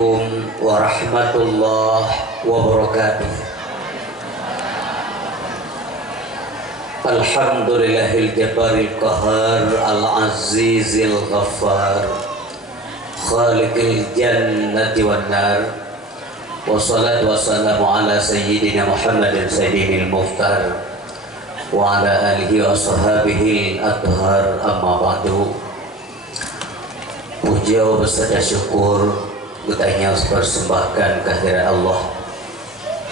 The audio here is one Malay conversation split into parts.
Warahmatullahi wabarakatuh. Alhamdulillahil jabbaril qahar al-azizil ghaffar khaliqil jannati wan nar. Wassalatu wassalamu ala sayyidina Muhammadin sayyidil mukhtar wa ala alihi wa sahbihi al-athhar, amma ba'du. Puja beserta syukur kita hanya persembahkan kehadirat Allah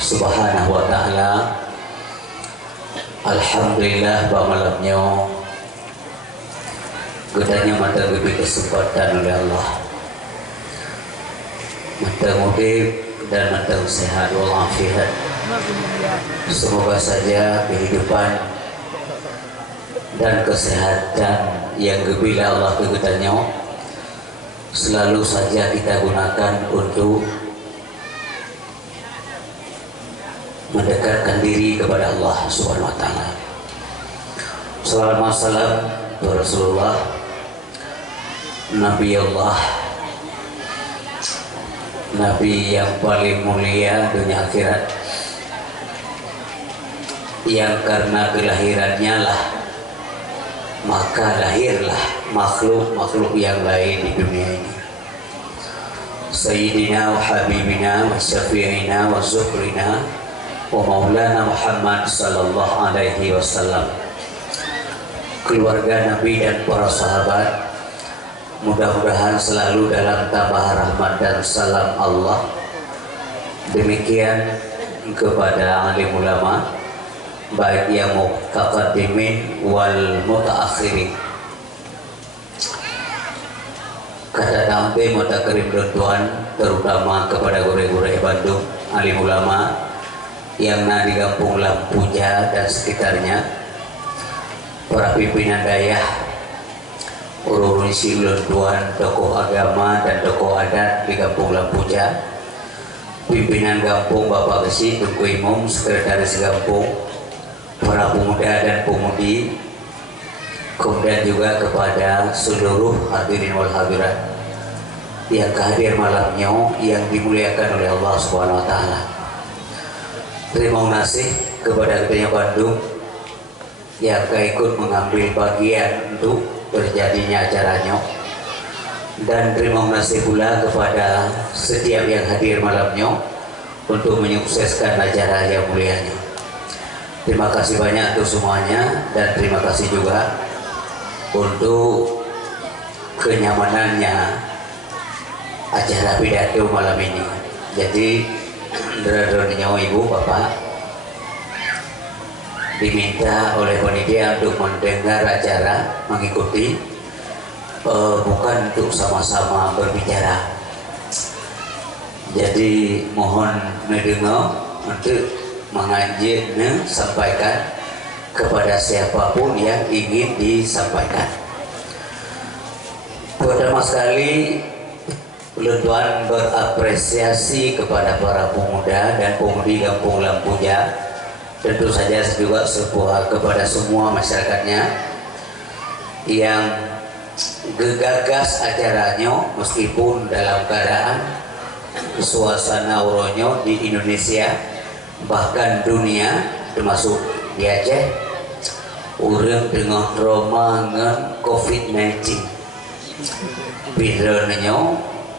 Subhanahu wa ta'ala. Alhamdulillah bahwa malamnya kita hanya mata lebih kesempatan oleh Allah, mata mudik dan mata sehat walafiat. Semoga saja kehidupan dan kesehatan yang gebila Allah kegetanya selalu saja kita gunakan untuk mendekatkan diri kepada Allah Subhanahu wa ta'ala. Sallallahu alaihi wasallam Rasulullah Nabi Allah, Nabi yang paling mulia dunia akhirat, yang karena kelahirannya lah maka lahirlah makhluk-makhluk yang lain di dunia ini. Sayyidina wa habibina wa syafi'ina wa zuhrina wa maulana Muhammad sallallahu alaihi wasallam, keluarga Nabi dan para sahabat, mudah-mudahan selalu dalam tambah rahmat dan salam Allah. Demikian kepada alim ulama, baik yang mutaqaddimin wal mutaakhirin. Kata nanti mutakarim Tuhan, terutama kepada gure-gure Bandung, alim ulama yang di kampung Lampuja dan sekitarnya, para pimpinan dayah, urun si ulun Tuhan, tokoh agama dan tokoh adat di kampung Lampuja, pimpinan kampung Bapak Gesi, Tungku Imam, sekretaris kampung, para pemuda dan pemudi, kemudian juga kepada seluruh hadirin wal hadirat yang hadir malamnya yang dimuliakan oleh Allah Subhanahu wa ta'ala. Terima kasih kepada Ketua Bandung yang ikut mengambil bagian untuk terjadinya acaranya, dan terima kasih pula kepada setiap yang hadir malamnya untuk menyukseskan acara yang mulianya. Terima kasih banyak untuk semuanya, dan terima kasih juga untuk kenyamanannya acara pidato malam ini. Jadi nyawa ibu bapak diminta oleh panitia untuk mendengar acara, mengikuti, bukan untuk sama-sama berbicara. Jadi mohon mendengar untuk mengajinya, sampaikan kepada siapapun yang ingin disampaikan. Pertama sekali, Tuan berapresiasi kepada para pemuda dan pemudi kampung Lampuja, tentu saja juga kepada semua masyarakatnya yang gegagas acaranya, meskipun dalam keadaan suasana uronyo di Indonesia bahkan dunia, termasuk di Aceh, urang dengan romangan COVID-19. Bidronnya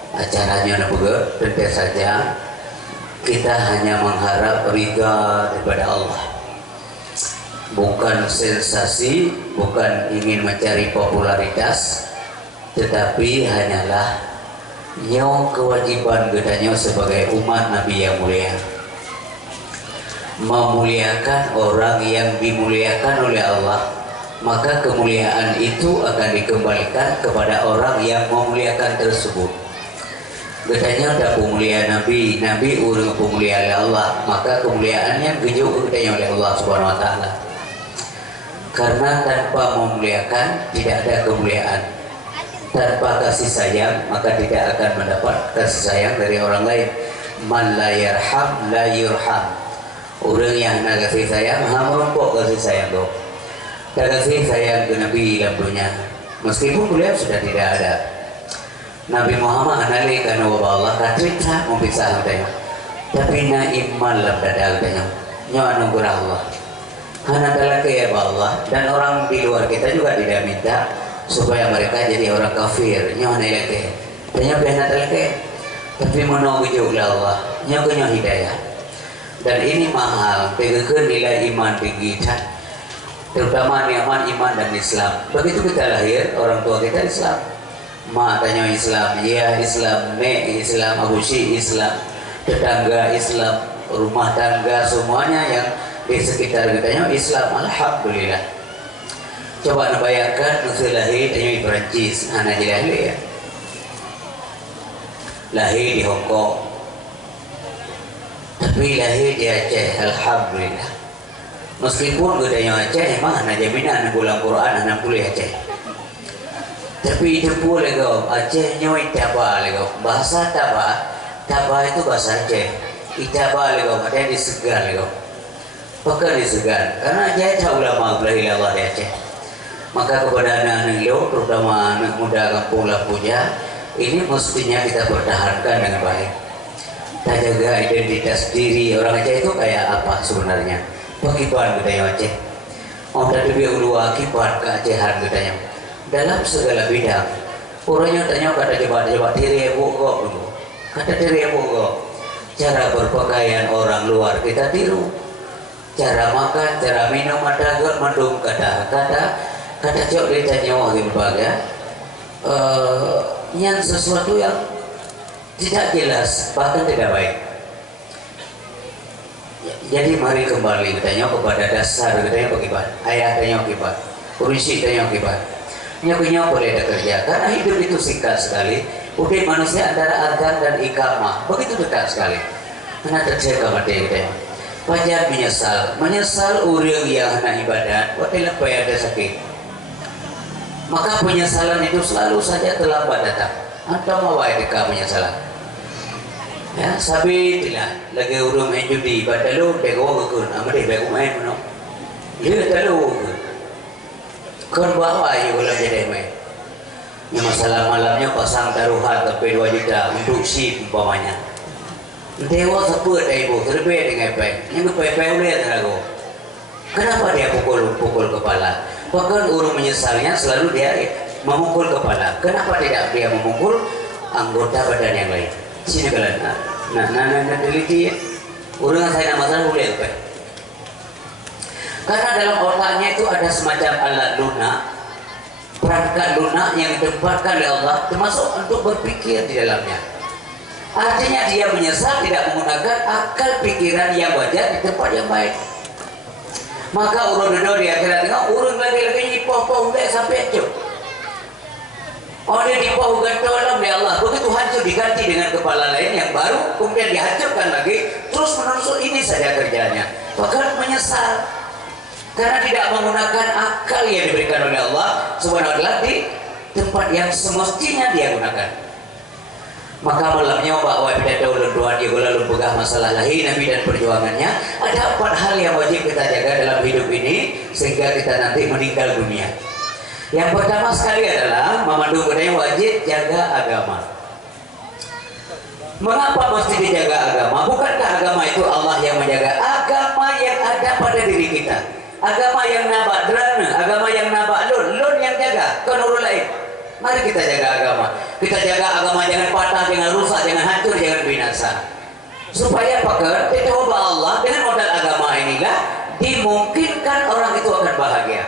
acaranya nabuga, tentu saja kita hanya mengharap ridha daripada Allah, bukan sensasi, bukan ingin mencari popularitas, tetapi hanyalah yang kewajiban gedanya sebagai umat Nabi yang mulia, memuliakan orang yang dimuliakan oleh Allah, maka kemuliaan itu akan dikembalikan kepada orang yang memuliakan tersebut. Katanya ada pemuliaan Nabi, Nabi urang pemuliaan oleh Allah, maka kemuliaannya gejuk katanya oleh Allah Subhanahu wa ta'ala. Karena tanpa memuliakan tidak ada kemuliaan, tanpa kasih sayang maka tidak akan mendapat kasih sayang dari orang lain. Man la yarham la yurham. Orang yang nak kasih sayang merompok kasih sayang dong. Tak kasih sayang ke Nabi dalam dunia, meskipun beliau sudah tidak ada. Nabi Muhammad analika wa Allah katrita mau bisa tanya. Tapi na iman lam dada tanya. Nyawa anugerah Allah. Hana dalake ya Allah, dan orang di luar kita juga tidak minta supaya mereka jadi orang kafir. Nyawa dalake. Tanya behna dalake. Tapi menunggu Allah. Nyawa hidayah. Dan ini mahal. Pegekeun nilai iman tinggi. Terutama niaman iman dan Islam. Begitu kita lahir, orang tua kita Islam. Mak tanya Islam, ya Islam, nek Islam, abusi Islam, tetangga Islam, rumah tangga semuanya yang di sekitar kita Islam. Alhamdulillah. Coba bayangkan nusul lahir tanya di Perancis, anak lahir ya. Lahir di Hong Kong, tapi lahir di Aceh. Alhamdulillah. Meskipun gedanya Aceh, emang anak jaminan anak pulang Quran, anak kuliah Aceh. Tapi itu boleh kau, Aceh nyoy taba lego, bahasa taba itu bahasa Aceh. Itaba lego, ada di segar lego, pakai di segar. Karena Aceh tahu ulama belajar Allah di Aceh. Maka kepada anak-anak lo, terutama anak muda kampung Lampuja, ini mestinya kita pertahankan dengan baik. Kita jaga identitas diri orang Aceh itu kayak apa sebenarnya. Pakiban budaya Aceh. Orang dari ulua kibat keacehan budaya. Dalam segala bidang. Orangnya tanya kata coba diri kok dulu. Kata diri kok. Cara berpakaian orang luar kita tiru. Cara makan, cara minum ada mendung kata cok ditanya wahai berbagai. Yang sesuatu yang tidak jelas bahkan tidak baik. Jadi mari kembali katanya kepada dasar katanya bagaimana ayah tanya kibat urisi tanya kibat nyakunya boleh ada kerja karena hidup itu singkat sekali. Udah manusia antara adzan dan iqamah begitu dekat sekali. Karena terjadi kepada katanya pajar menyesal urang yang hana ibadat watilah payah ada sakit. Maka penyesalan itu selalu saja terlambat datang. Atau mau deka penyesalan. Ya, sabi tidak lagi urung main judi, badalu bego kekun, amade bego main mana? Dia dalu, kan bawa aja kalau jadi main. Yang masalah malamnya pasang taruhan tapi 2 juta untuk si umpamanya. Dewa sebut ibu terlebih dengan apa? Yang apa boleh terago. Kenapa dia pukul kepala? Bahkan urung menyesalnya selalu dia memukul kepala. Kenapa tidak dia memukul anggota badan yang lain? Sini kalian, nah teliti, urang saya nama saya boleh apa? Karena dalam otaknya itu ada semacam alat lunak, perangkat lunak yang ditempatkan oleh Allah, termasuk untuk berpikir di dalamnya. Artinya dia menyesal tidak menggunakan akal pikiran yang wajar di tempat yang baik. Maka urang dulu di akhirat tengah, urang lagi nyipoh-poh sampai cup. Oh dia dibawa gantolan oleh Allah, begitu hancur diganti dengan kepala lain yang baru, kemudian dihancurkan lagi, terus menerus ini saja kerjanya. Bahkan menyesal karena tidak menggunakan akal yang diberikan oleh Allah Subhanahu wa taala di tempat yang semestinya dia gunakan. Maka malamnya bahwa pidato ulun dia lalu pegang masalah lahir Nabi dan perjuangannya. Ada 4 hal yang wajib kita jaga dalam hidup ini sehingga kita nanti meninggal dunia. Yang pertama sekali adalah memandu budaya wajib jaga agama. Mengapa mesti dijaga agama? Bukankah agama itu Allah yang menjaga? Agama yang ada pada diri kita. Agama yang nabak derana, agama yang nabak lun yang jaga. Kan urut lain. Mari kita jaga agama. Kita jaga agama jangan patah, jangan rusak, jangan hancur, jangan binasa. Supaya pakar kita ubah Allah dengan modal agama inilah dimungkinkan orang itu akan bahagia.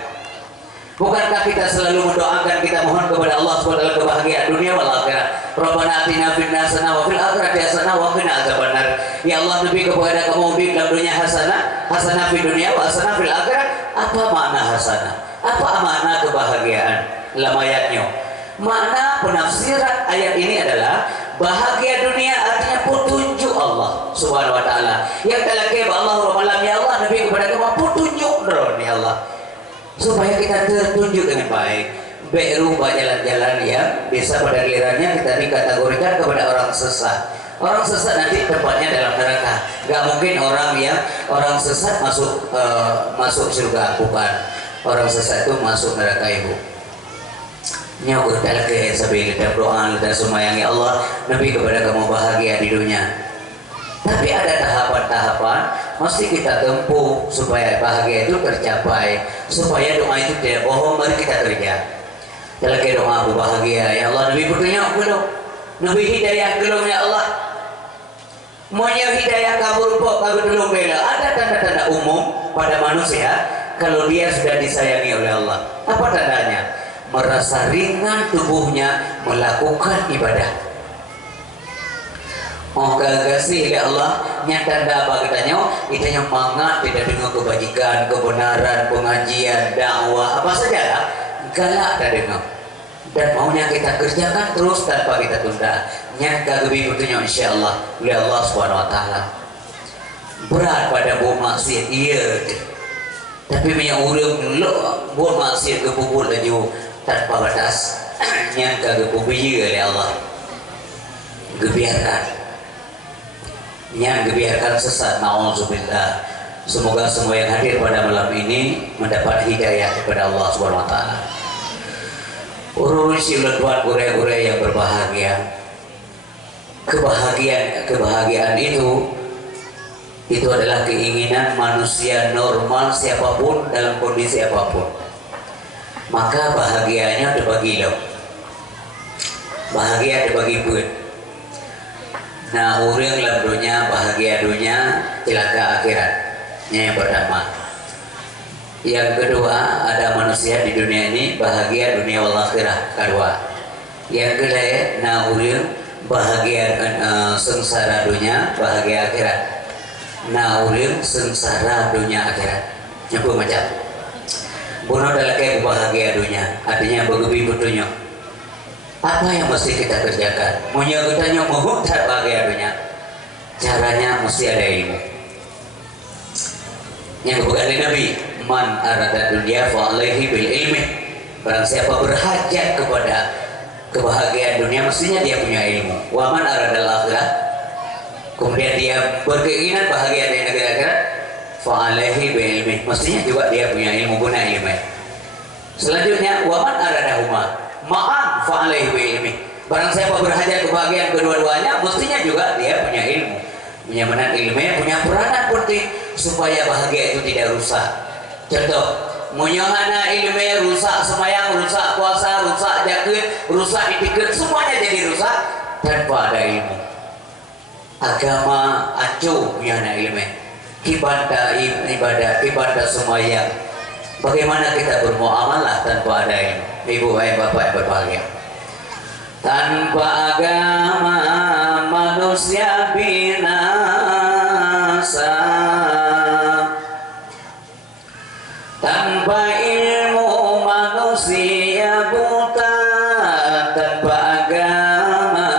Bukankah kita selalu mendoakan, kita mohon kepada Allah SWT kebahagiaan dunia wal akhirat. Rabbana atina fid dunya hasanah wa fil akhirati hasanah wa qina adzabannar. Ya Allah, lebih kepada kamu beri dalam dunia hasanah fid dunya wa hasanah fil akhirat. Apa makna hasanah? Apa makna kebahagiaan? Dalam ayatnya. Makna penafsiran ayat ini adalah bahagia dunia artinya petunjuk Allah Subhanahu wa taala. Yang talaqi Allah malam ya Allah nabi kepada kamu petunjuk dari Allah. Supaya kita tertunjuk dengan baik. Berubah jalan-jalan yang bisa pada gilirannya kita dikategorikan kepada orang sesat. Orang sesat nanti tempatnya dalam neraka. Gak mungkin orang sesat masuk surga, bukan. Orang sesat itu masuk neraka ibu. nyokot ke sambil kita berdoa dan sembahyang, ya Allah, Nabi kepada kamu bahagia di dunia. Tapi ada tahapan-tahapan mesti kita tempuh supaya bahagia itu tercapai, supaya doa itu tidak bohong. Mari kita kerja. Lagi doa aku bahagia, ya Allah. Nabi bertanya belum, Nabi hidayah belum, ya Allah. Maunya hidayah kabur kok kabur belum bela. Ada tanda-tanda umum pada manusia kalau dia sudah disayangi oleh Allah. Apa tandanya? Merasa ringan tubuhnya melakukan ibadah. Oh kasih ya Allah, nyata apa katanya? Kita yang mangat tidak dengar kebajikan, kebenaran, pengajian, dakwah, apa saja lah, galak tak dengar. Dan maunya kita kerjakan terus tanpa kita tunda. Nyata lebih bertanya insya Allah oleh Allah Subhanahu Wa Taala. Berat pada buat maksiat iya, tapi punya urang lo buat maksiat kebubul laju tanpa batas. Nyata kebubul oleh Allah. Gebiarkan. Yang dibiarkan sesat, na'udzubillah. Semoga semua yang hadir pada malam ini mendapat hidayah kepada Allah Subhanahu Wa Taala. Urusi letuan gure-gure yang berbahagia. Kebahagiaan itu adalah keinginan manusia normal siapapun dalam kondisi apapun. Maka bahagianya dibagi loh. Bahagia dibagi buat. Nah, orang dalam dunia bahagia dunia, celaka akhiratnya yang pertama. Yang kedua, ada manusia di dunia ini bahagia dunia wal akhirah kedua. Yang kedua, nah orang bahagia sengsara dunia, bahagia akhirat. Nah orang sengsara dunia akhirat. Nyambung macam. Bunuh adalah kayak bahagia dunia, artinya begitu betulnya. Apa yang mesti kita kerjakan? Maunya kitanya mau bahagia dunia. Caranya mesti ada ilmu. Yang bukan Nabi, man arada dunia fa alaihi bil ilmi. Barang siapa berhajat kepada kebahagiaan dunia, mestinya dia punya ilmu. Wa man arada al-akhirah, kemudian dia berkeinginan bahagia di negeri akhirat, fa alaihi bil ilmi. Mestinya juga dia punya ilmu, guna ilmu. Selanjutnya wa man arada huma ma'an fa'alaihi ilmi. Barang siapa berhajat kebahagiaan kedua-duanya, mestinya juga dia punya ilmu. Punya ilmu, punya peranan penting supaya bahagia itu tidak rusak. Contoh, munyohana ilmu rusak, semayang rusak, puasa rusak, jakir rusak, itikir, semuanya jadi rusak tanpa ada ilmu. Agama acuh punya ilmu. Ibadah, ibadah semayang. Bagaimana kita bermuamalah tanpa ada ilmu? Ibu bapak yang berbahagia. Tanpa agama manusia binasa. Tanpa ilmu manusia buta. Tanpa agama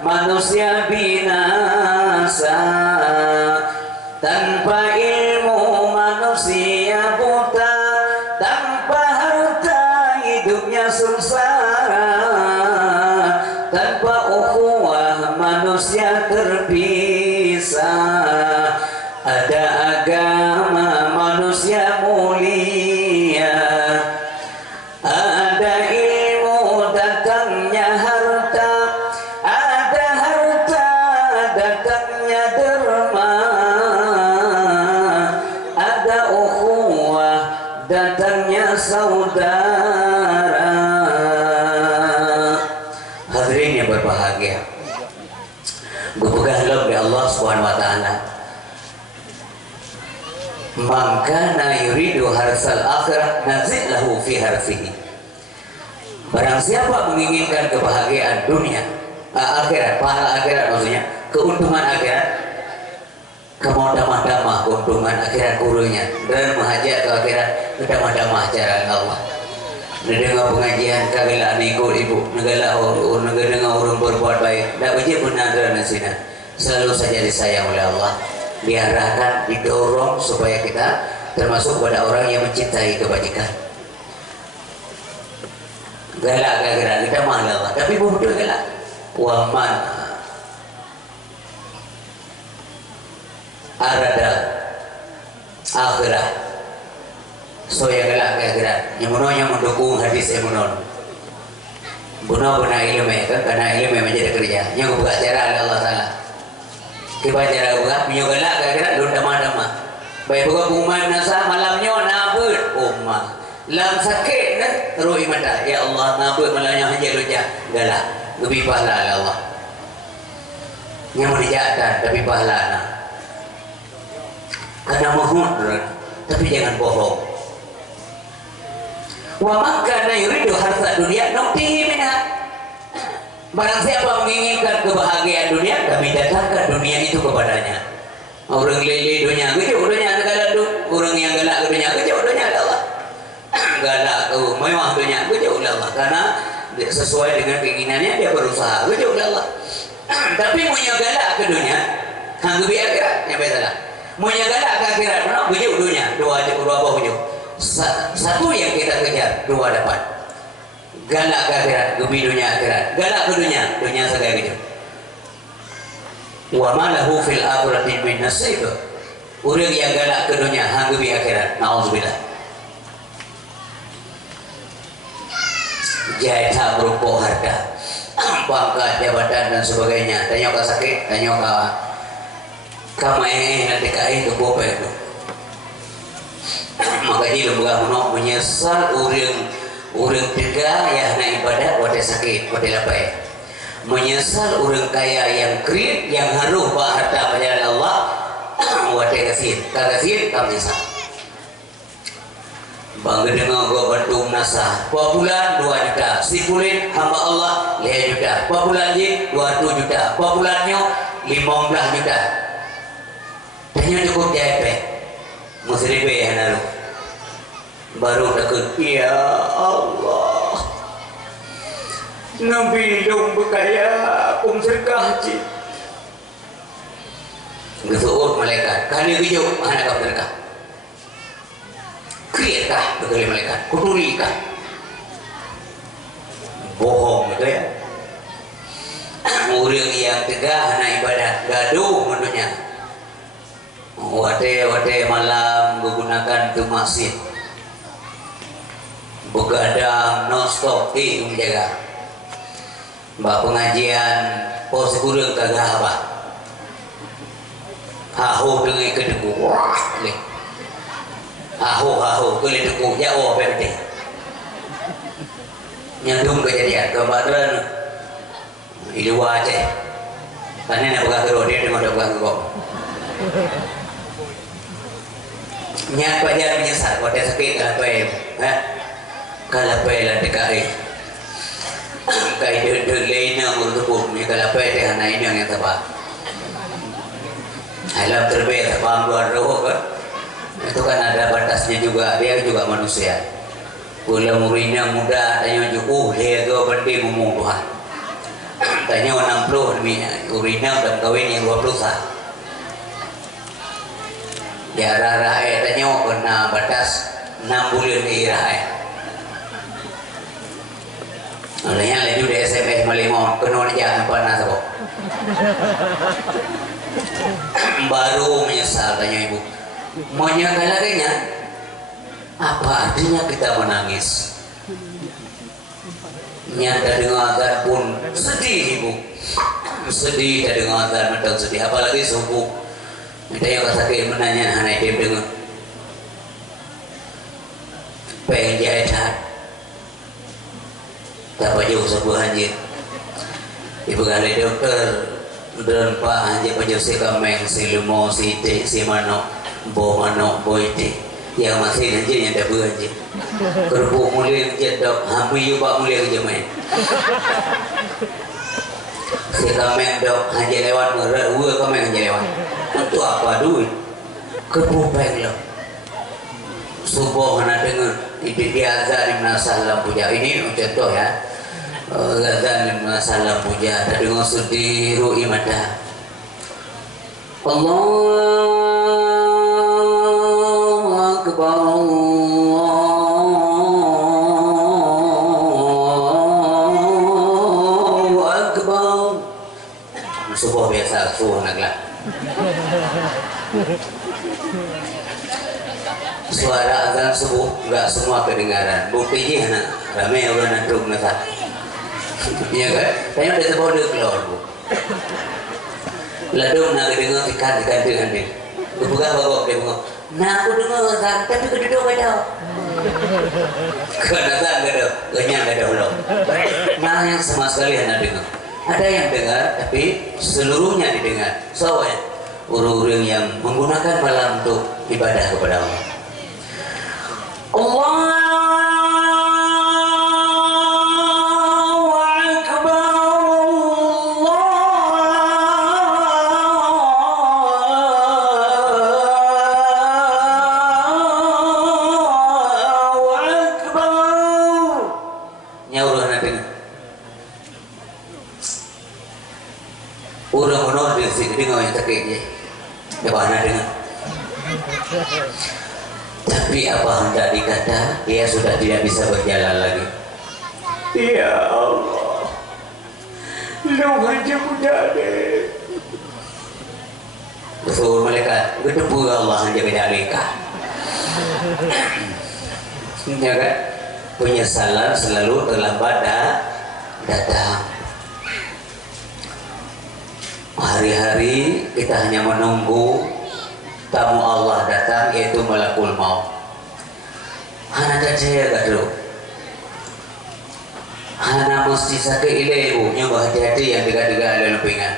manusia binasa. Tanpa ilmu manusia buta. Tanpa harta hidupnya sengsara. Tanpa ukhuwah manusia terpisah. Ada agama manusia mulia. Ada ilmu datangnya harta. Ada harta datangnya derma. Ada ukhuwah datangnya saudara. Hadirin yang berbahagia, berpegahlah oleh Allah Subhanahu Wa Taala. Man kana yuridu harsal akhirah nazid lahu fi harfihi. Barang siapa menginginkan kebahagiaan dunia, akhirat, pahala akhirat maksudnya, keuntungan akhirat, kemodamah-damah keuntungan akhirat kurunya, dan menghajat ke akhirat, kedamah-damah cara Allah. Dengar pengajian kagak ikut ibu, negara orang berbuat baik, tak wajib benar dan sini. Selalu saja disayang oleh Allah, diarahkan, didorong supaya kita termasuk pada orang yang mencintai kebajikan. Galak kagak kita mahal Allah, tapi betul galak. Waman arada akhirah. So yang galak akhirat, yang mendukung hadis yang Benar-benar ilmu kan, karena ilmu menjadi kerja. Yang buka cara Allah Taala. Kita cara buka, punya galak kira lu dama-dama. Baik buka buman nasa malamnya nabut ummah. Lam sakit nak terus mata. Ya Allah nabut malamnya hanya lu galak. Lebih pahala Allah. Yang mau dijatuhkan tapi pahala nak. Karena mohon, tapi jangan bohong. Wa makana yuridu harta dunia nuktihi minha. Barang siapa menginginkan kebahagiaan dunia, kami datangkan dunia itu kepadanya. Orang lele dunia, kejauh dunia negara tu. Orang yang galak ke dunia, kejauh dunia Allah. Galak ke mewah dunia, kejauh Allah. Karena sesuai dengan keinginannya dia berusaha, kejauh Allah. Tapi punya galak ke dunia, hanggu biar akhirat, yang betul. Punya galak ke akhirat, kejauh dunia, dua apa kejauh. Satu yang kita kejar, dua dapat. Galak ke akhirat, gebi dunia akhirat. Galak ke dunia, dunia segala gitu. Wa ma lahu fil akhirati min nasib. Urang yang galak ke dunia, hang gebi akhirat. Nauzubillah. Jaya berupa harta, pangkat, jabatan dan sebagainya. Tanya ke sakit, tanya ke kamai nanti kai ke bope itu. Maka dia lembaga menyesal orang tiga yang nak ibadat wadah sakit wadah lapai. Menyesal orang kaya yang kredit yang haruh pak harta pada Allah wadah kasih kagak tak menyesal. Bangga dengar gua bantu nasah. Per bulan 2 juta. Sipulin hamba Allah 5 juta. Per bulan je 20 juta. Per bulannya 15 juta. Tanya cukup JP. Musribe yang lalu. Baru takut, ya Allah, Nabi dong berkaya, sedekah haji. Gesuur malaikat, kali hijau, mana kau sedekah? Kriatkah betul malaikat? Kuturikah? Bohong itu ya. Orang yang tegah anak ibadat, gaduh menunya. Wate malam menggunakan tu masjid. Begadang non-stop menjaga mbak pengajian pos kurang kagak apa hahu dengan kedeku wah le hahu ke deku jauh berde nyandung kejadian kebadan ini wajah karena nak buka kerod dia dengan buka kerod nyak pajar menyesal pada sakit apa ya kalapay lah dekari kay lain na murtupun may kalapay teh na ini yang taba alam terbaik tabang luar roh kan itu kan ada batasnya juga dia juga manusia pula muridnya muda tanya cukup dia ke bandi ngomong Tuhan tanya 60 muridnya udah kawin yang 20 sah ya rara tanya kena batas 6 bulan di rara olehnya lagi udah SMS malimon kenal jangan panas kok baru menyesal tanya ibu maunya kayaknya apa artinya kita menangis nyata dengar azan pun sedih ibu sedih tak dengar azan macam sedih apalagi subuh kita yang sakit menanya anak dia dengar pengen jahat tak jauh sebuah anjir ibu kali dokter dan pak anjir pajau si kameng si lemo si te si mano bo ite yang masih anjir yang dah beranjir kerbu mulia anjir dok hampir you pak mulia anjir main si kameng dok anjir lewat merat uwe kameng anjir lewat untuk apa duit kerbu peng lo subuh mana dengar di azan menasah lampu jauh ini contoh ya azan menasah lampu jauh tak dengar sudiru imadah Allahu Akbar Allahu Akbar subuh biasa subuh naglah suara azan subuh enggak semua kedengaran buktinya anak ramai orang nantruk nasa Iya kan? Tanya udah terbawa dia keluar bu. Lalu nak dengar ikan dengan dia. Kebuka bawa dia bunga. Nah aku dengar kan, tapi keduduk ada. Kedatang ada, kenyang ada ulang. Nah yang sama sekali hendak dengar. Ada yang dengar, tapi seluruhnya didengar. Soalnya orang-orang yang menggunakan malam untuk ibadah kepada Allah. Allah. Tapi apa hendak dikata, dia sudah tidak bisa berjalan lagi. Ya Allah, lu aja mudah deh. Betul malaikat, berdebu Allah aja beda mereka. Ya kan? Penyesalan selalu terlambat datang. Hari-hari kita hanya menunggu tamu Allah datang, yaitu malakul maut. Hana dajaya gado. Hana mesti sakit ilebu nyoba hati-hati yang dekat-dekat ada lepingan.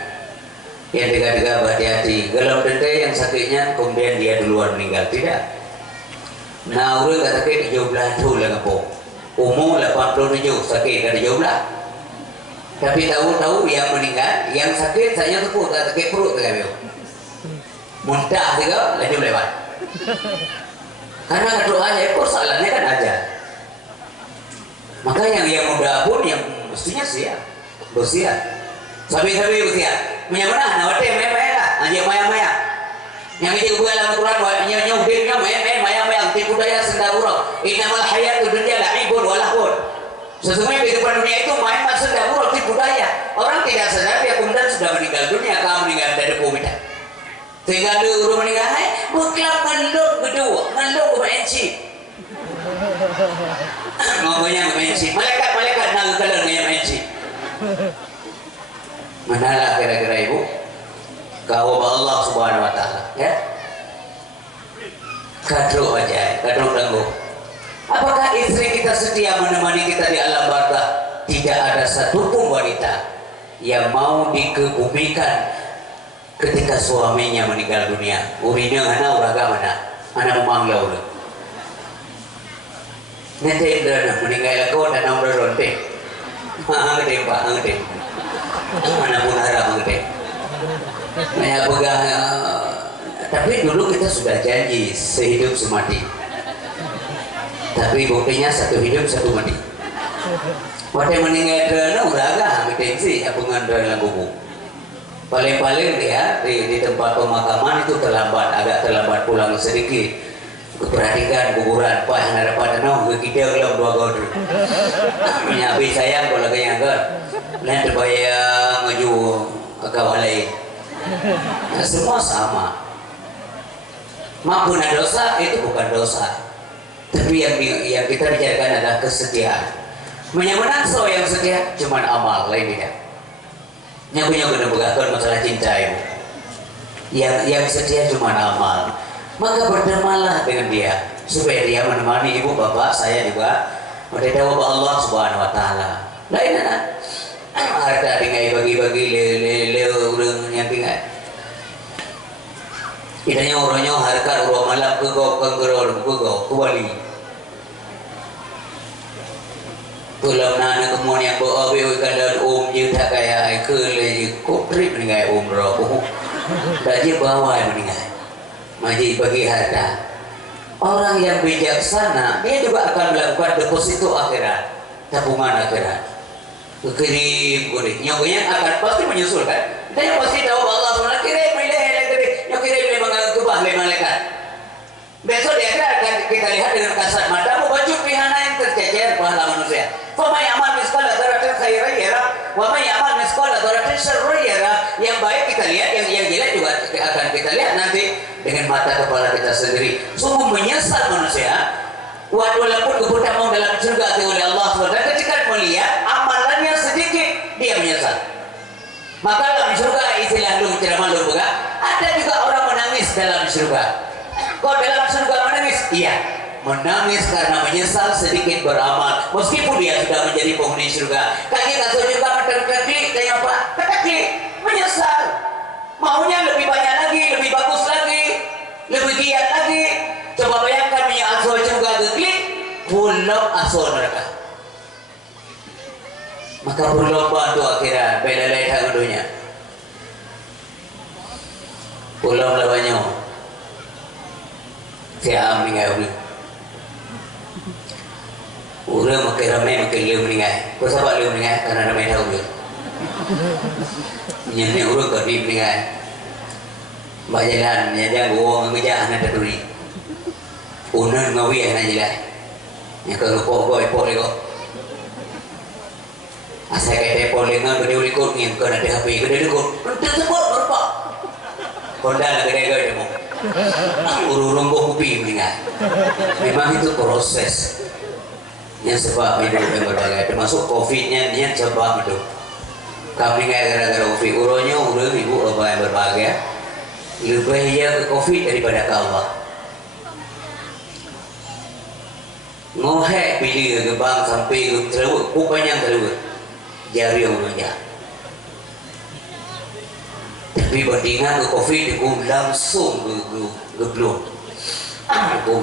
Yang dekat-dekat hati-hati. Kalau denda yang sakitnya kemudian dia duluan meninggal, tidak. Nah, orang kata sakit 17 tu lah ngepok. Umur 87 sakit kada 17. Tapi tahu-tahu yang meninggal, yang sakit saya tepuk tak sakit perut tak kami. Muntah juga laju lewat. Karena doanya itu salahnya kan aja. Maka yang muda pun yang mestinya siap, bersiap. Sabi-sabi bersiap. Menyamana nawate maya-maya, aja maya-maya. Yang itu bukan dalam Quran, nyuhirnya maya-maya, tipu daya sendahura. Innamal hayatu dunya la'ibun wa lahun. Sesungguhnya kehidupan dunia itu main maksud dahulu tipu daya. Orang tidak sadar dia kemudian sudah meninggal dunia, kamu meninggal dari bumi. Tinggal dulu meninggal, bukan ngeluk kedua, ngeluk kemenci. Ngomongnya kemenci, malaikat nak kalian dengan kemenci. Manalah kira-kira ibu? Kau Allah Subhanahu Wa Taala, ya? Kadro aja, kadro tangguh. Apakah istri kita setia menemani kita di alam barzah? Tidak ada satupun wanita yang mau dikebumikan ketika suaminya meninggal dunia. Urinya mana uraga mana? Anak memanggil udah. Nanti dah meninggal aku dan orang beronte. Angkat pak, angkat. Mana pun harap angkat. Saya pegang. Tapi dulu kita sudah janji sehidup semati. Tapi buktinya satu hidup satu mati. Waktu meninggal kerana uraga bertensi apa ngandra lagu. Paling-paling dia di tempat pemakaman itu agak terlambat pulang sedikit. Perhatikan kuburan, Pak yang ada pada nong kita belum dua gol. Menyabi sayang kalau lagi yang kan, lain terbayang maju kawan lain. Semua sama. Maupun dosa itu bukan dosa. Tapi yang kita bicarakan adalah kesetiaan. Menyamakan yang setia cuma amal lain tidak. Yang punya benar-benar masalah cinta ibu. Yang setia cuma amal. Maka berdermalah dengan dia supaya dia menemani ibu bapak saya juga. Mereka bapak Allah Subhanahu Wa Taala. Lain anak. Harta tinggal bagi-bagi le orang yang tinggal. Idanya orangnya harkat urang malam ke kau kembali. Tulam nana kemudian yang berawi keadaan je tak kaya ke lagi kok trip meninggal roh. Tak je bawa meninggal. Maji bagi harta. Orang yang bijaksana dia juga akan melakukan deposito akhirat, tabungan akhirat. Kirim kuning, nyoknya akan pasti menyusul kan? Dia pasti tahu Allah SWT kirim kirim mengubah malaikat. Besok dia akan kita lihat dengan kasat mata baju pihana yang tercecer pahala manusia. Fama ya'mal misqala dzarratin khairan yara wa ma ya'mal misqala dzarratin syarran yara. Yang baik kita lihat, yang jelek juga akan kita lihat nanti dengan mata kepala kita sendiri. Sungguh menyesal manusia walaupun keberdaman dalam surga oleh Allah SWT ketika melihat amalannya sedikit dia menyesal. Maka dalam surga istilah lu ceramah lu buka, ada juga orang menangis dalam surga. Kok dalam surga menangis? Iya, menangis karena menyesal sedikit beramal. Meskipun dia sudah menjadi penghuni surga. Kaki kasut juga klik kayak apa? Klik, menyesal. Maunya lebih banyak lagi, lebih bagus lagi, lebih giat lagi. Coba bayangkan punya aso surga klik, pulau aso neraka. Maka berlomba untuk akhirat belai tang dunia. Pulau lawannya. Siapa meninggal udah? Udah makin ramai makin liu meninggal. Kau sahabat liu meninggal karena ramai tahu dia. Nyampe udah kerdi meninggal. Bajalan nyajang uang ngejak anak terduri. Unan ngawi anak jelas. Yang kalau pokok kok. Asal kayak polengan berdiri ikut yang kena ada HP gede ikut. Untuk sebut berapa? Kondal gede demo. Urung kopi meninggal. Memang itu proses yang sebab hidup yang berbagai, termasuk COVID-nya yang sebab itu. Kami nggak gara-gara COVID, uronya urung ibu apa yang berbagai, lebih ya ke COVID daripada ke Allah. Ngohek pilih ke bank sampai ke terlalu, kupanya terlalu, jari orangnya. Tapi bandingan ke COVID itu langsung ke belum,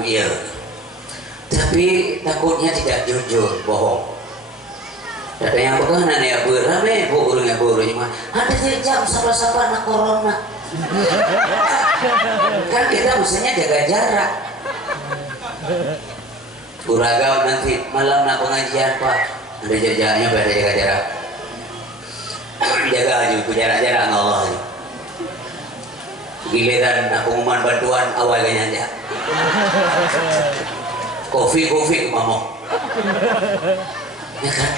iya. Tapi takutnya tidak jujur, bohong. Ada yang pegangan ya beramai, burungnya cuma ada jam sabar-sabar nak corona. Kan kita mestinya jaga jarak. Uragau nanti malam nak pengajian Pak, ada jajaknya pada jaga jarak. Jaga aja, jarak-jarak Allah aja. Giliran pengumuman bantuan awalnya aja. Kopi mamo. Ya kan?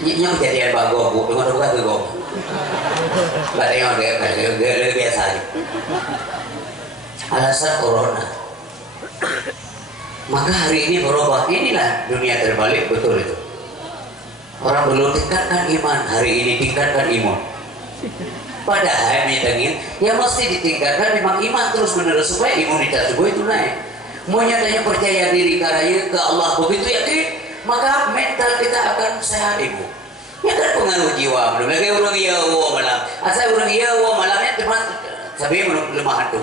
Nyok kejadian bagus bu, dengan bukan ke gom. Gak tengok dia biasa aja. Alasan corona. Maka hari ini berubah. Inilah dunia terbalik, betul itu. Orang belum tingkatkan iman, hari ini tingkatkan iman. Padahal yang mesti ditingkatkan memang iman terus menerus supaya imunitas tubuh itu naik. Mau nyatanya percaya diri karena ke Allah begitu yakin, maka mental kita akan sehat ibu. Ya kan pengaruh jiwa. Mereka orang iya malam. Asal orang iya malamnya cuma sampai lemah tu.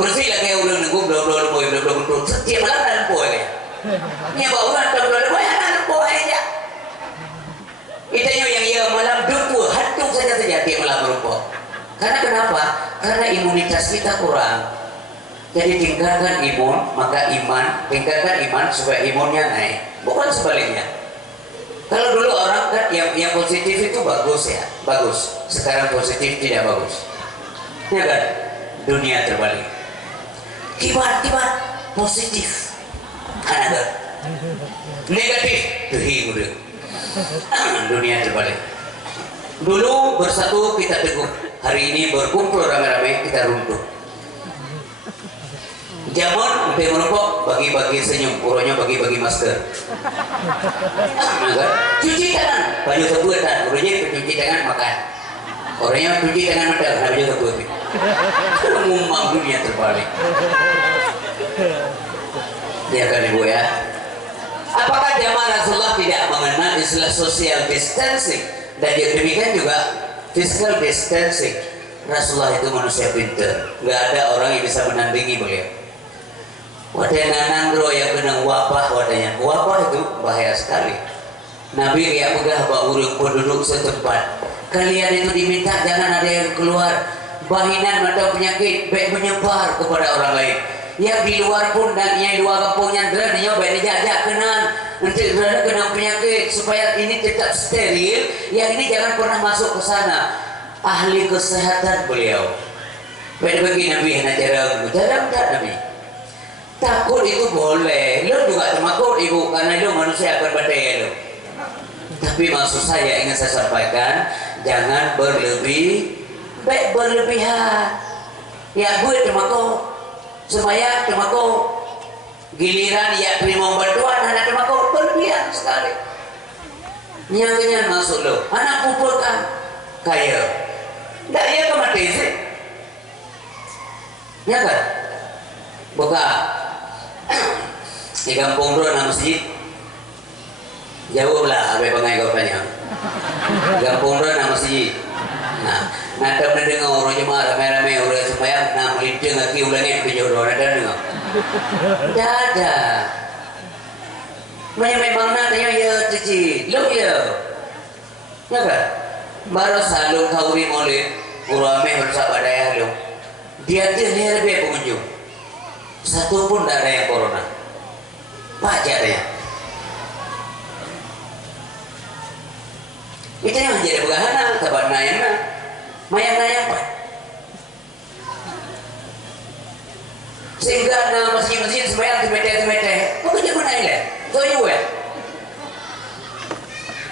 Bersih lagi orang nunggu belum setiap malam ada lempoy ya. Ni bawa orang tak belum lempoy ada lempoy aja. Itanya yang iya malam dumpu hantu saja tiap malam lempoy. Karena kenapa? Karena imunitas kita kurang. Jadi tingkatkan imun, maka tingkatkan iman supaya imunnya naik. Bukan sebaliknya. Kalau dulu orang kan yang positif itu bagus ya, bagus. Sekarang positif tidak bagus. Ya kan? Dunia terbalik. Kibat positif. Ada negatif terhibur. Dunia terbalik. Dulu bersatu kita teguh. Hari ini berkumpul rame-rame kita runtuh. Zaman sampai merokok bagi-bagi senyum, uronya bagi-bagi masker. Cuci tangan, baju kebuatan, uronya cuci tangan makan. Orangnya cuci tangan makan, karena baju kebuatan. Umum dunia terbalik. Ya kan ibu ya. Apakah zaman Rasulullah tidak mengenal istilah social distancing dan demikian juga physical distancing? Rasulullah itu manusia pintar, nggak ada orang yang bisa menandingi beliau. Wadana nanggro yang kena wabah wadanya. Wabah itu bahaya sekali. Nabi ya pegah urung penduduk setempat. Kalian itu diminta jangan ada yang keluar. Bahinan atau penyakit baik menyebar kepada orang lain. Yang di luar pun dan yang di luar kampungnya dia nyoba dijajak kenal. Nanti kena penyakit supaya ini tetap steril. Yang ini jangan pernah masuk ke sana. Ahli kesehatan beliau. Baik bagi Nabi yang jarang tak Nabi. Takut itu boleh, lo juga takut ibu karena lo manusia akan berdaya lo. Tapi maksud saya ingin saya sampaikan, jangan baik berlebihan. Ya gue takut, supaya takut giliran ya terima bantuan anak takut berlebihan sekali. Nyangnya masuk lo, anak pupul kan kaya, ndak iya ke mati sih, ya kan? Buka di kampung dulu nama masjid, jauh lah, apa pengai kau tanya. Di kampung dulu nama masjid. Nah, nanti mendengar orang jemaah ramai-ramai orang sembahyang, nah melinting lagi ulangnya penjodoh, ada dengar? Tidak ada. Memang nantinya ya cici, lo ya, ya kan? Baru selalu kawin oleh urame bersama daya lo. Dia dia lebih pengunjung. Satu pun tidak ada yang corona. Pajak ya. Itu yang menjadi pegahana, tabat nayana, mayang apa? Sehingga dalam masjid-masjid sembahyang temete, kok kerja mana ini? Tahu juga.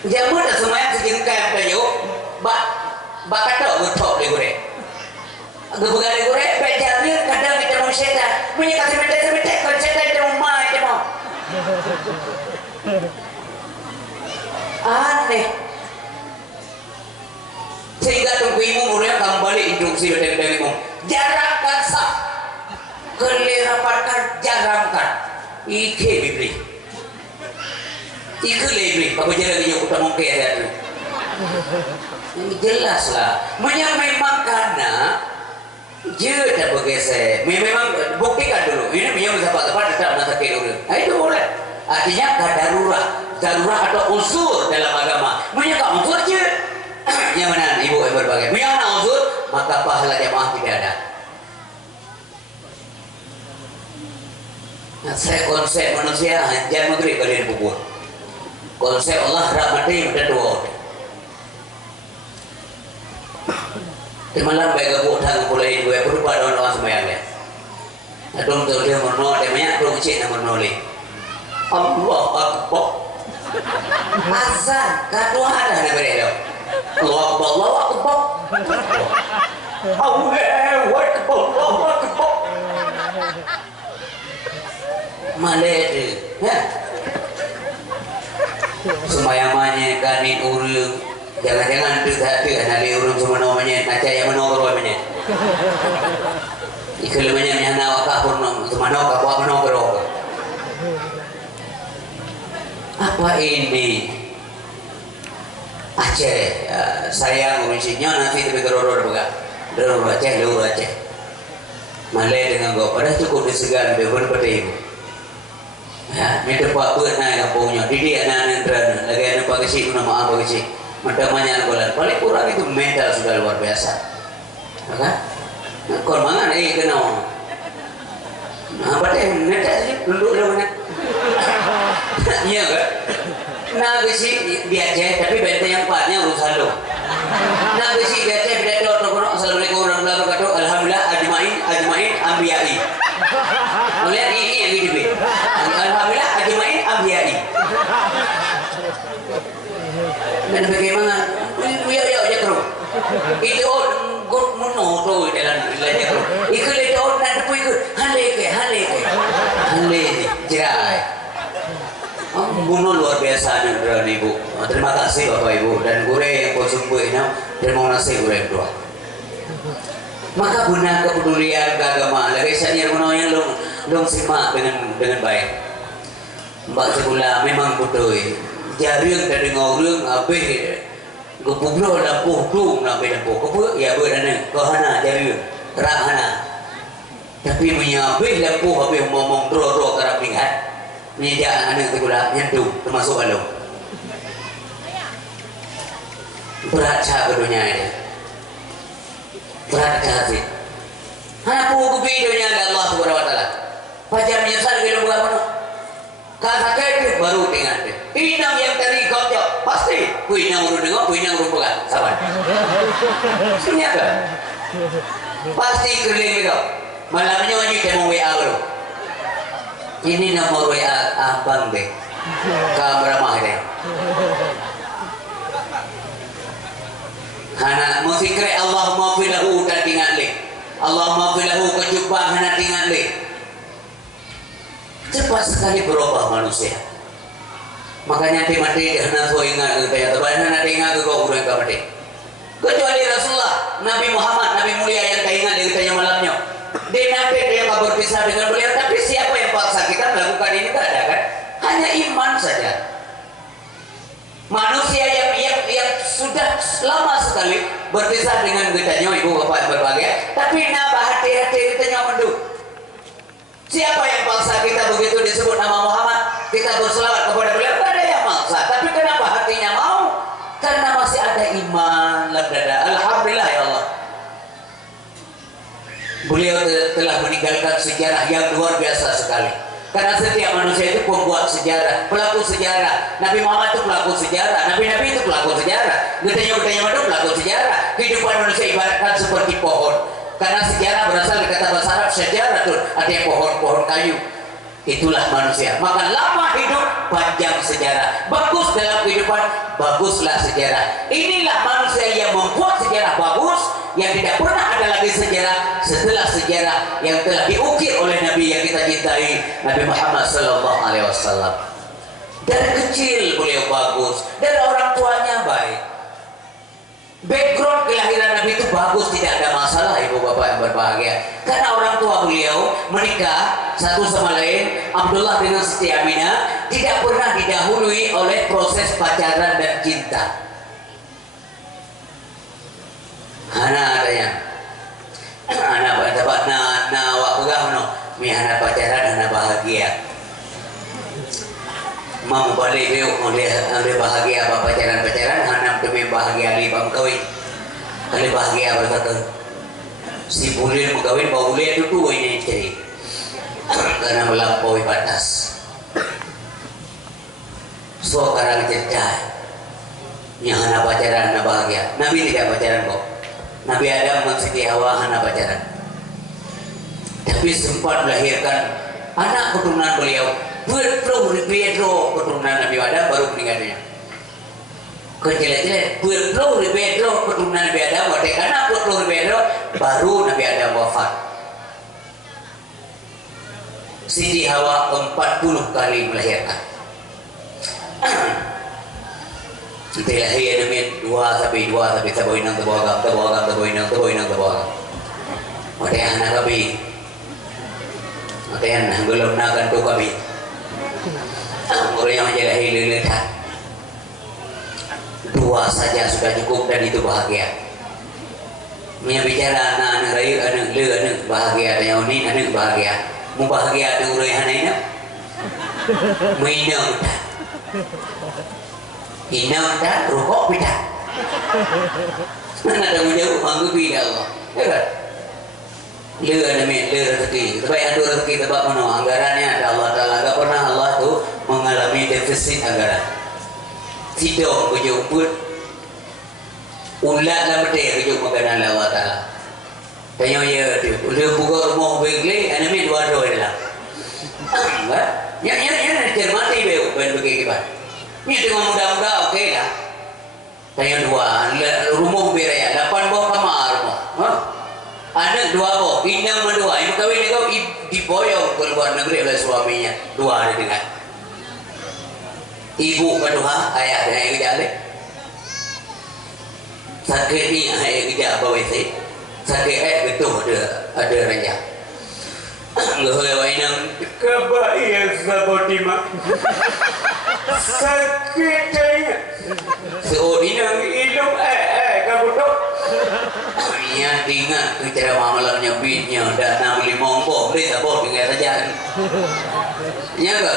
Jamu dah sembahyang sejengkal kayu, bak kata betul le gore. Agak begari gore, pejarnya kadang kita mau setan, punya kasih temete, kalau setan kita mau mai kita mau. Aneh. Sehingga tunggu ibu mulia kembali instruksi dari ibu. Jarangkan sah. Kelirapatkan jarangkan ike bibli ike lebli apa jalan dia kita mungkin ada ini jelas lah memang karena dia tak bergeser memang buktikan dulu ini memang tempat-tempat tetap masa dulu itu boleh artinya darurat atau unsur dalam agama menyangka unsur je yang mana ibu yang berbagai menyangka unsur maka pahala jamaah tidak ada. Nah, saya konsep manusia jangan maghrib kalian pukul. Konsep Allah rahmati dan doa. Di malam baik aku tang mulai gue berubah dengan orang sembahyang ya. Adong tu dia menolak dia banyak dong cik nak menolak. Allah Akbar. Azan kadu ada nak berada. Allah Akbar Allah Akbar. Allah Akbar. Malay ya. Sembayang kanin urung jangan-jangan tidak ada urung semua namanya naca yang menogor namanya ikhlamanya yang nawak pun semua nawak apa menogor apa ini Aceh sayang urusinya nanti tapi keroror bukan keroror Aceh Malay dengan gua pada cukup disegan beban pada ibu. Ya, ini tempat buat naik kampungnya. Didi anak antara lagi anak pagi nama apa sih? Macam mana bulan? Paling kurang itu mental sudah luar biasa. Maka, kalau mana nih kenal? Nah, apa deh? Mental sih duduk di mana? Iya kan? Nah, sih dia Aceh, tapi benteng yang partnya urusan lo. Nah, sih dia Aceh, dia tahu orang assalamualaikum warahmatullahi wabarakatuh. Alhamdulillah, ajmain, ambiyai. Melihat ini yang hidup. Alhamdulillah ajmain ambiyai. Dan bagaimana? Ya terus. Itu god muno tu dalam terus. Ikut itu nanti pun ikut. Hale jerai. Bunuh luar biasa dan ibu. Terima kasih bapak ibu dan gure yang konsumsi terima kasih gure berdua. Maka guna kepedulian keagamaan lagi saya menanya long simak dengan baik. Mbak sebelah memang betul. Jaring dari ngorong apa? Gubernur lampu tu lampu kepu ya berana kohana jaring terang hana. Tapi menyabih lampu habis ngomong dro kerap lihat. Menyediakan anak sebelah nyentuh termasuk balong. Berat cah dunia ini. Berat hati. Hanya buku videonya ada Allah Subhanahu Wa Taala. Pajak menyesal kalau bukan mana. Kata kau baru dengar. Inang yang tadi kau jawab pasti. Inang urut dengar, inang urut bukan. Sabar. Sebenarnya apa? Pasti keliling kau. Malamnya wajib kamu WA baru. Ini nomor WA abang deh. Kamera mah deh. Hana musikre Allah mafilahu dan tinggal le. Allah mafilahu kejubah hana tinggal le. Cepat sekali berubah manusia. Makanya mati hana so ingat kita terbanyak hana ingat ke kau kurang mati. Kecuali Rasulullah, Nabi Muhammad, Nabi mulia yang keingat di kitanya malamnya. Dia nanti dia nggak berpisah dengan beliau, tapi siapa yang paksa kita melakukan ini tak ada kan? Hanya iman saja. Manusia yang sudah lama sekali berpisah dengan kitanya, ibu bapak yang berbahagia, tapi nambah hati-hati kitanya menduk. Siapa yang paksa kita begitu disebut nama Muhammad, kita berselawat kepada beliau? Tidak ada yang maksa. Tapi kenapa hatinya mau? Karena masih ada iman dalam dada. Alhamdulillah ya Allah. Beliau telah meninggalkan sejarah yang luar biasa sekali. Karena setiap manusia itu pembuat sejarah, pelaku sejarah. Nabi Muhammad itu pelaku sejarah, Nabi-Nabi itu pelaku sejarah. Getanya itu pelaku sejarah. Kehidupan manusia ibaratkan seperti pohon. Karena sejarah berasal dari kata bahasa Arab sejarah tuh, artinya pohon-pohon kayu. Itulah manusia. Maka lama hidup, panjang sejarah. Bagus dalam kehidupan, baguslah sejarah. Inilah manusia yang membuat sejarah bagus, yang tidak pernah ada lagi sejarah setelah sejarah yang telah diukir oleh Nabi yang kita cintai, Nabi Muhammad SAW. Dari kecil beliau bagus, dari orang tuanya baik. Background kelahiran Nabi itu bagus, tidak ada masalah ibu bapak yang berbahagia. Karena orang tua beliau menikah satu sama lain, Abdullah dengan Siti Aminah, tidak pernah didahului oleh proses pacaran dan cinta. Hana adanya, anak dapat na waktu no, mi anak pacaran anak bahagia. Mau balik dia oleh bahagia apa pacaran hanam demi bahagia libam kawin kali bahagia berkata si bulir mengkawin bau bulir itu tuh ini jadi karena melampaui batas. So karang cerita yang anak pacaran anak bahagia. Nabi tidak pacaran kok. Nabi Adam Siti Hawa anak pacaran, tapi sempat melahirkan anak keturunan beliau. Berpuluh keturunan Nabi Adam baru meninggalnya. Kecil-kecil berpuluh keturunan Nabi Adam, karena berpuluh baru Nabi Adam wafat. Siti Hawa 40 kali melahirkan. Kita lahir demi 2 sampai taboinang taboagam. Ada anak kami, ada yang belum nakan tu kami. Orang yang menjaga hilir lihat 2 saja sudah cukup dan itu bahagia. Bicara anak rayu, anak bahagia, anak bahagia. Mau bahagia dengan orang ini, minum dah, rokok beda. Mana ada menjauh manggu beda Allah, ya kan? Rezeki, tapi ada rezeki tempat mana anggarannya ada Allah Taala. Tak pernah Allah tu mengalami defisit anggaran. Tidak kejuput, ulat lah betul kejup makanan Allah Taala. Tanya ya tu, udah buka rumah begini, ane mi 2 lah. Enggak, yang cermati beu, ben begini kan. Ni tengok muda-muda okey lah. Tanya 2, rumah beraya, 8 bawah kamar rumah. Anak 2 boh, pinang mendua. Ibu kawin kau diboyong ke luar negeri oleh suaminya. 2 ada dengan. Ibu kedua, ayah dan ayah kerja le. Sakit ni ayah kerja bawa isi. Sakit betul ada raja. Ngehoi wainang kebaik sabotima. Sakit ayah. Seorang hidup kabutok. Ia ingat bicara malamnya bitnya dan 65 ombok beli sabot dengan saja. Ya ke?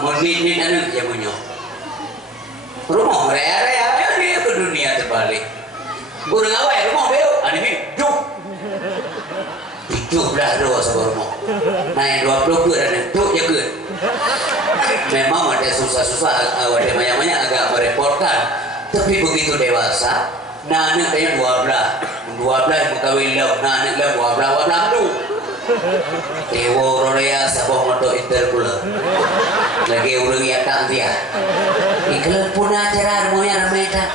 Mungkin anak dia punya. Rumah raya dia ke dunia terbalik. Burung awal rumah beu, anime juk. Juk dah 2 sebuah rumah. Nah yang 20 ke dan juk je ke. Memang ada susah-susah, ada banyak-banyak agak merepotkan. Tapi begitu dewasa, nah anak kaya 12 berkahwin lau, nah anak lau 12 tu. Dewa Rorea sabah motor interpula. Lagi orang yang tak dia. Iklan pun acara rumahnya ramai tak.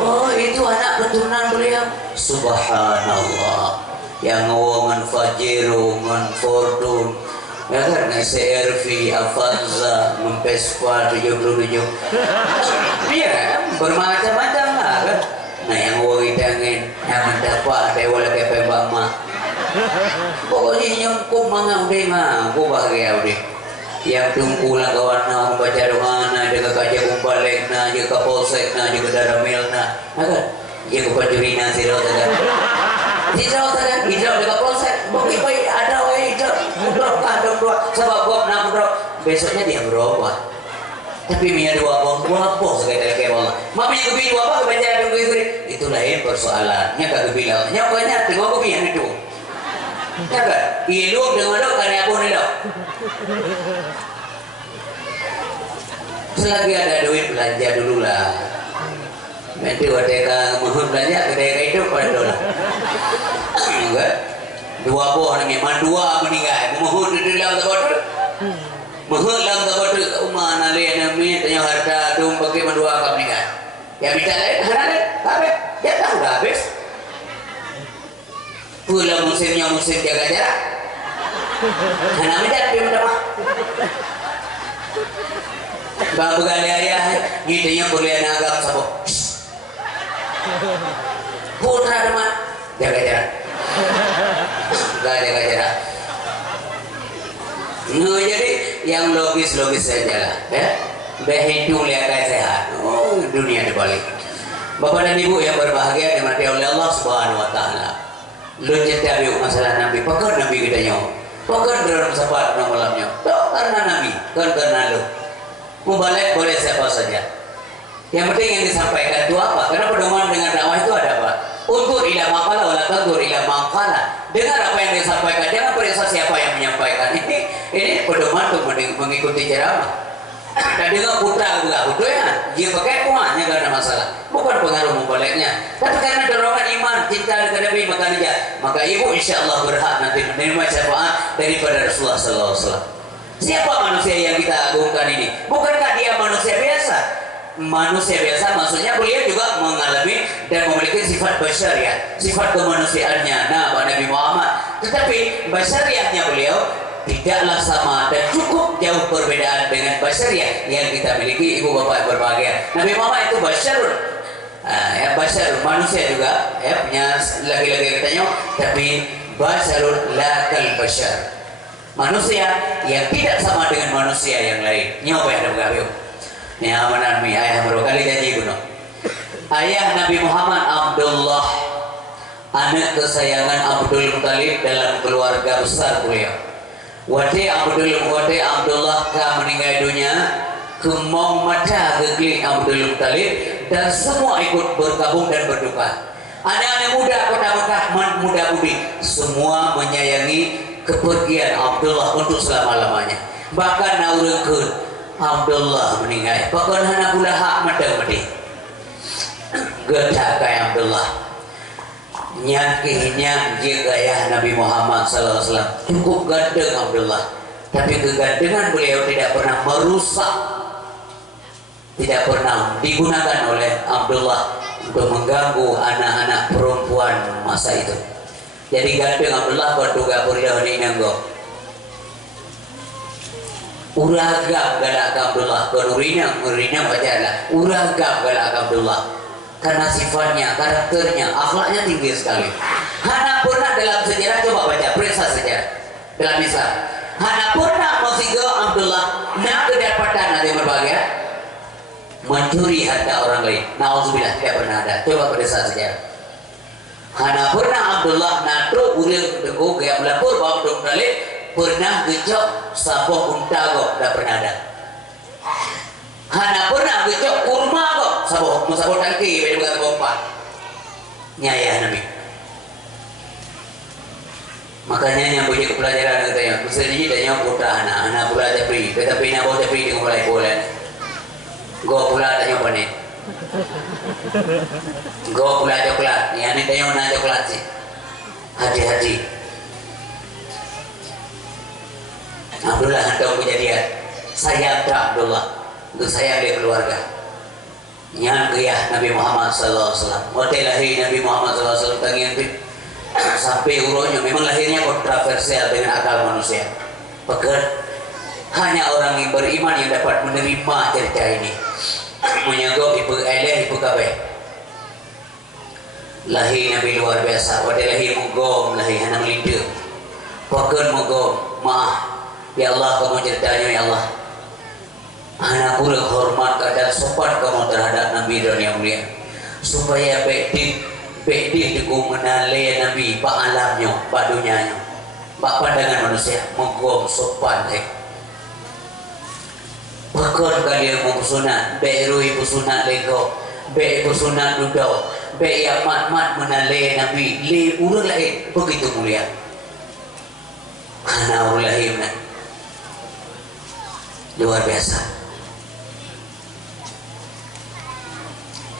Oh itu anak keturunan beliau. Subhanallah. Yang ngawangan fajiru, ngan fordun, Ya kan, CRV, Avanza, Vespa 77. Iya kan, bermacam-macam lah kan. Nah yang widangin, yang mendapat dewa lagi pembak mah. Pokoknya nyengkup mangang deh mah, aku bahagia deh. Yang tunggu lah kawan nak baca doana, jaga kaji kumbalik na, jaga polsek na, jaga daramil na, kan? Jaga penjurina sirau kan? Hijau kan? Hijau jaga polsek, bukti baik ada hijau, mudrok kandung dua, sebab gua nak mudrok. Besoknya dia berubah. Tapi minyak dua bos kayak Allah. Maminya kebi dua apa kebaca dong itu lain persoalannya kagak bilang. Nyawanya tengok kebi yang itu. Ya kan? Hidup dengan dok karya pun itu. Selagi ada duit belanja dulu lah. Nanti waktu mohon belanja ketika itu pada dolar. Enggak. Dua boh memang dua meninggal. Mohon di dalam tempat. Mohon dalam tempat mana lihat namanya tanya harta dum bagi mendua kami kan. Ya minta lain harga habis. Ya tahu dah habis. Pula musimnya musim jaga jarak. Karena minta minta mah. Bapak kali ayah gitunya kuliah agak sabuk. Putra teman jaga jarak. Gak jaga jarak. No, jadi yang logis-logis saja lah, ya. Berhitung lihat sehat. Oh, dunia dibalik. Bapak dan Ibu yang berbahagia dimati oleh Allah Subhanahu Wa Taala. Lu cerita biuk masalah Nabi, pakar Nabi kita nyawa, pakar dalam sempat malamnya. Tuh karena Nabi, kan karena lu. Mau balik boleh siapa saja. Yang penting yang disampaikan itu apa? Karena pedoman dengan dakwah itu ada apa? Untuk ila maqala wala tadur ila maqala. Dengar apa yang disampaikan, jangan periksa siapa yang menyampaikan. Ini pedoman untuk mengikuti ceramah. Dan dengar putra juga ya. Dia pakai kuahnya gak ada masalah. Bukan pengaruh membaliknya. Tapi karena dorongan iman, cinta kepada Nabi maka ibu insya Allah berhak nanti menerima syafaat daripada Rasulullah SAW. Siapa manusia yang kita agungkan ini? Bukankah dia manusia biasa? Manusia biasa maksudnya beliau juga mengalami dan memiliki sifat basyariah, sifat kemanusiaannya. Nah, Nabi Muhammad, tetapi basyariahnya beliau tidaklah sama dan cukup jauh perbedaan dengan basyariah yang kita miliki. Ibu bapak yang berbahagia, Nabi Muhammad itu basyarun, ya basyarun manusia juga, ya punya lagi-lagi katanya, tapi basyarun lakal basyar, manusia yang tidak sama dengan manusia yang lain. Nyoba yang bergaul. Ya mana mi ayah berkali janji kuno. Ayah Nabi Muhammad Abdullah, anak kesayangan Abdul Muttalib dalam keluarga besar beliau. Wate Abdullah ka meninggal dunia, kemau mata gegling Abdul Muttalib dan semua ikut bergabung dan berduka. Anak-anak muda kota Mekah, muda-mudi semua menyayangi kepergian Abdullah untuk selama-lamanya. Bahkan naurengkeun Abdullah meninggal. Bahkan anak pula hak medang-meding. Gedak kaya Abdullah. Nyakinya jika ya Nabi Muhammad SAW cukup gandeng Abdullah. Tapi kegandengan beliau tidak pernah merusak, tidak pernah digunakan oleh Abdullah untuk mengganggu anak-anak perempuan masa itu. Jadi gandeng Abdullah berduga beliau ini nanggo. Uragam galak Abdullah, konurina bacalah. Uragam galak Abdullah, karena sifatnya, karakternya, akhlaknya tinggi sekali. Hana pernah dalam sejarah, coba baca, periksa sejarah dalam misal. Hana pernah musigo Abdullah nak kedapatan nanti berbahagia mencuri harta orang lain. Nauzubillah, tidak pernah ada. Coba periksa sejarah. Hana pernah Abdullah nato ulang teguh gaya melapor bahwa Abdul Muttalib pernah gecok sapoh untago, tidak pernah ada. Hana pernah gecok kurma kok sapoh tangki beda kata bomba nyaya Nabi. Makanya yang punya kepelajaran katanya kusini tanya putra anak pula tapi nak bawa tapi dengan mulai bola go pula tanya apa nih go pula coklat ya ini tanya nak coklat sih hati-hati. Abdullah hendak kejadian sayang tak Abdullah untuk sayang dia keluarga yang gaya Nabi Muhammad SAW. Waktu lahir Nabi Muhammad SAW tangian sampai uronya memang lahirnya kontroversial dengan akal manusia. Bahkan hanya orang yang beriman yang dapat menerima cerita ini. Menyanggup ibu eleh ibu kabeh. Lahir Nabi luar biasa. Pada lahir menggom, lahir anak linda. Bahkan menggom, maaf. Ya Allah, kamu ceritanya ya Allah. Anak kurang hormat dan sopan kamu terhadap Nabi dan yang mulia. Supaya baik diku menalai Nabi pak alamnya, pak dunianya, pak pandangan manusia, menggom sopan. Bahkan kalian mau sunat, baik ibu sunat lego, baik ibu sunat duduk, baik yang mat menalai Nabi, le urut lain begitu mulia. Anak urut lahir luar biasa.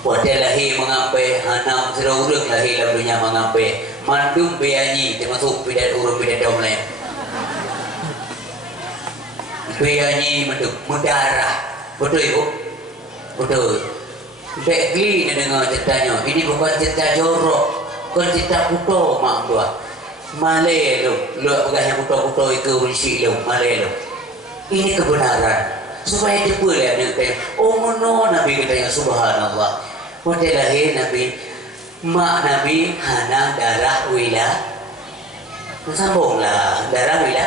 Pada lahir mengampai hanam seruruk lahir lalunya mengampai mandum beanyi termasuk pidat urut pidat dom lain. Beanyi mandum mendarah. Betul ibu? Betul. Bekli dengar ceritanya. Ini bukan cerita jorok, bukan cerita kuto mak dua. Malay lu pegang yang kuto itu risik lu, malay lu. Ini kebenaran. Supaya dia boleh ada oh no Nabi kita yang subhanallah. Pada lahir Nabi, mak Nabi hana darah wila. Sambunglah darah wila.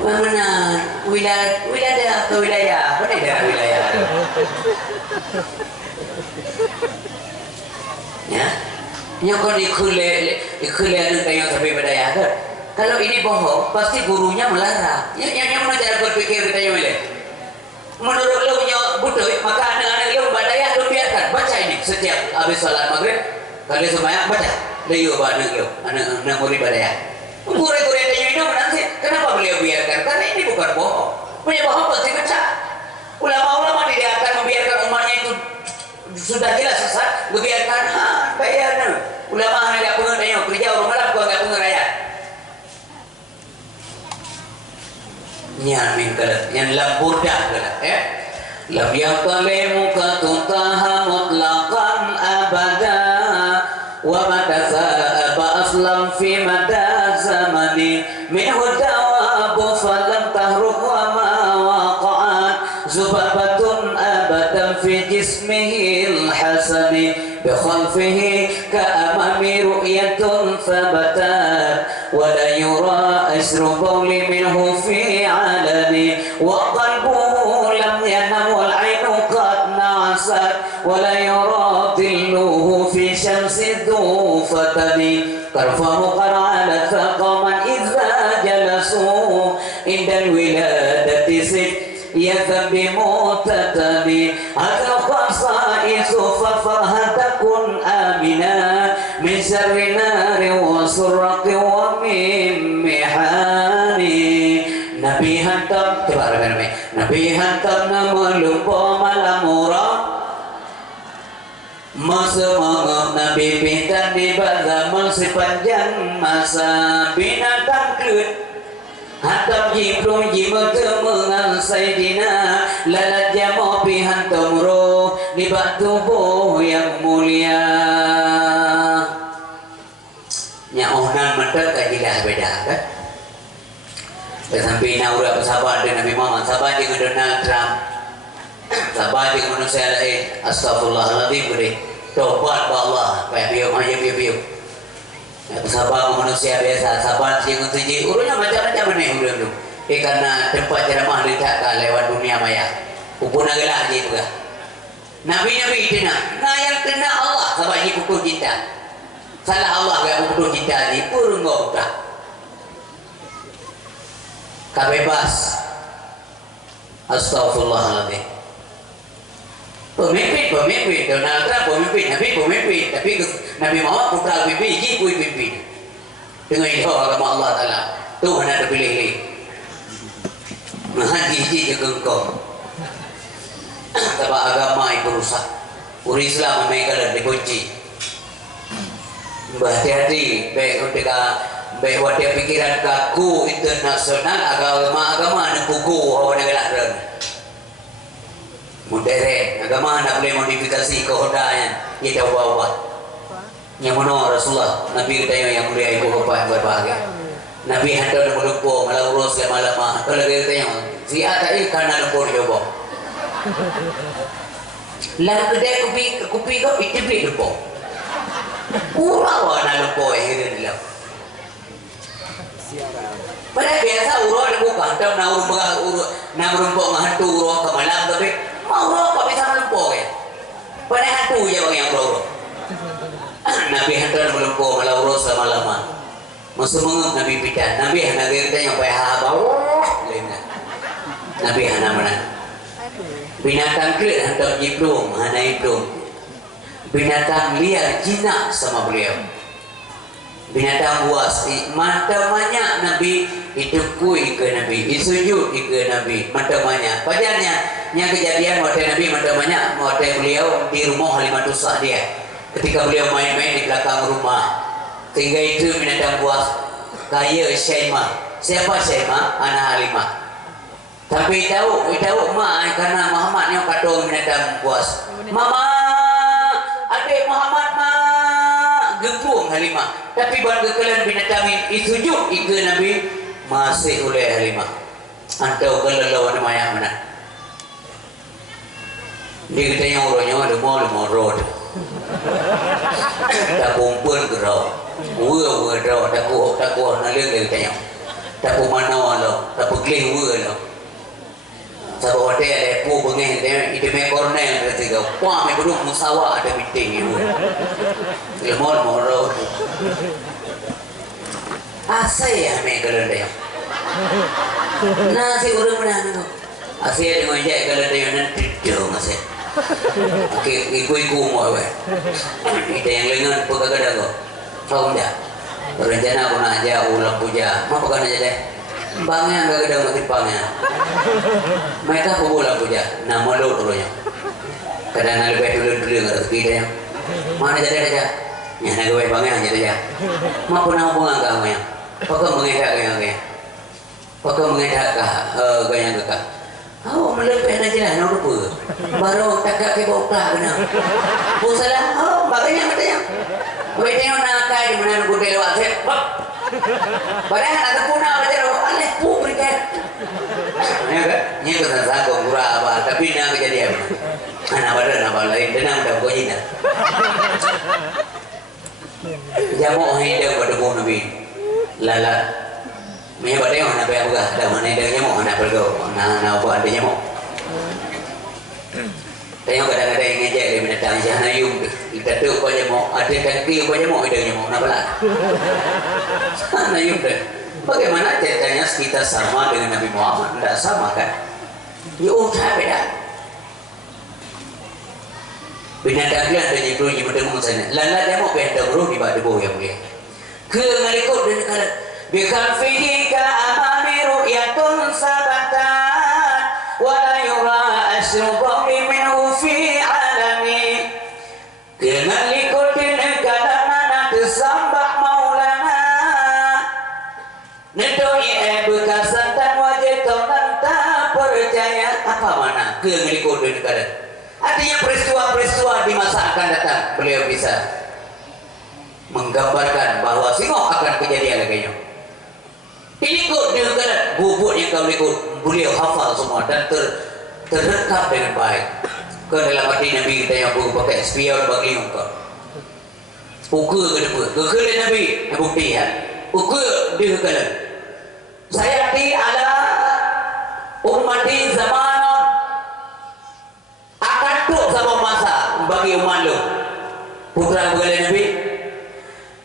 Mana wilayah atau wilayah? Mana darah wilayah? Ya, yang kau dikule anu tayang sampai berdaya kan? Kalau ini bohong, pasti gurunya melarang. Yang mana cara berpikir kita yang boleh? Menurut lu butuh, maka anak-anak lu badaya lu biarkan baca ini setiap habis sholat maghrib kali semuanya baca layu anak lu anak murid badaya gure-gure tanya ini menanti kenapa beliau biarkan karena ini bukan bohong punya bohong pasti baca ulama-ulama tidak akan membiarkan umatnya itu sudah jelas sesat biarkan bayar ulama hanya pengen tanya kerja orang malam gua nggak pengen raya nyamin kalah yang lambur dah kalah lam yaqalimuka tutaha mutlaqan abada wa madasa aslam fi mada zamani minhu dawabu falam tahruk wa ma waqa'at zubabatun abadan fi jismihi al-hasani bi khalfihi ka'amami ru'yatun thabatat wa la yura asru bawli minhu fi alani wa qalbuhu lam yanam wal ainu qad na'asat wa la yura dhilluhu fi syamsi dhu fatani karfahu qara'ala thaqaman idza jalasu indal wiladati sit yadhabi mutatani hadha khasaisu fafahatakun amina min syarri nari wa surraqi wa min mihani Nabi hantam coba ramai Nabi hantam nama lupa malam murah masa mengap Nabi pintar di zaman sepanjang masa binatang klut hantam jibrung jimata mengang Sayyidina lalat jamaah pihantam roh di bak tubuh yang mulia nyaohnan mentek kajilah beda kan sampai naura bersabar dengan Nabi Muhammad sabar dengan Donald Trump sabar dengan manusia lain astagfirullahaladzim boleh tobat ba Allah kayak biu aja biu sabar dengan manusia biasa sabar dengan tuji urunya macam-macam nih udah karena tempat ceramah letakkan lewat dunia maya upuna gelah aja juga Nabi-Nabi itu nah yang kena Allah sabar ini pukul cinta salah Allah gak pukul cinta ini purung gak kabebas astagfirullahaladzim pemimpin Donald Trump pemimpin tapi Nabi Muhammad putra pimpin jiku pimpin dengan itu agama Allah Ta'ala Tuhan ada pilih-pilih menghati juga engkau sebab agama itu rusak uri Islam mereka dan dikunci berhati-hati baik ketika baik wadah pikiran kaku internasional agama nak buku orang negara lain modern agama nak boleh modifikasi kehodanya kita bawa yang mana Rasulullah Nabi kita yang mulia ibu bapa yang berbahagia Nabi hantar melumpuh malah urus lama-lama. Kalau dia tanya, si atai karena lumpur coba. Lalu kedai kopi kau itu beli lumpur. Urau nak lumpur akhirnya dia. Padahal biasa urau ada bukan, tahu nak lumpur hantu urau ke malam tapi mau urau kau bisa lumpur ya. Padahal hantu je bang yang urau. Nabi hantar melumpuh malah urus lama-lama. Masuk mengup Nabi pidan. Nabi hana tanya apa habau. Nabi hana mana? Binatang ke hantar jiplum, hana jiplum. Binatang liar jinak sama beliau. Binatang buas mata banyak Nabi itu kui ke Nabi, sujud ke Nabi mata banyak. Pajarnya yang kejadian waktu Nabi mata banyak waktu beliau di rumah Halimatus Sa'diyah. Ketika beliau main-main di belakang rumah, sehingga itu binatang buas kaya Syaimah. Siapa Syaimah? Anak Halimah. Tapi tahu mak karena Muhammad yang kata binatang buas. Mama, adik Muhammad mak gempung Halimah. Tapi bangga kalian binatang ini sujud ke Nabi masih oleh Halimah. Antau kelelawan maya mana? Dia katanya orangnya ada mau road. Tak kumpul gerau, gerau tak kuah nalir dia tanya, tak mana walau, tak pergi lo. Sebab ada lepu bengeng dia itu mekornel ketika, wah mereka musawah ada meeting itu, lemon moro. Asal ya mereka dia, nasi orang mana tu, asal dengan je kalau dia nanti jauh masih. Iku mau apa? Kita yang lengan pegawai kau, tahu tak? Rencana aku nak aja ulang puja, mau pegang aja deh. Bangnya enggak ada mati bangnya. Mereka aku ulang puja, nama lo turunnya. Kadang lebih dulu nggak kita yang mana jadi aja. Ya nak gue bangnya aja aja. Mau pun aku nggak kamu yang, pakai mengedak kayak, pakai mengedak gaya gak. Oh, melepeh aja lah, nak lupa. Baru takak ke bawah benar. Pusalah, oh, bagainya katanya. Mereka yang nak kaya di mana nak lewat saya. Padahal ada punah aja loh, aleh pu berikan. Ya kan? Ini kan saya kurang apa, tapi nak kejadian. Anak badan apa lain, denang dah kau ini. Jamu hidup pada bunuh bin, lala. Maya pada yang nak bayar bukan, dah mana dia nyamuk, nak pergi, nak buat dia nyamuk. Tengok kadang-kadang yang ngejek dia binatang jangan ayum, kita tu apa nyamuk, ada kaki apa nyamuk, dia nyamuk, nak pelak. Jangan ayum deh. Bagaimana ceritanya kita sama dengan Nabi Muhammad? Tidak sama kan? Ya udah beda. Binatang dia ada nyebut nyebut sana. Lala nyamuk binatang ruh di bawah debu yang mulia. Kengalikut dan kalau Bikan fihi ka amami ru'yatun sabatan wala yura asru qawmi minhu fi alami dengan likutin kadamana tersambak maulana nedoi bekasan dan wajib kau tak percaya apa mana dengan likutin kadam artinya peristiwa-peristiwa di masa akan datang beliau bisa menggambarkan bahwa singok akan kejadian lagi. Ini kok dengan bubuk yang kau ikut beliau hafal semua dan terrekam dengan baik. Ke dalam hati Nabi kita yang pakai spion bagi engkau. Ukur ke depan, ke Nabi bukti ya. Ukur dia ke saya di ala ummati zamanon akan tuh sama masa bagi umat lo. Putra bagi Nabi.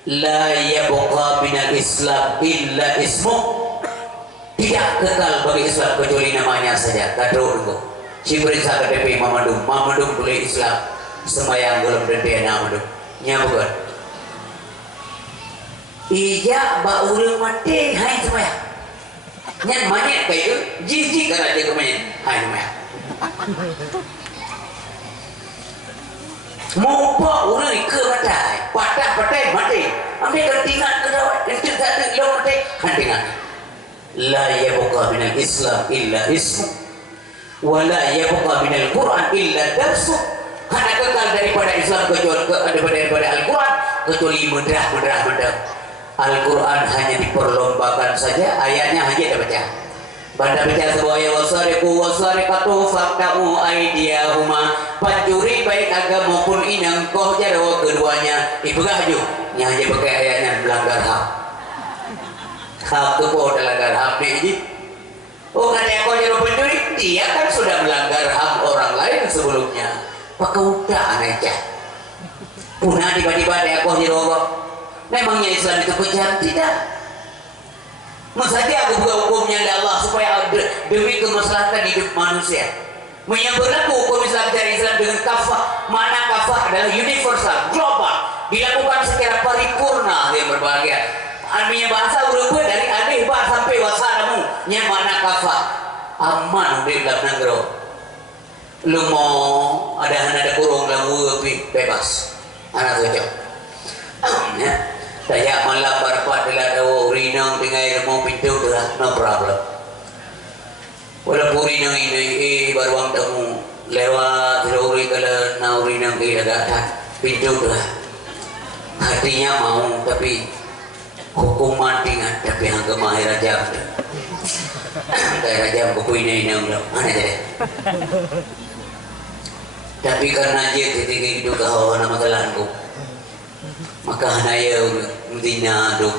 La yabqa minal Islam illa ismu, tidak kekal bagi Islam kecuali namanya saja. Kado dulu si perintah KTP Mamadum boleh Islam sembahyang belum dan Mamadum nyambung iya bauri mati hai sembahyang nyan manyet kayu jijik kalau dia kemanyet hai sembahyang mau orang ke patah mati ambil ketinggalan ke dalam itu satu kilo mati ketinggalan la yabqa minal Islam illa ismu wa la yabqa minal Quran illa darsu hanya kekal daripada Islam kecuali daripada Al-Quran kecuali medrah Al-Quran hanya diperlombakan saja, ayatnya hanya dibaca. Pada baca sebuah ayat wasariqu wasariqatu faqta'u aydiyahuma, pencuri baik agama maupun inang kau jarawa keduanya ibgahju. Nya hanya pakai ayatnya melanggar HAM. HAM itu kau melanggar HAM nih. Oh katanya kau jarawa pencuri, dia kan sudah melanggar HAM orang lain sebelumnya. Pakai udah aja. Punah tiba-tiba ada kau jarawa. Memangnya Islam itu kejam? Tidak. Maksudnya aku buka hukumnya dari Allah supaya demi kemaslahatan hidup manusia. Yang berlaku hukum Islam dari Islam dengan kafah. Makna kafah adalah universal, global, dilakukan secara paripurna yang berbahagia. Artinya bahasa urut dari adih bah sampai wasaramu. Yang makna kafah aman di dalam negeri. Lu mau ada kurung lalu bebas. Anak cocok. Ya. Saya malam berpat dengan urinang dengan air mau pintu dah, no problem. Walaupun urinang ini baru temu lewat uri kalau na urinang ini agak pintu dah. Hatinya mau tapi hukuman dengan tapi angka mahir aja. Kayak aja buku ini udah mana jadi. Tapi karena dia ketika itu kau nama telanku. Maka hanaya mendina duk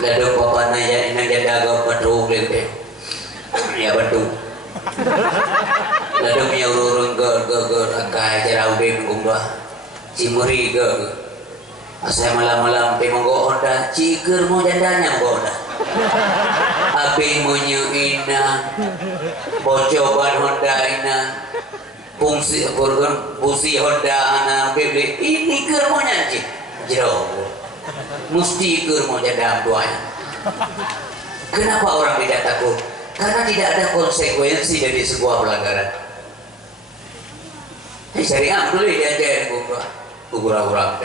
laduk papa naya ina jadaga patu lebe ya batu laduk nya ururun ge akai jarau be ngumba cimuri ge asai malam-malam pe monggo oda ciker mau jandanya monggo oda api munyu ina bocoban honda ina fungsi Honda anak bebek ini kermonya cik jauh mesti kermo jadam doanya. Kenapa orang tidak takut? Karena tidak ada konsekuensi dari sebuah pelanggaran. Syariah dulu diajar gugura-gura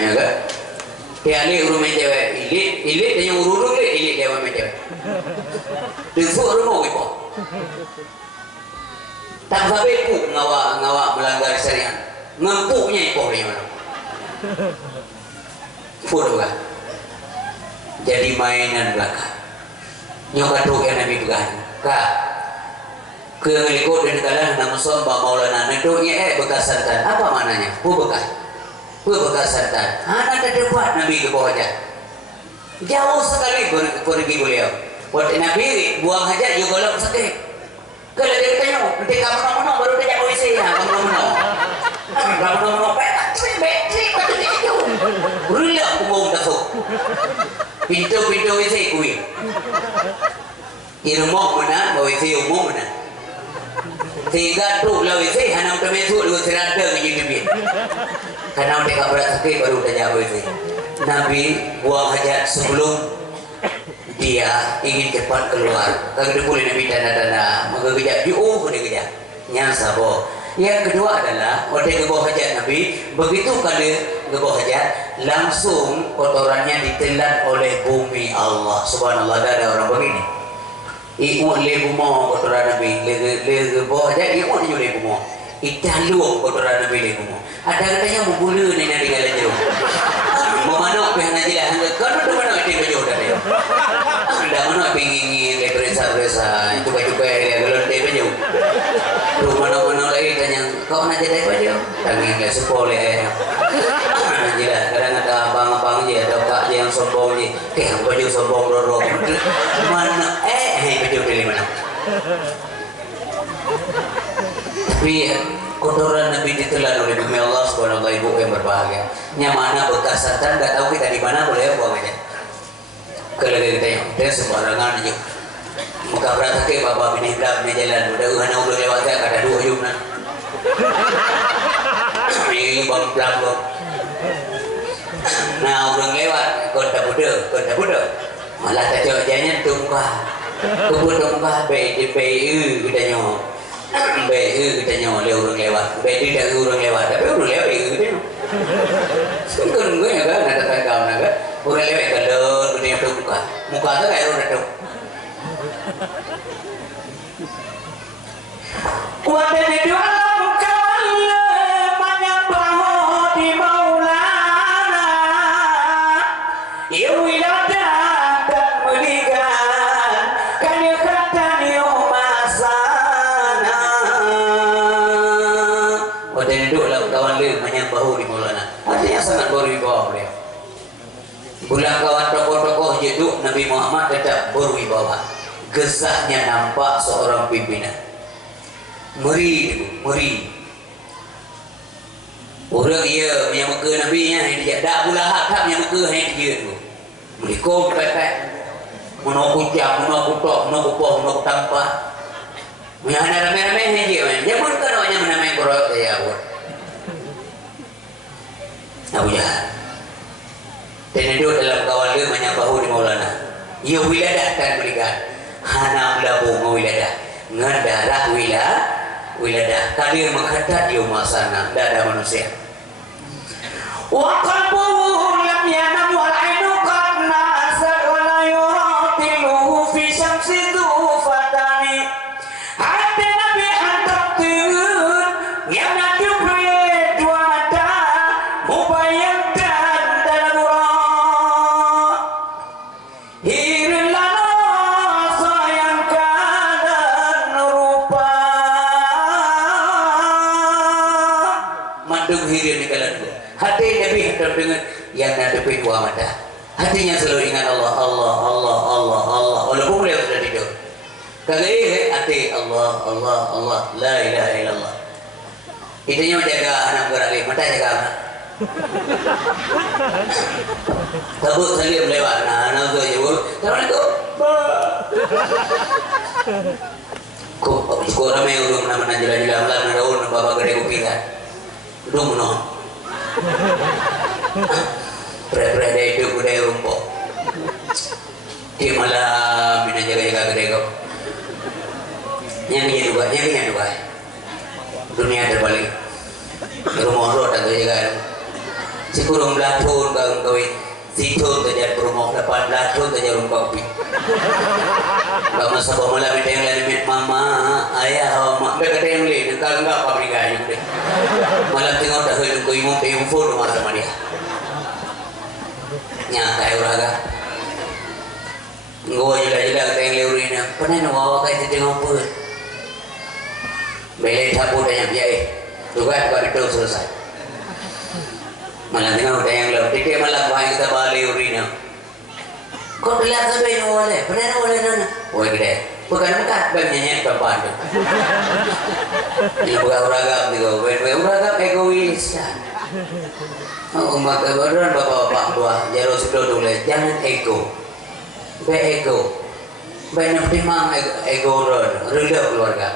ya kan? Kali urut cewek ilit dia urut ilit dia cewek tuh rumah ibu tak sampai pun ngawa melanggar syariat ngempuknya ipohnya mana pun kan jadi mainan belakang nyoka tuh yang nabi pegang kak ke ngikut dan kalah nama sombak maulana nedoknya bekas santan apa mananya bekas santan anak ke depan nabi ke bawah aja jauh sekali pergi beliau buat nabi buang aja juga belum sakit. Kalau dia tanya, nanti kamu baru dia jauh isi ya, kamu petak, betri, patut dia jauh. Berulang umum tasuk. Pintu isi kui. Irmong mana, bawa isi umum mana. Tiga tu lalu isi, hanam temesu lu serada menjadi. Karena mereka berat sakit baru dia jauh isi. Nabi buang hajat sebelum dia ingin cepat keluar. Kalau dia boleh Nabi tanda-tanda mengejak jauh dia kejak nyasa boh. Yang kedua adalah waktu ke bawah hajat Nabi begitu kali ke bawah hajat langsung kotorannya ditelan oleh bumi Allah subhanallah. Ada orang begini iu le bumo kotoran Nabi le bawah hajat iu dia le bumo italuang kotoran Nabi le bumo. Ada katanya membulu ni nanti kalau jauh memanok pihak najilah kalau tu mana dia jauh dari anda mana pingin lebresa cuba ya kalau dia baju tu mana lagi tanya kau nak jadi baju lagi nggak sekolah ya najilah kadang ada abang je ada kak je yang sombong je baju sombong dorong mana baju pilih mana tapi kotoran Nabi ditelan oleh bumi Allah subhanahu wa ta'ala. Ibu yang berbahagia nyamana bekas santan gak tahu kita di mana boleh buang aja kalau kita yang sembarangan aja muka berata ke bapak bini belakang jalan udah udah lewatnya ada dua yumna ini bang belakang nah orang lewat konta budo malah tak jadinya tungkah kebun tungkah BDPU kita nyawa kita nyawa orang lewat tidak orang lewat tapi orang lewat gitu kan gue ya kan ada kau naga orang lewat kalau dunia muka tu kayak orang tu Wadah di dalam kala menyembah di Maulana ya wiladah dan meligan kanya katan masana wadah duduk dalam kawan dia menyambahu di Maulana artinya sangat berwibawa beliau. Bulan kawan tokoh-tokoh jeduk Nabi Muhammad tetap berwibawa, gesahnya nampak seorang pimpinan meri. Orang ia yang muka Nabi nya dia dak pula hak yang muka hang dia tu. Melikom pepek. Mono kucang, mono kutok, mono kupoh, mono tampah. Punya anak ramai-ramai hang dia. Jangan kan orang yang menamai korok ya buat. Abu Jahal. Dan itu dalam kawal dia menyambahu di Maulana. Ya wiladah kan berikan. Hana melabuh wiladah. Ngedarah wiladah. Kali menghadat di rumah sana. Tidak ada manusia. وقلبه لم ينم والعين قد نأست ولا يعطله في شمس ذوفتان حتى نبي أن تبطل يمنع جبريل ومدى مبيدا دلورا هير لنا sayang kadan rupa mandung hirir di kalan hati Nabi hendak dengan yang nadapi dua mata. Hatinya selalu ingat Allah. Walaupun beliau sudah tidur. Kagak hati Allah. La ilaha illallah. Itunya menjaga anak beralih. Mata jaga anak. Kabut salim lewat. Anak tu jauh. Assalamualaikum. Kau ramai urung nama jalan-jalan malam daun bapa gede kopi kan. Dum no. Pernah itu budaya rumput di malam mina jaga-jaga gede kau nyanyi dua dunia terbalik rumah roh tak jaga si kurung belatun kau situ terjadi rumah depan belatun terjadi rumah kopi kalau masa malam itu yang lain mama ayah mak mereka yang lain kalau enggak pabrik aja deh malam tengok dah hidup kau imum full rumah sama dia nyata uraga gua jelas-jelas kata yang leurina pernah nawawa kaya tengok apa belai tabu dan yang biaya tugas kau itu selesai malam tengok yang leurina titik malam kau kita balik leurina kau lihat sampai nawawa pernah nawawa nana oh gede bukan banyak depan tu ini bukan uragam juga uragam egois maka badan bapak-bapak tua jaro sudah tulis jangan ego banyak timang ego rela keluarga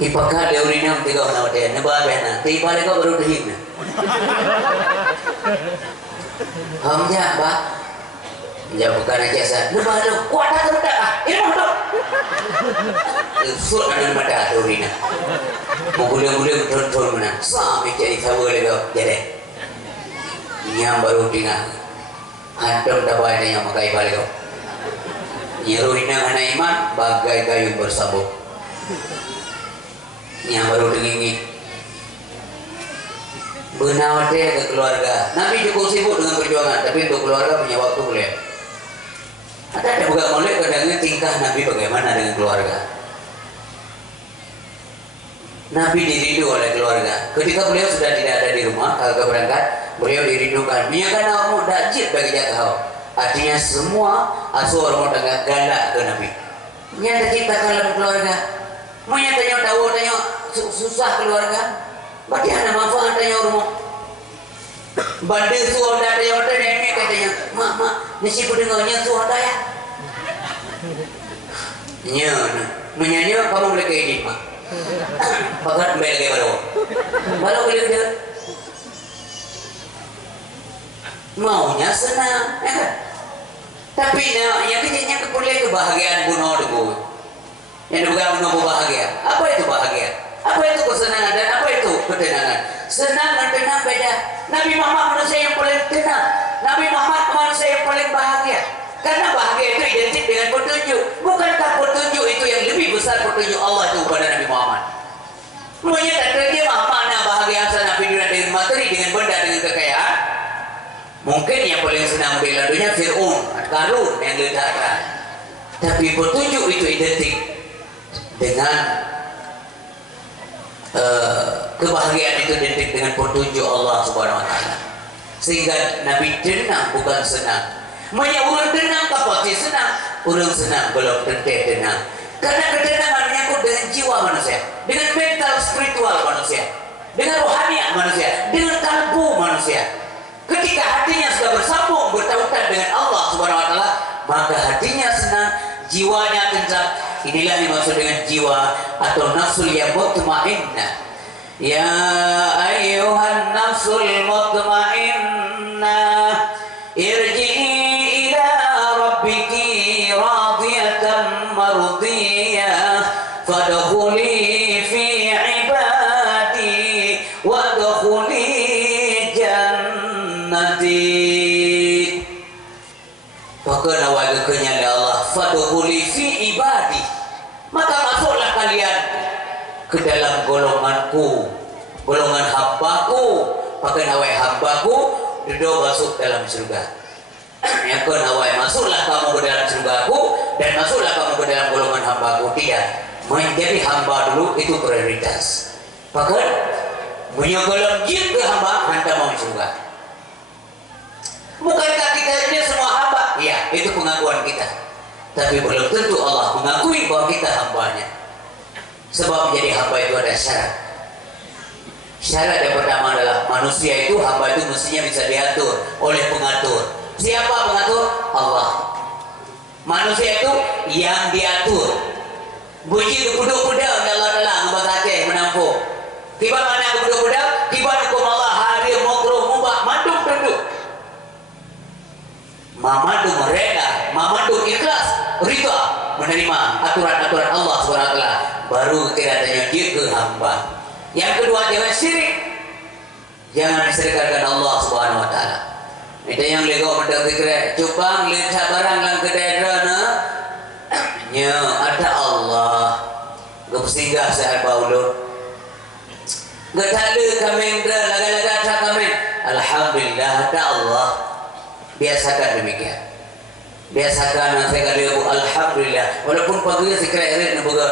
ipakah dia urinam tiga orang dia nebah bena tiba lagi baru dihina hamja bah ya bukan aja saya nebah lu kuat atau tak ini mah surat ada mata urina mula-mula betul-betul menang sampai jadi sabar lagi jadi yang baru tinggal hantam tak banyak yang makai balik kau urina hana iman bagai kayu bersambut yang baru dengingi benar dia ke keluarga Nabi cukup sibuk dengan perjuangan tapi untuk keluarga punya waktu boleh ada bukan boleh kadang-kadang tingkah Nabi bagaimana dengan keluarga Nabi dirindu oleh keluarga. Ketika beliau sudah tidak ada di rumah, agak berangkat, beliau dirindukan. Minyakan awakmu dajit bagi jatuh. Artinya semua asuh orang tengah galak ke Nabi. Nyata ciptakan dalam keluarga. Menyatanya tahu tanya susah keluarga. Berarti ada manfaat tanya rumah. Bandel suara tanya nenek katanya, mak, nasi pendengarnya suara ya. Menyanyi kamu boleh kayak gini mak. Pakat kembali ke baru dia maunya senang kan? Tapi yang kecilnya kemudian kebahagiaan bunuh dulu yang bukan bunuh bahagia apa itu bahagia apa itu kesenangan dan apa itu ketenangan senang dan tenang beda Nabi Muhammad manusia yang paling tenang Nabi Muhammad manusia yang paling bahagia karena bahagia itu identik dengan petunjuk bukankah petunjuk itu yang lebih besar petunjuk Allah itu kepada Nabi Muhammad menyatakan dia mana bahagia sana dunia dengan materi dengan benda dengan kekayaan Mungkin yang paling senang bela dunia Fir'aun, Qarun yang ledakan. Tapi petunjuk itu identik dengan kebahagiaan itu identik dengan petunjuk Allah Subhanahu Wa Taala. Sehingga Nabi tenang bukan senang. Banyak orang tenang pasti senang, orang senang belum tentu tenang. Karena ketenangan menyangkut dengan jiwa manusia, dengan mental spiritual manusia, dengan rohaniah manusia, dengan kalbu manusia. Ketika hatinya sudah bersambung bertautan dengan Allah Subhanahu Wa Taala, maka hatinya senang, jiwanya tentram. Inilah yang dimaksud dengan jiwa atau nafsul yang mutmainnah. Ya ayyuhan nafsul mutmainnah, irji'i ila rabbiki radiyatan mardiyah, fadkhuli fi ibadi wadkhuli jannati. Maka nawai kenyala Allah, fadkhuli fi ibadi, maka masuklah kalian ke dalam golonganku, golongan hambaku. Maka nawai hambaku duduk masuk dalam surga. Yang nawai masuklah kamu ke dalam surgaku dan masuklah kamu ke dalam golongan hambaku. Tidak, menjadi hamba dulu itu prioritas. Maka menyogolam jin ke hamba hantar mau surga. Bukankah kita ini semua hamba? Ya, itu pengakuan kita. Tapi belum tentu Allah mengakui bahwa kita hambanya. Sebab menjadi hamba itu ada syarat. Syarat yang pertama adalah manusia itu, hamba itu mestinya bisa diatur oleh pengatur. Siapa pengatur? Allah. Manusia itu yang diatur. Buji kuduk-kuduk Allah Ta'ala ngebahas Aceh menampung. Tiba mana kuduk-kuduk? Tiba hukum Allah hari makruh mubah manduk tunduk. Mamadu mereka, mamadu ikhlas, ridha menerima aturan-aturan Allah SWT, baru kira-kira dia ke hamba. Yang kedua, jangan syirik, jangan diserahkan Allah SWT. Itu yang lego mendak kira cupang lihat barang lang kedai drana nya ada Allah gak singgah saat baulun gak ada kami laga-laga ada kami. Alhamdulillah ada Allah. Biasakan demikian. Biasakan saya kali alhamdulillah. Walaupun pagi saya kira irit nabuga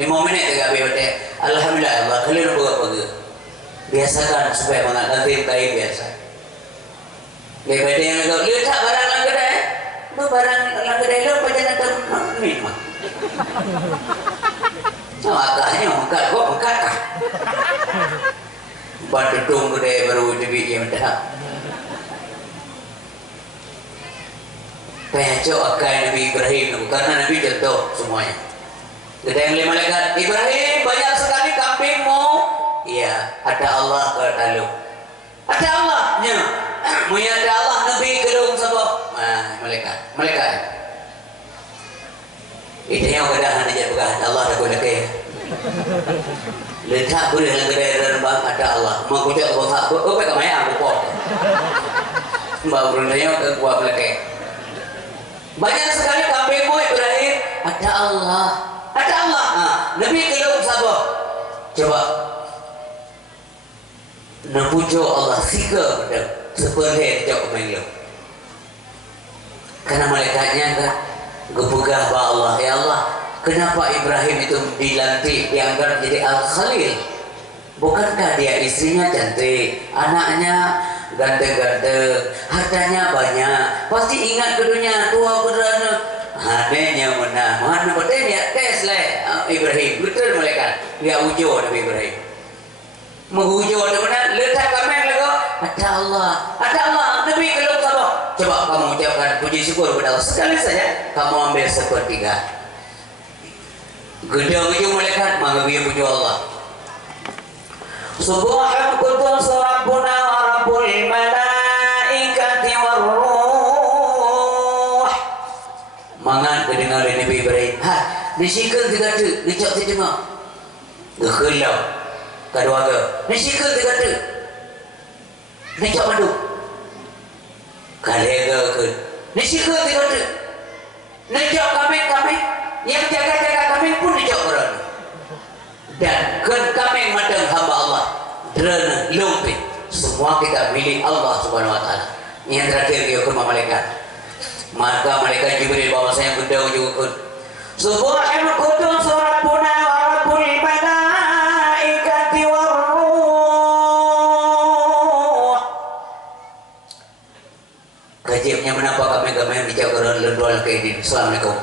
5 menit agak bete. Alhamdulillah Allah kali nabuga pagi. Biasakan supaya mengatasi kai biasa. Lepas yang agak lihat barang lang kedai. Bu barang lang kedai lo pajan ada ni mah. Makanya mengkat kok mengkat. Bandung kedai baru dibikin dah. Pencok akan Nabi Ibrahim karena Nabi contoh semuanya. Kita yang malaikat Ibrahim banyak sekali kambingmu. Iya, ada Allah kalau ada Allahnya. Munya ada Allah Nabi kelung sabo. Malaikat. Itu yang keadaan aja bukan Allah ada guna ke. Lihat boleh yang kedai bang ada Allah. Mau kucuk bangsa, apa kamaya aku pot. Mbak berundanya ke gua meleke. Banyak sekali kambingmu Ibrahim, ada Allah, ada Allah. Nabi kelung sabo. Coba nabujo Allah sika pada seperti jauh mengelung. Karena malaikatnya kan gepegah bahwa Allah, ya Allah, kenapa Ibrahim itu dilantik, diangkat jadi Al-Khalil? Bukankah dia istrinya cantik, anaknya ganteng-ganteng, hartanya banyak, pasti ingat keduanya tua berana. Hadenya mana betul dia tes lah Ibrahim, betul malaikat dia ujo Nabi Ibrahim. Mengujo mana letak kami lego ada Allah, Nabi kalau sabar. Coba kamu ucapkan puji syukur kepada Allah sekali saja, kamu ambil sepertiga. Gedung ujo malaikat mengambil puji Allah. Subhanahu qudus rabbuna wa rabbul malaikati waruh. Mangan kedengar Nabi Ibrahim. Disikul tiga tu, dicok tengok. Gekelau. Kedua ke. Disikul tiga tu. Dicok madu. Kalega ke. Disikul tiga tu. Dicok kami. Yang jaga-jaga kami pun dicok orang. Dan kami madang hamba Allah. Drena lumpit. Semua kita milik Allah Subhanahu Wa Taala. Yang terakhir dia ke malaikat. Maka malaikat Jibril bawa saya gendong juga. Subhanal qudus rabbuna wa rabbul malaikati waruh. Kajibnya menapa kami bicara lendual ke ini. Assalamualaikum.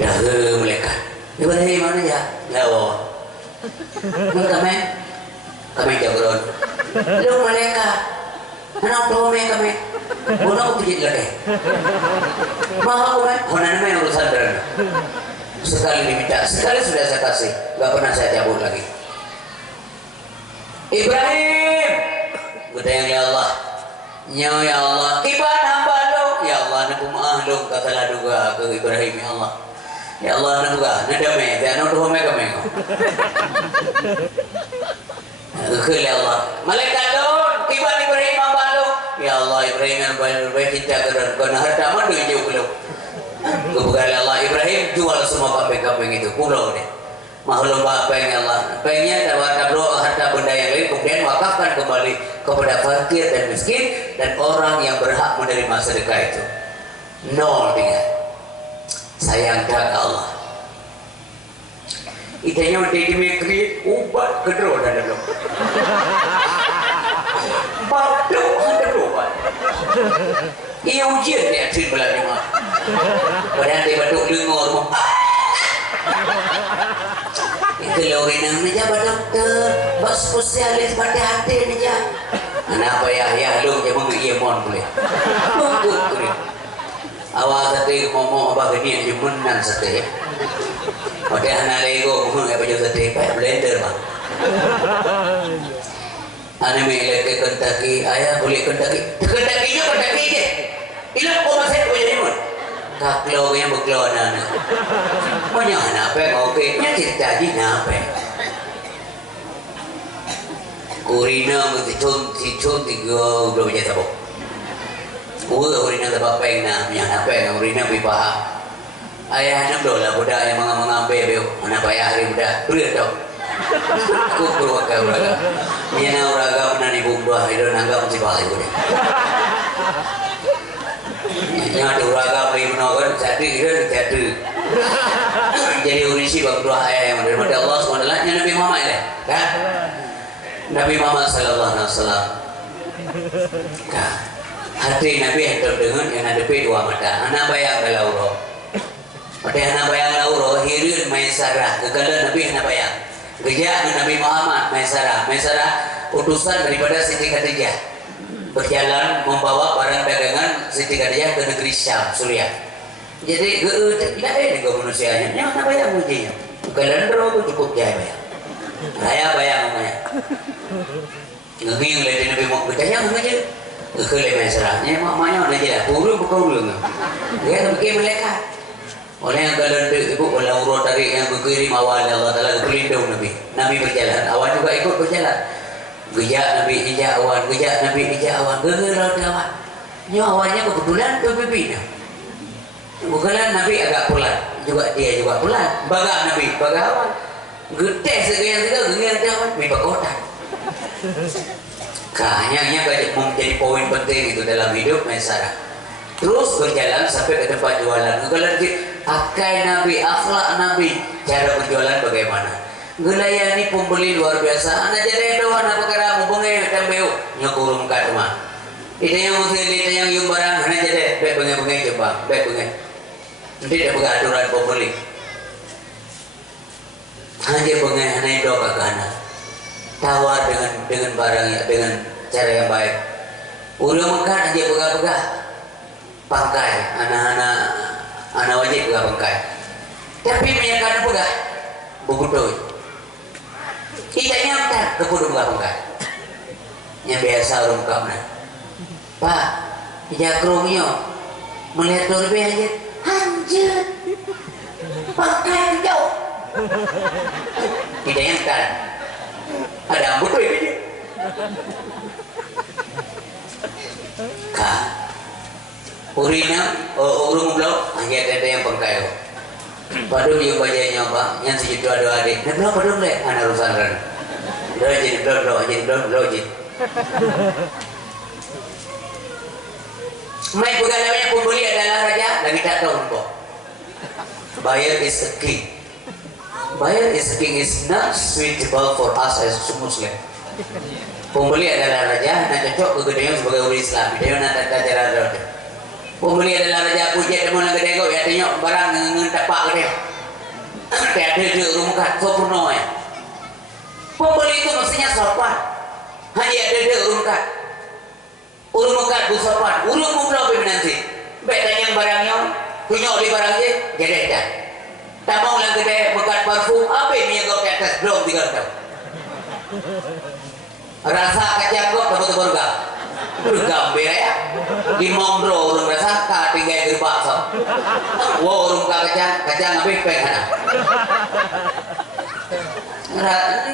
Dah malaikat. Ibrahim mana ya? Ya Allah. Kami jagoan. Lu malaikat. Anak tuh kami. Bono aku pijit lagi. Mahal kami. Mana namanya urusan darah. Sekali diminta, sekali sudah saya kasih. Gak pernah saya cabut lagi. Ibrahim. Gudang ya Allah. Nyawa ya Allah. Kiban hamba lu. Ya Allah, naku maaf lu. Katalah duga ke Ibrahim ya Allah. Ya Allah naga nadame dan tuh kami. Ke Allah. Malaikat daun tiba Ibrahim ambalu. Ya Allah Ibrahim yang baik kita geran karena harta mandu jauh belum. Kebukaan Allah Ibrahim jual semua kambing-kambing itu pulau deh. Makhluk apa yang Allah pengennya dapat harta benda yang lain kemudian wakafkan kembali kepada fakir dan miskin dan orang yang berhak menerima sedekah itu. Nol tinggal. Sayang dah Allah. Itanya udah dimikri ubat kedua dan belum. Batu ada ubat. Ia ujian dia cerita belakang mah. Padahal dia batu dengar mah. Itu lori nang aja dokter, bos spesialis pada hati aja. Kenapa ya lu jangan mengiemon boleh. Tunggu. Awal tadi ngomong apa gini aja menang sate. Padahal anak lego ngomong apa juga sate kayak blender bang. Anak milik ke Kentucky, ayah boleh Kentucky je. Ilah kau masih punya ni pun. Kaklo yang berkeluar anak. Banyak anak apa oke, nya cerita di apa. Kurina mesti cun tiga belum jadi tabok. Urina tak apa yang apa yang urina paham. Ayah anak dola budak yang mengambil beo, anak ayah hari budak berat tau. Aku berwakil uraga. Mina uraga pernah ibu dua itu nangga mesti bahaya budak. Yang ada uraga beri menawarkan jadi. Jadi urisi bang dua ayah yang daripada Allah SWT nya Nabi Muhammad ya, kan? Nabi Muhammad sallallahu alaihi wasallam. Kan? Hati Nabi hendak dengan yang ada dua mata. Anak bayang lauro. Pada anak bayang lauro hirun Maisarah. Kegala Nabi anak bayang. Kerja Nabi Muhammad Maisarah. Maisarah utusan daripada Siti Khadijah. Berjalan membawa barang dagangan Siti Khadijah ke negeri Syam, Suriah. Jadi tidak ada juga manusianya. Yang anak bayang ujinya. Kegala itu cukup jaya bayang. Raya bayang namanya. Ngegi ngeliatin Nabi Muhammad bertanya aja. Kelih mesranya maknya ada je puru berkaul dia pergi malaikat oleh yang kalau ibu oleh urut dari yang berkirim awal Allah Taala berlindung Nabi berjalan awan juga ikut berjalan gejak Nabi ijak awan gerak awan nyo awannya kebetulan pemimpinnya bukanlah Nabi agak pelan juga dia juga pelan baga Nabi baga awan gede segala gengar awan di kota. Hanya menjadi poin penting itu dalam hidup Maisarah. Terus berjalan sampai ke tempat jualan. Kalau pakai Nabi, akhlak Nabi, cara berjualan bagaimana? Gelayani pembeli luar biasa. Anak jadi doa, anak perkara hubungi tembeu nyokurum kat rumah. Itu yang muslim, itu yang yung barang. Anak jadi baik bengai coba, baik bengai. Nanti dia pegang aturan pembeli. Hanya bengai, anak doa ke anak. Tawar dengan barang dengan cara yang baik. Udah makan aja pegang pangkai anak wajib pegang pangkai. Tapi menyakan pegang bukutoi. Tidak nyampe ke kudu pegang pangkai. Yang biasa orang kamna. Pak, jakrongnya melihat lebih aja. Anjir, pangkai jauh. Tidak nyampe. Ada ambut ini. Kak, urina, urung belum, hanya ada yang pengkayo. Padahal yang bajanya apa, yang sejuta dua adik. Nah belum padahal leh, anak urusan kan. Belum jadi. Mai pegalaunya pembeli adalah raja, lagi tak tahu kok. Buyer is a king. Buyer is a king is not suitable for us as Muslim. Pembeli adalah raja, nak cocok kegedean sebagai orang Islam. Dia nak cara ada. Pembeli adalah raja puji temu nak gede kau ya tengok barang ngentapak gede. Kayak ada rumah kat sempurna ya. Pembeli itu mestinya sopan. Hanya ada rumah kat. Urung kat bu sopan. Urung mula nanti. Baik tanya barangnya, tunjuk di barangnya, jadi dah. Tak mau lah gede mekat parfum, apa yang kau ke atas belum 3 tahun. Rasa kacang kok dapat berga. Bergambar ya. Di Mondro urung rasa ka tinggal gerbak so. Wah urung kacang habis pengen.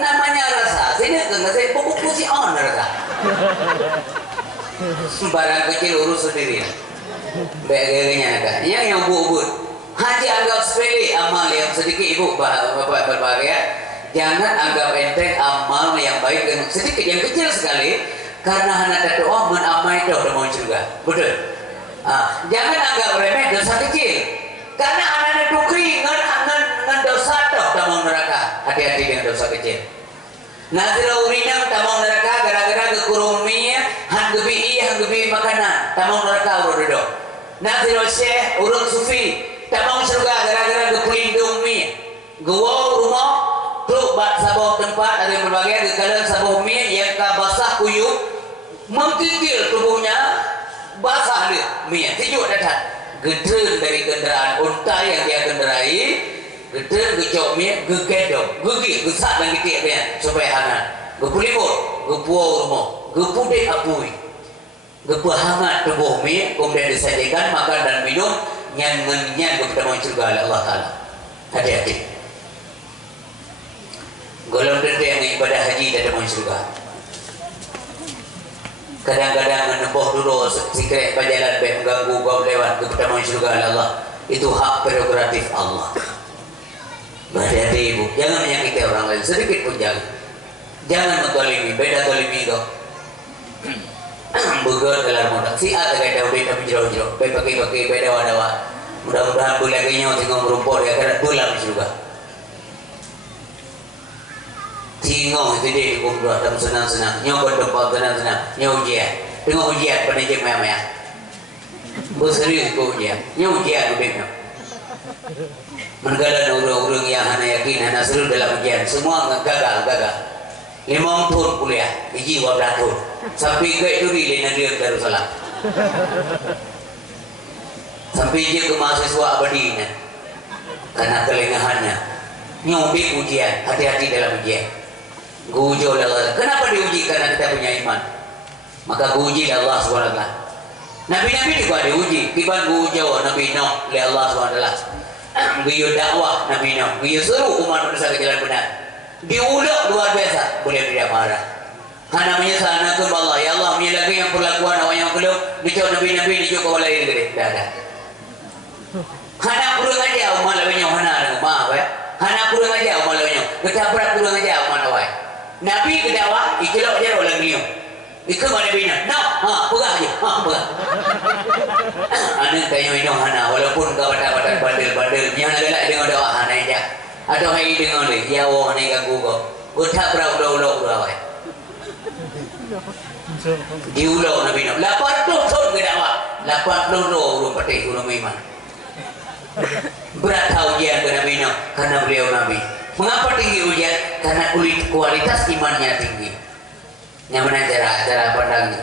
Namanya rasa. Sini enggak saya pupuk si on rasa. Barang kecil urus sendiri. Bagainya agak. Yang bubut. Haji anggap sepele amal yang sedikit ibu bapak berbahagia. Jangan anggap enteng amal yang baik dan sedikit yang kecil sekali karena hanya doa menamai doa mau juga betul. Jangan anggap remeh dosa kecil karena anak dukri ngan dosa doh tamang neraka. Hati-hati dengan dosa kecil. Nazira urina tamang neraka gara-gara kekurumia hanggebi makanan tamang neraka urodo. Nazira syekh urung sufi tamang surga gara-gara kepelindung mi gua rumah tuh bat sabah tempat ada yang berbagai kekalian sabah mie yang basah kuyup menggigil tubuhnya basah dia mie sejuk datang gedeng dari kendaraan unta yang dia kendarai gedeng gecok mie gegedong gigi gesak dan gitik dia supaya hangat gepulimut gepuau rumah gepudek apui gepu hangat tubuh mie kemudian disajikan makan dan minum nyan kepada surga Allah Ta'ala. Hati-hati. Golong tentu yang ibadah haji dan demun surga. Kadang-kadang menempuh dulu sikret perjalanan baik mengganggu kau lewat kepada demun surga Allah. Itu hak prerogatif Allah. Berhati-hati ibu, jangan menyakiti orang lain sedikit pun jangan. Jangan mentolimi, beda tolimi kau. Begal dalam mudah. Si A terkait Daud tapi jero-jero. Pakai beda wadawa. Mudah-mudahan bulan lagi nyawa tengok merumput dia kena tulang surga. Tinggal itu dia kumpul dalam senang-senang, nyoba tempat senang-senang, ujian, tengok ujian pada jam maya-maya. Berserius ke ujian, ujian ubeknya. Menegala orang-orang yang hana yakin, hana seru dalam ujian, semua gagal. 50 kuliah, hiji 12 tahun, sampai ke itu di Nadia Darussalam, sampai dia ke mahasiswa abadinya, karena kelengahannya, nyobek ujian, hati-hati dalam ujian. Guji oleh Allah. Kenapa diuji? Karena kita punya iman. Maka guji oleh Allah SWT. Nabi-nabi juga diuji. Kiban guji Nabi Nuh oleh Allah SWT. Guji dakwah Nabi Nuh. Guji seru umat manusia ke jalan benar. Diulak luar biasa. Boleh tidak marah. Hanya menyesal ke Allah. Ya Allah menyelagi yang perlakuan awak yang belum. Dicok Nabi-nabi dicok kau lain gede. Tidak ada. Hanya kurang aja umat lainnya. Hanya maaf ya. Hanya kurang aja umat lainnya. Ketabrak kurang aja umat lain. Nabi ke dakwah, ikhlas aja orang dia. Ikut mana bina? Nak, pegah aja, pegah. Anak tanya minum hana, walaupun kau batal bandel, yang adalah dengan dakwah hana aja. Atau hai dengan dia, ya wah ni ganggu kau. Utak berau awak. Diulau Nabi Nuh. 80 tahun ke dakwah, 80 orang patih orang iman. Berat ujian ke Nabi Nuh karena beliau Nabi. Mengapa tinggi ujian? Karena kualitas imannya tinggi. Yang mana cara pandangnya.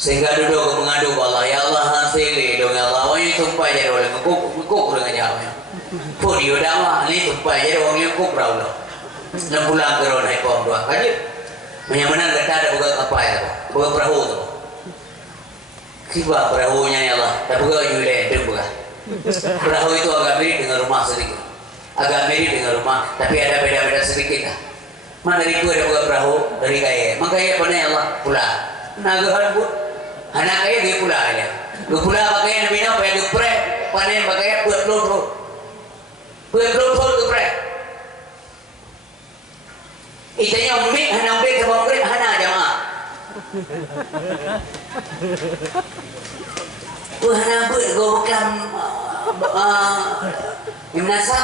Sehingga duduk mengadu Allah, ya Allah hasil dong ya Allah. Ini tumpah jadi oleh ngukuk dengan jawabnya. Pun dia dakwah ini tumpah jadi orang ngukuk beraulah. Dan pulang ke roda ikon dua kaji. Menyamanan kita ada buka kapal ya, buka perahu tu. Kiba perahunya ya Allah, tak buka jualan tu buka. Perahu itu agak mirip dengan rumah sedikit. Agak mirip dengan rumah, tapi ada beda-beda sedikit lah. Mana dari itu ada buka perahu dari kaya, maka ya pada Allah pulang. Naga harus, anak kaya dia pulang aja. Dia pulang pakai nabi nak pakai geprek, panen pakai buat peluru geprek. Itanya umik, hana umik sama umik hana jamaah. Wah nabut kau bukan Imnasa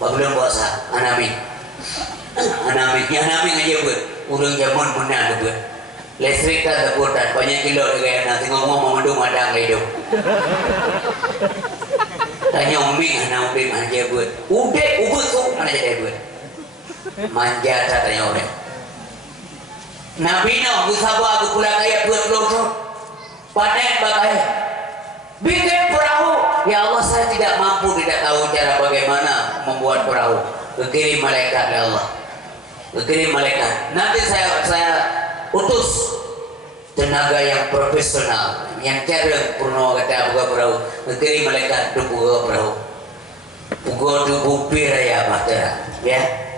belum puasa anami aja buat urang zaman mana buat listrik tak terbuatan banyak kilo kayak nanti ngomong memendung ada hidup tanya umi aja buat udah ubut tuh mana jadi buat manja tanya orang nabi no sabar aku pulang ayat buat pelosok panen bagai bikin perahu. Ya Allah, saya tidak mampu, tidak tahu cara bagaimana membuat perahu. Kirim malaikat ya Allah, kirim malaikat. Nanti saya utus tenaga yang profesional, yang cerdas purno kata buka perahu. Kirim malaikat untuk buka perahu. Buka tubuh piraya bahtera, ya.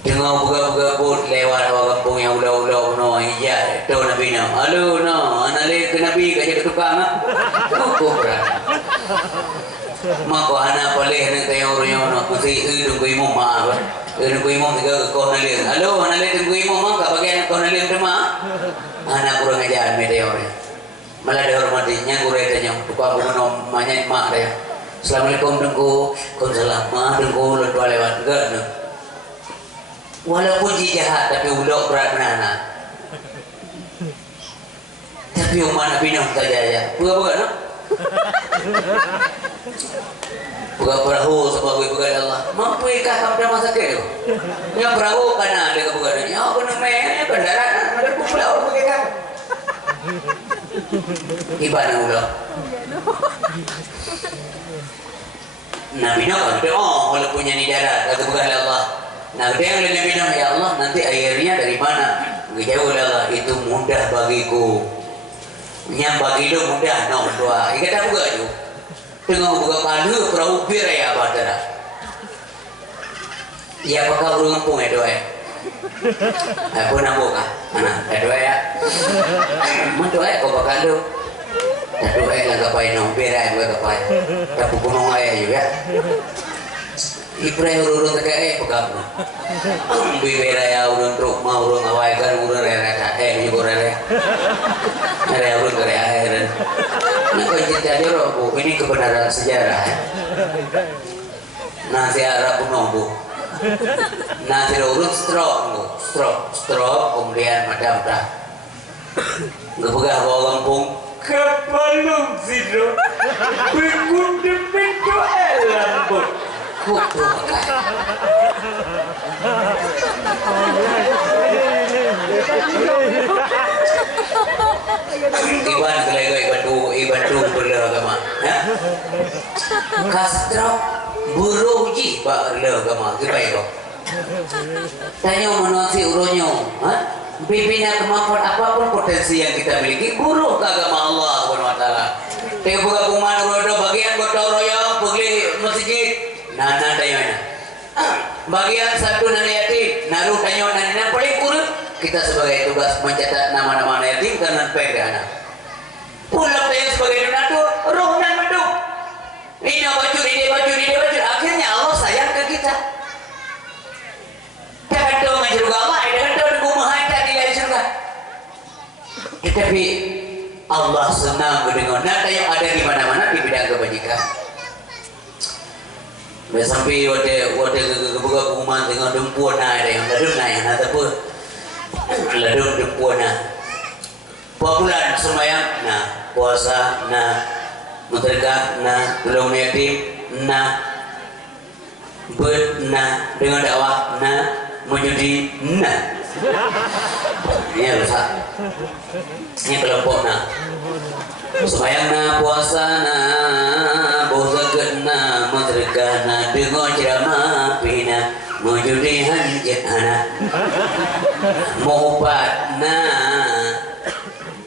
Tengah buka pun lewat orang kampung yang ulah-ulah no hijau tu nabi no. Halo no, anale ke nabi kaje ketukang ah. Kubra. Mako ana boleh nak kayak orang yang no mesti tunggu imam mak. Tunggu imam tiga kau nalih. Halo anale tunggu imam mak bagian kau nalih tema. Anak kurang ajar mede orang. Malah dihormatinya guru tanya tukang no manya mak dia. Assalamualaikum tunggu. Waalaikumsalam. Mak tunggu lu lewat enggak no. Walaupun dia jahat tapi udah berat menana. Tapi umat Nabi nak saja ya. Buka no. Buka perahu sebagai bukan Allah. Mampu ikat sampai masa ke tu. Yang perahu kana ada bukan. Ya aku nak main bandaran ada pulau pakai kan. Ibadah udah. Nabi nak walaupun yang di darat kata bukan Allah. Nah, dia yang lebih bilang ya Allah nanti airnya dari mana? Jauh Allah itu mudah bagiku. Yang bagi lu mudah no doa. Ikat buka tu. Tengok buka palu perahu bir ya bahtera. Ya apakah urang kampung ya doa? Aku nak buka. Mana doa ya? Mun doa kau bakal lu. Doa yang gapai no bir ya gua gapai. Tapi gunung ayah juga. Ibrahim urun kayak pegam. Bibera ya urun truk mau urun awai kan urun rere kae juga rere. Rere urun rere air. Nah kau cerita dia bu, ini kebenaran sejarah. Nasi Arab pun bu. Nasi urun stroke kemudian macam dah. Gepegah bawa kampung. Kepalung sidro. Bingung dipintu elang bu. Kutu Iban kelego iban tu beragama. Kastro buruji pak beragama kita tanya menasi uronyo, pimpinan kemampuan apapun potensi yang kita miliki buruh ke agama Allah Subhanahu wa taala. Teu buka kuman urodo bagian gotong royong pergi masjid nana dayana. Bagian satu nana yatim, naruh tanyo nana paling kurang kita sebagai tugas mencatat nama-nama yatim dan pegana. Pulang tayo sebagai donatur, roh dan mendung. Ini baju, akhirnya Allah sayang ke kita. Jangan tahu menjeruga Allah, jangan tahu kumaha di dalam surga. Tetapi Allah senang dengan nada yang ada di mana-mana di bidang kebajikan. Dah sampai wade kebuka kuman dengan dempuan ada yang ladum naik nada pun ladum dempuan bulan sembahyang puasa sedekah tolong yatim dengan dakwah menjudi ini rusak ini kelompok sembahyang puasa bosagena sedekah dengan ceramah pina menjudi hanjana mobat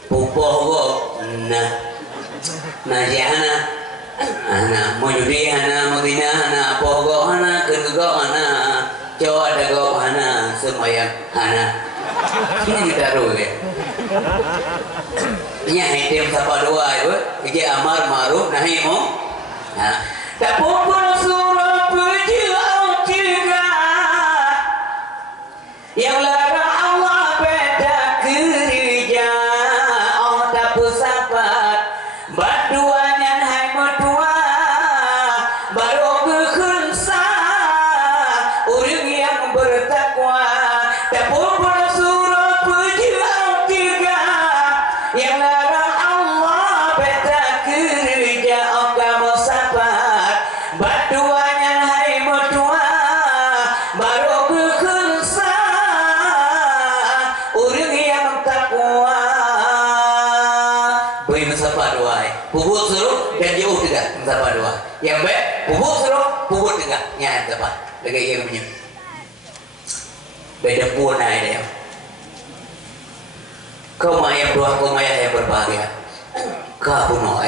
pupoh najana ana mujudi ana mudina ana pogo ana kergo ana jawa dago ana semayang ana ini ditaruh ya nya hitam sapa doa itu iki amar ma'ruf nahi munkar tak pun surah puji yang larang Allah bedak puput suruh dan jauh juga siapa dua yang baik puput suruh puput juga yang tepat lagi yang punya beda pun ada ya kau mayat dua kau mayat yang berbahagia kau bunuh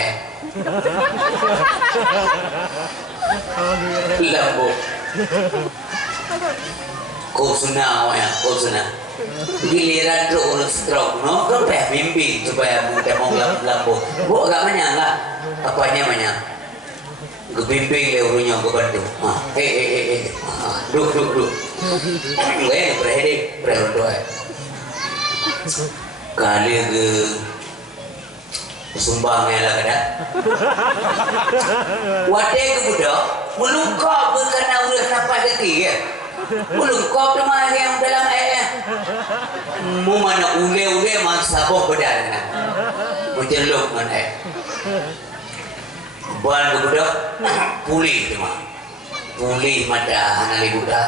lambu kau sunah ya kau sunah giliran tu urus stroke no kau payah bimbing supaya mudah mau lambu bu agak menyangka apanya banyak gue bimbing le urunya gue bantu duk gue yang berhedi berdoa kali ke sumbangnya lah kada wadai ke budak melungkap kerana udah nafas kaki ya melungkap cuma yang dalam air mu mana ule masabok badan menjeluk mana buan ke budak pulih cuma pulih mata hanali budak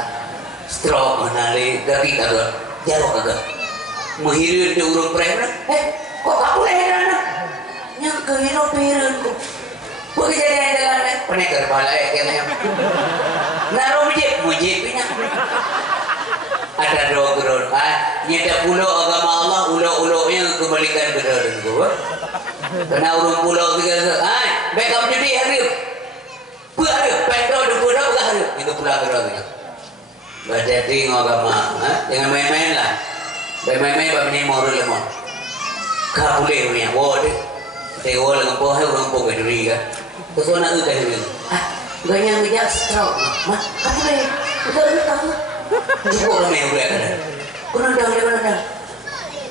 stroke hanali kaki kagak jauh kagak menghirup di urung perempuan kok kamu leheran yang kehirup hirupku kok kejadian dalam penekar bala kayaknya naruh mujib punya ada doa geror nyata pulau agama Allah ulo-ulonya kembalikan ke dalam gua kena urung pulau tiga baik kamu jadi hari hari pendok di pulau hari itu pulau geror nggak jadi agama jangan main-main lah main-main babnya mau lemon kau boleh punya wadah tewa lang po hay urang po kaduri ka terus na udah ini ganyan ngejak stroke mah kamu deh udah tahu cukup orang yang boleh kan kunang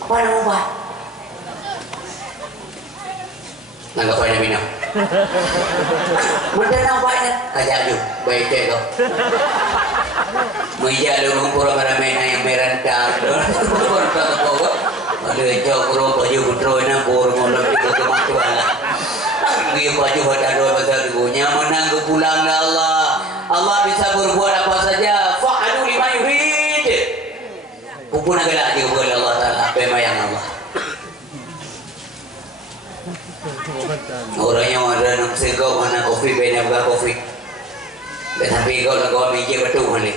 apa nama bah nanggap aja minum mana nampaknya kajak ju baik deh kau menjadi orang pura ramai yang merantau orang kata kau ada jauh kurang baju putro na pur mulut itu kematuan lah dia baju hoda dua besar ibunya menang ke pulang Allah bisa berbuat apa saja fa'alu lima yurid pupun agak juga kepada Allah Ta'ala pemayang Allah orang yang ada nak segau mana kopi bena buka kopi tapi kau nak kau meja betul boleh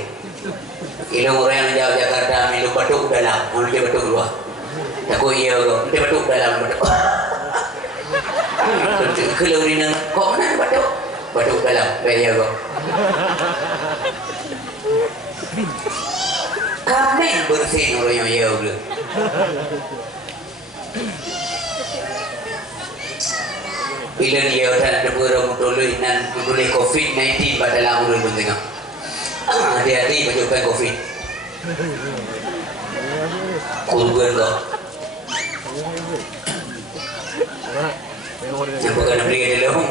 ilmu orang yang jauh Jakarta minum betul dalam menuju betul keluar aku iya kok dia betul dalam betul kalau ni nak kok mana betul dalam iya kok kami bersih orang yang iya dulu bila dia dan deburung dulu nan dulu COVID-19 pada lalu dulu tengok hati-hati berjumpa COVID kurban kok yang bukan beli dulu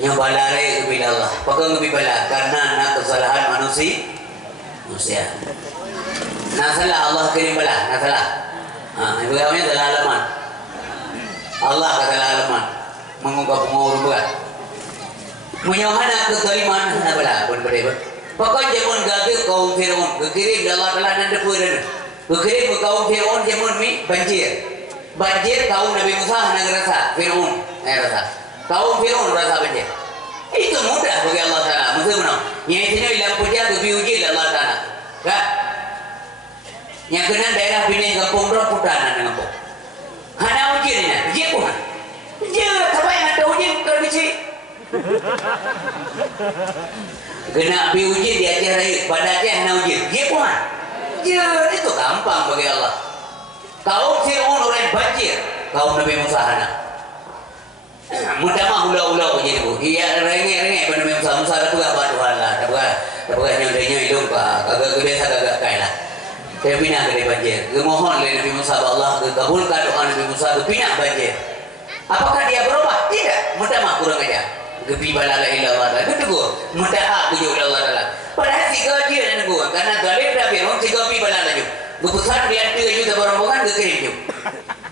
yang balare kepada Allah pakai lebih bala karena nak kesalahan manusia nak salah Allah kirim bala nak salah itu namanya salah alamat Allah kata alamat mengungkap pengurus bukan menyohana kezaliman nak bala pun berdebat pakai jamun gagal kaum Fir'aun kekirim Allah Ta'ala nanda puran kekirim kaum Fir'aun jamun mi banjir kaum Nabi Musa nak rasa Fir'aun rasa kaum Fir'aun rasa banjir itu mudah bagi Allah Ta'ala maksud mana yang sini bilang puja diuji Allah Ta'ala kan yang kena daerah bini kampung putanan kampung hana uji ni uji pun uji siapa yang ada uji kalau uji kena diuji diajarai pada dia hana uji dia pun itu gampang bagi Allah kaum Fir'aun orang banjir kaum Nabi Musa hana mudah mah ulah-ulah begini bu iya rengek-rengek pada Nabi Musa ada pula apa Tuhan lah ada pula nyondenya hidung kagak biasa kagak kaya lah saya pindah ke banjir mohon oleh Nabi Musa Allah kabulkan doa Nabi Musa pindah banjir apakah dia berubah? Tidak mudah mah kurang aja gepi balala illa Allah ketegur mudah aku juga Allah Ta'ala padahal tiga dia dan gua karena galib dah Fir'aun tiga pi balala juga keputusan dia tu juga berombongan ke kirim juga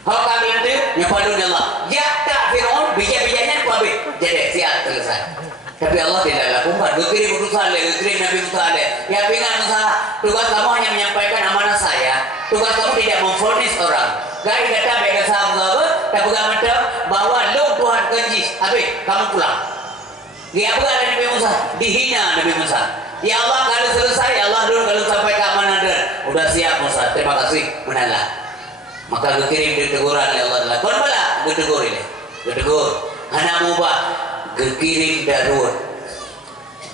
hak kami itu nyepadu Allah ya tak Fir'aun bija-bijanya pabrik jadi siap selesai Tapi Allah tidak lakukan. Dikirim utusan, dikirim Nabi Musa ada. Ya pingat Musa, tugas kamu hanya menyampaikan amanah saya. Tugas kamu tidak memvonis orang. Gaya kata beda sahabat, tak pegang macam bahwa lu Tuhan kenjis. Habis kamu pulang. Dia pegang Nabi Musa, dihina Nabi Musa. Ya Allah kalau selesai Allah dulu kalau sampai ke amanah dan udah siap Musa. Terima kasih menalah. Maka dikirim diteguran oleh Allah adalah kon bala ditegur ini. Ditegur. Anak mubah dikirim Darurat.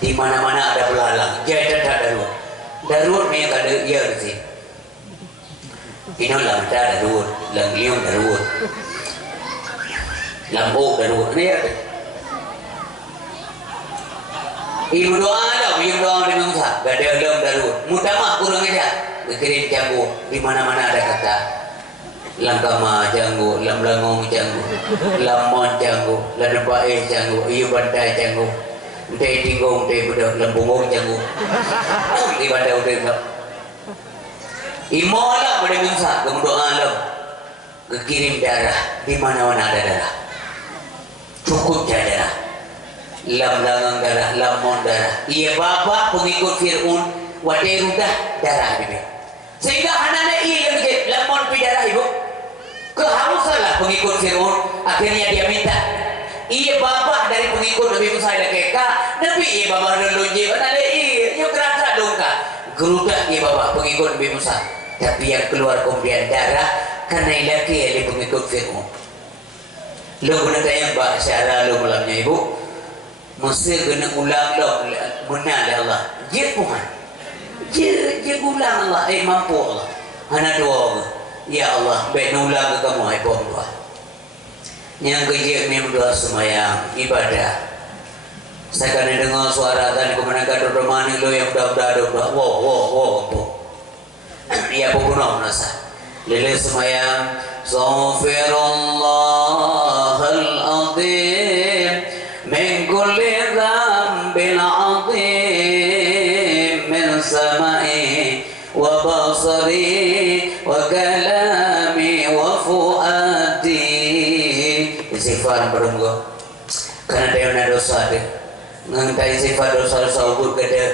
Di mana-mana ada belalang. Jadi ada Darurat. Darurat ni ada ia di sini. Ino lam ta Darurat, lam liung Darurat. Lampu Darurat ni ada. Ibu doa dah, ibu doa di Musa. Gak ada lam Darurat. Mutamah kurang aja. Dikirim janggu. Di mana-mana ada kata. Langkama janggu, lam langong janggu, lamon janggu, ladabae janggu, iyo bantai janggu, udah tinggung, udah budak lembungong janggu, di bandar udah enggak. Imola pada Musa, kemudian alam, kekirim darah, di mana-mana ada darah, cukup darah, lam langang darah, lamon darah, iya bapak pengikut Fir'aun, wadai rudah darah ini. Sehingga anak-anak iya lamon pi darah ibu. Kehausanlah pengikut Fir'aun, akhirnya dia minta. Iya bapak dari pengikut Nabi Musa ada keka, Nabi iya bapak dan lonje, ada iya, yuk kerasa dongka. Gerudak iya bapak pengikut Nabi Musa, tapi yang keluar kemudian darah karena laki yang pengikut Fir'aun. Lo guna tanya mbak syara lo malamnya ibu, mesti guna ulang lo menal Allah. Dia Tuhan, dia ulang Allah, mampu Allah. Anak doa. Ya Allah, baik nulang ke kamu hai pohon doa. Yang kejik ni berdoa semayang ibadah. Saya kan dengar suara tadi kemenangkan doa mani lo yang dah doa. Wow. Ya pokoknya nasa. Lele semayang. Astaghfirullahal azim min kulli dzambin azim min samai wa basari wa kalami wa fuadi. Istighfar berunggu karena dia nak dosa dia ngantai sifat dosa ubud kada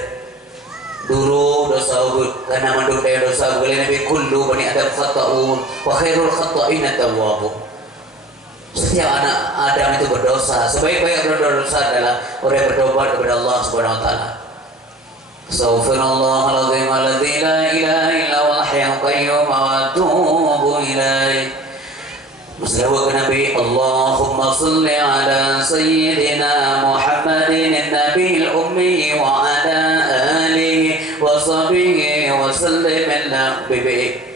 dulu dosa ubud karena manduk dia dosa boleh Nabi kullu bani adam khata'un wa khairul khata'in at-tawwabun. Setiap anak Adam itu berdosa. Sebaik-baik berdosa adalah orang yang bertobat kepada Allah Subhanahu wa taala. Astaghfirullahaladzim alladzi la ilaha illa huwal hayyul qayyum wa atubu ilaih. Muslimu Nabi Allahumma salli ala sayyidina Muhammadin an-nabiyil ummi wa ala alihi wa sahbihi wa sallim ala bibi.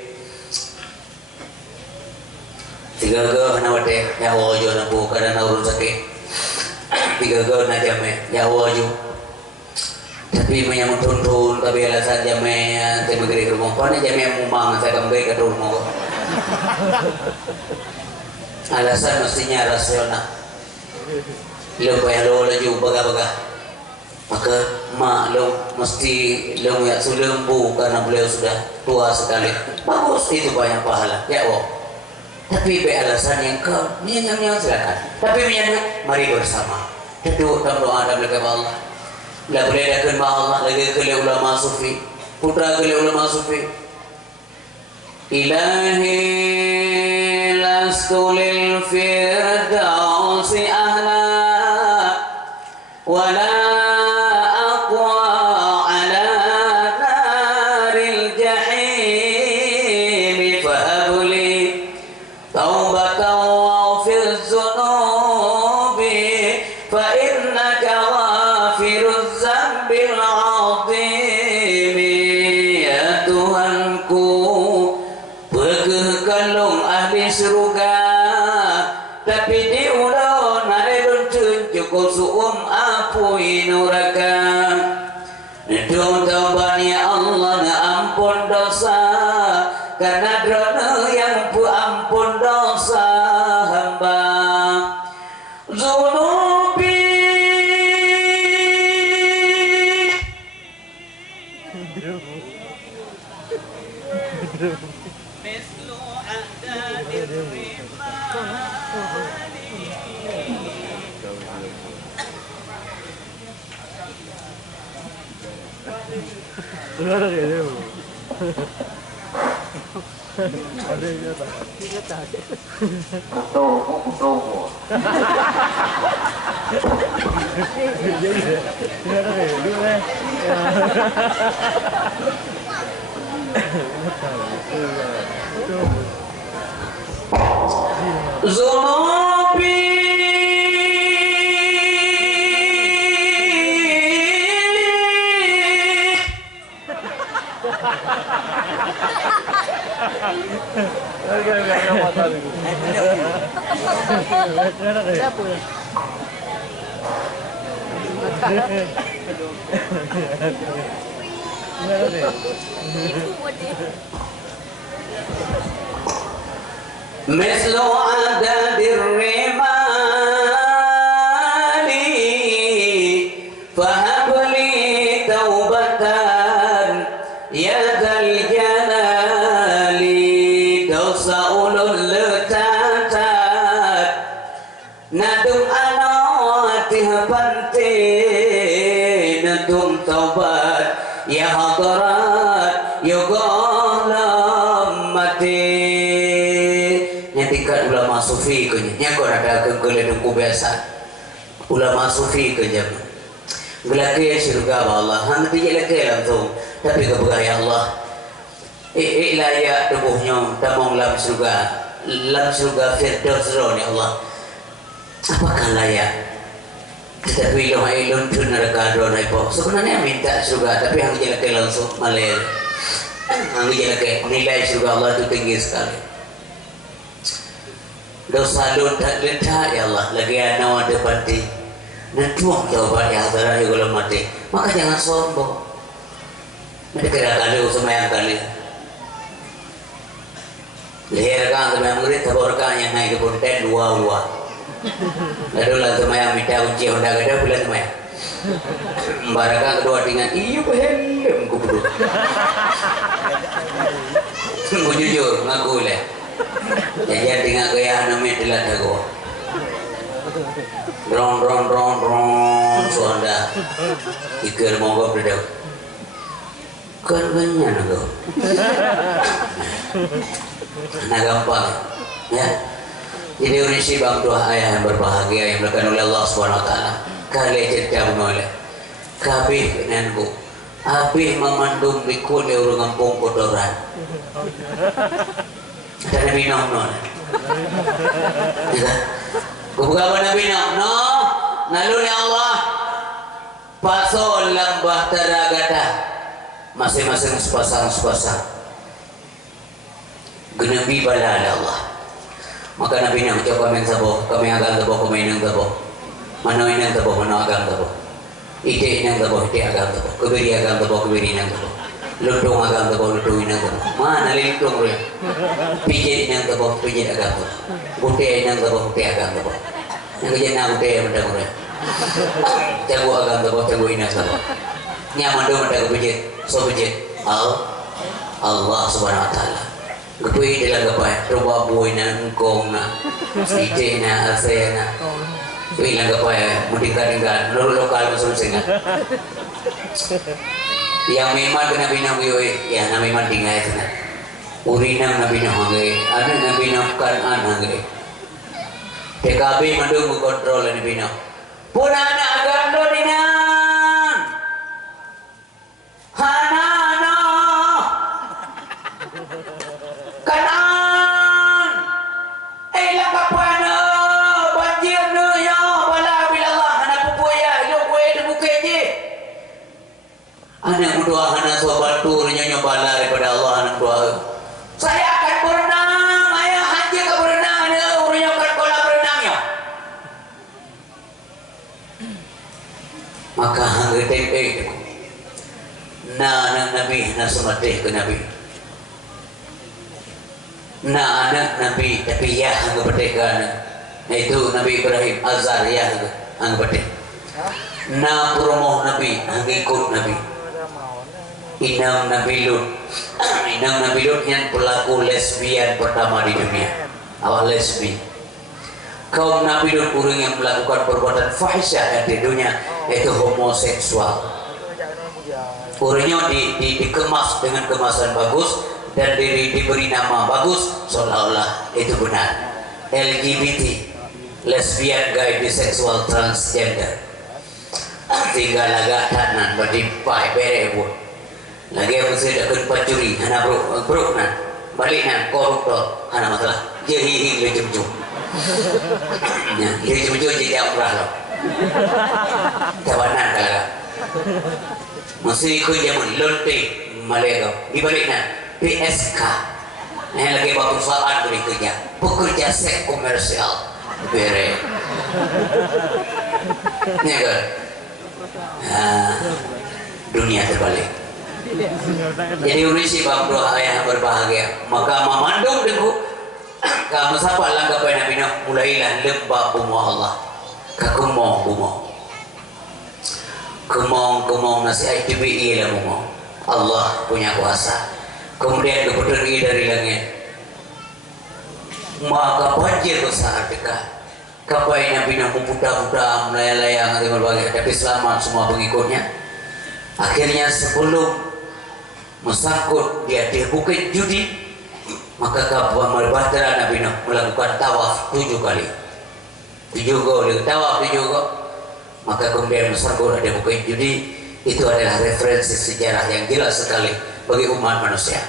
Tiga gah na wate ya wajo na bu kada na urun sakit. Tiga gah na jame ya wajo. Tapi yang tuntun tapi alasan jamnya saya negeri rumah pana jamnya mumang saya kembali ke rumah. Alasan mestinya rasional. Lo bayar lo laju baga-baga. Maka mak lo mesti lo ya sudah lembu karena beliau sudah tua sekali. Bagus itu banyak pahala. Ya Allah. Tapi alasan yang kau yang silakan. Tapi mari bersama. Duduk dalam doa dan berdoa Allah. La boleh datang Allah lagi ke ulama sufi, putra ke ulama sufi. Ilahi lastu lil firdausi ahla wa la aqwa ala naril jahim fahabli taubatan wa fil zunubi fa innaka ghafiruz zambil azim. Ya Tuhanku kalung ahli surga tapi di ulun ada cukup suum apui neraka. Nedung tauban ya Allah na ampun dosa karena drona yang ampun dosa hamba. Zunubi Ada gitu. Ada gitu. Tunggu. Zombie. مثل عدد الرمال فهب لي توبة يا ذا الجلال dosa ulun letatat nadum anatih bante nadum taubat ya hadarat yugalam mati tingkat ulama sufi kunya kau ada kegeledung biasa ulama sufi kunya gelake surga Allah hang tidak leke langsung tapi kebegaran Allah ilaya tubuhnya tamong lam surga firdaus ya Allah apakah layak kita pilih ilun tu neraka drone ipo sebenarnya minta surga tapi hang tidak leke langsung malah hang tidak leke nilai surga Allah itu tinggi sekali dosa luntak ya Allah lagi anak ada panti nantuang taubat ya hadara ya kalau mati maka jangan sombong mereka kira kali semayang kali leher kan semayang murid taborkan yang naik ke ponten dua lalu lah semayang minta kunci Honda gada bila semayang membarakan kedua dengan iya helm ku berdua ku jujur ngaku lah jadi tinggal gaya namanya telah dago ron suanda ikir mogok berdau kerjanya nago nah gampang ya jadi urisi bang doa ayah yang berbahagia yang dilakukan oleh Allah SWT kali cerita menoleh kabih nenku abih memandung bikul di urung kampung kotoran dan minum non. Kubuka nabi no naluni Allah pasol lambah teragata masing-masing sepasang genembi bala Allah maka nabi nang coba men sabo kami akan sabo kami nang sabo mana nang sabo mana akan sabo ite nang sabo ite akan sabo kebiri akan sabo kebiri nang sabo lutong agam tabo lutong inang tabo mana lutong re pijit inang tabo pijit agam tabo bute inang tabo bute agam tabo yang kejana bute mendang re jago agam tabo jago inang tabo nyaman do mendang pijit so pijit Allah subhanahu wa taala gepui dalam gapai roba buina ngkong na ite na asena bilang gapai mudika lokal musuh yang memang kena binang yoy ya na memang tinggal sana urinang na binang hangge ada na binang kan hangge TKB mandung kontrol na binang puna na agam do dinan hanana kanan ilang kapana banjir no ya wala bilallah hana pupuya ilo kue de bukeje anak berdoa anak sobat tur nyonya bala daripada Allah anak doa saya akan berenang ayah haji ke berenang ada urusnya ke kolam berenangnya maka hangga tempe anak Nabi na sematih ke Nabi anak Nabi tapi ya hangga berdeka itu Nabi Ibrahim Azhar ya hangga berdeka promoh Nabi hangga ikut Nabi Inang Nabi Lut yang pelaku lesbian pertama di dunia awal lesbi kaum Nabi Lut orang yang melakukan perbuatan fahisyah di dunia itu homoseksual Urnya dikemas dengan kemasan bagus dan diberi nama bagus, seolah-olah itu benar. LGBT, lesbian, gay, bisexual, transgender. Tinggal agak tanan berdimpai bere pun. Lagi aku sudah akan pacuri, anak bro nan, balik nan koruptor, anak masalah. Jadi lecum-cum. Lecum-cum jadi amrah loh. Tawanan kagak. Masih ikut zaman lonte Malaysia. Di balik nan PSK. Yang lagi perusahaan berikutnya pekerja seks komersial. Bere. Ini kan. Dunia terbalik. Jadi urisi bang doa yang berbahagia. Maka memandung dengan kamu sapa langkah pada bina mulailah lembah bumo Allah. Kakumong bumo. Kumong nasi ITBI lah bumo. Allah punya kuasa. Kemudian keputusan dari langit. Maka banjir besar dekat. Kapainya bina muda-muda melayang di berbagai, tapi selamat semua pengikutnya. Akhirnya sebelum mesangkut dia di bukit judi, maka kapal Bahtera Nabi Nuh melakukan tawaf 7 kali. 7 kali tawaf 7 kali. Maka kemudian mesangkut di bukit judi. Itu adalah referensi sejarah yang jelas sekali bagi umat manusia.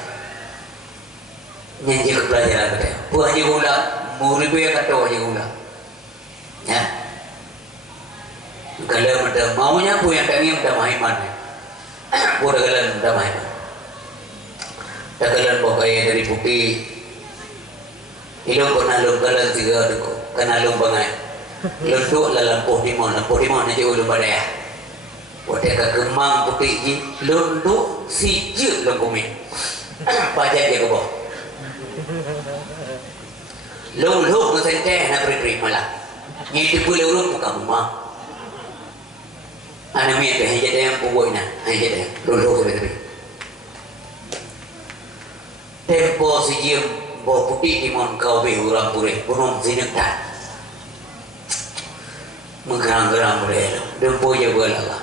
Nyanyi pelajaran kita. Buah ulang, muribu yang kata wajib ulang. Ya, kalau ada maunya pun yang kami yang damai mana, boleh kalian damai mana. Kalian pakai dari putih, ilmu kenalum kalian tiga tu, kenalum bangai. Lentuk lampu di mana nanti ulun badai. Boleh kemang putih ji, lentuk si je lengkumi, pajak je kau. Lung ngesenteh nak beri malah. Itu boleh urut buka rumah. Anak miat dah hanya yang pukul na, hanya dah dulu sebetulnya. Tempo sejam bawa putih di mon kau berurang pure, gunung sinektan. Menggerang-gerang boleh, tempo je boleh lah.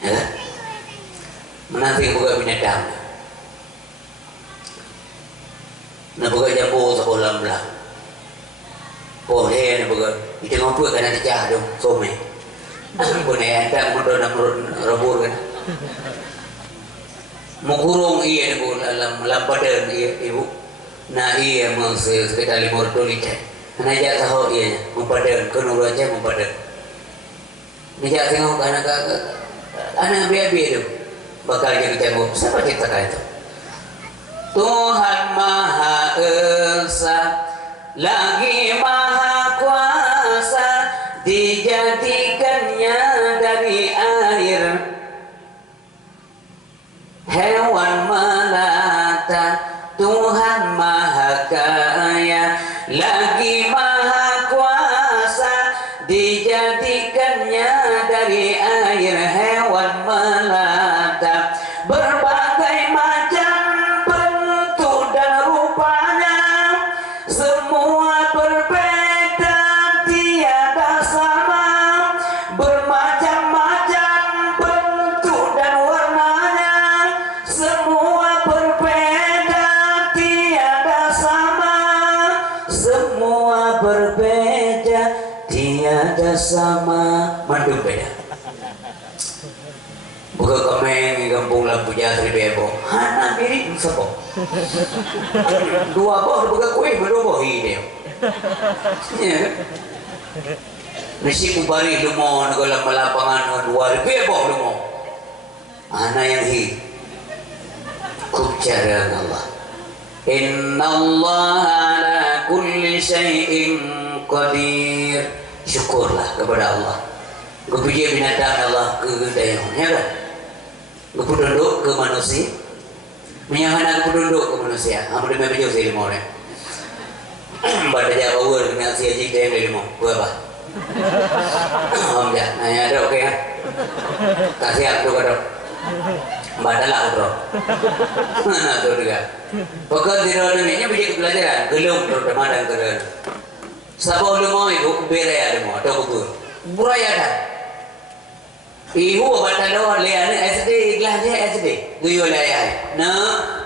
Ya, menanti buka binatang. Nak buka jambu sekolah belah. Oh hei nak buka, itu ngapa kena dicah dong, some. Bukan yang mudah nak rebur kan. Mengurung iya ibu dalam lampadan ibu. Nah iya mengse sekitar 5 liter. Najak tahu iya, mempadan kenu aja mempadan. Najak tengok anak biar tu, bakal jadi canggup. Siapa ceritakan itu? Tuhan Maha Esa, lagi Maha Kuasa, dijadikannya dari air hewan melata. Tuhan Maha Kaya, lagi Maha Kuasa, dijadikannya dari air hewan melata. Berbagai macam bentuk dan rupanya, semua berbeda tiada sama. Bermacam-macam bentuk dan warnanya, semua berbeda tiada sama. Semua berbeda tiada sama. Mandu beda. Buka kameng di kampung Lampu Jatri bebo. Hana mirip sepok. Dua boh buka kue baru boh dia. Nasi kubari lumo nagala malapangan dua bebo lumo. Hana yang hi. Kubcara Allah. Inna Allah ala kulli syai'in qadir. Syukurlah kepada Allah. Kepuji binatang Allah kegedayanya kan. Kepunduk ke manusia, menyangana kepunduk ke manusia. Apa dia memang jauh sih lima orang. Pada Jawa awal kena si Haji dia yang lima, apa? Om ya, nanya ada okey kan? Kasih aku kado. Badalah bro. Nah tu juga. Pokok di dalam ini bijak pelajaran, gelung terutama dan keren. Sabah lima ibu berai ada mau, atau betul. Buraya dah. Ihu batalo lian SD iglah je SD. Guyo layai. Na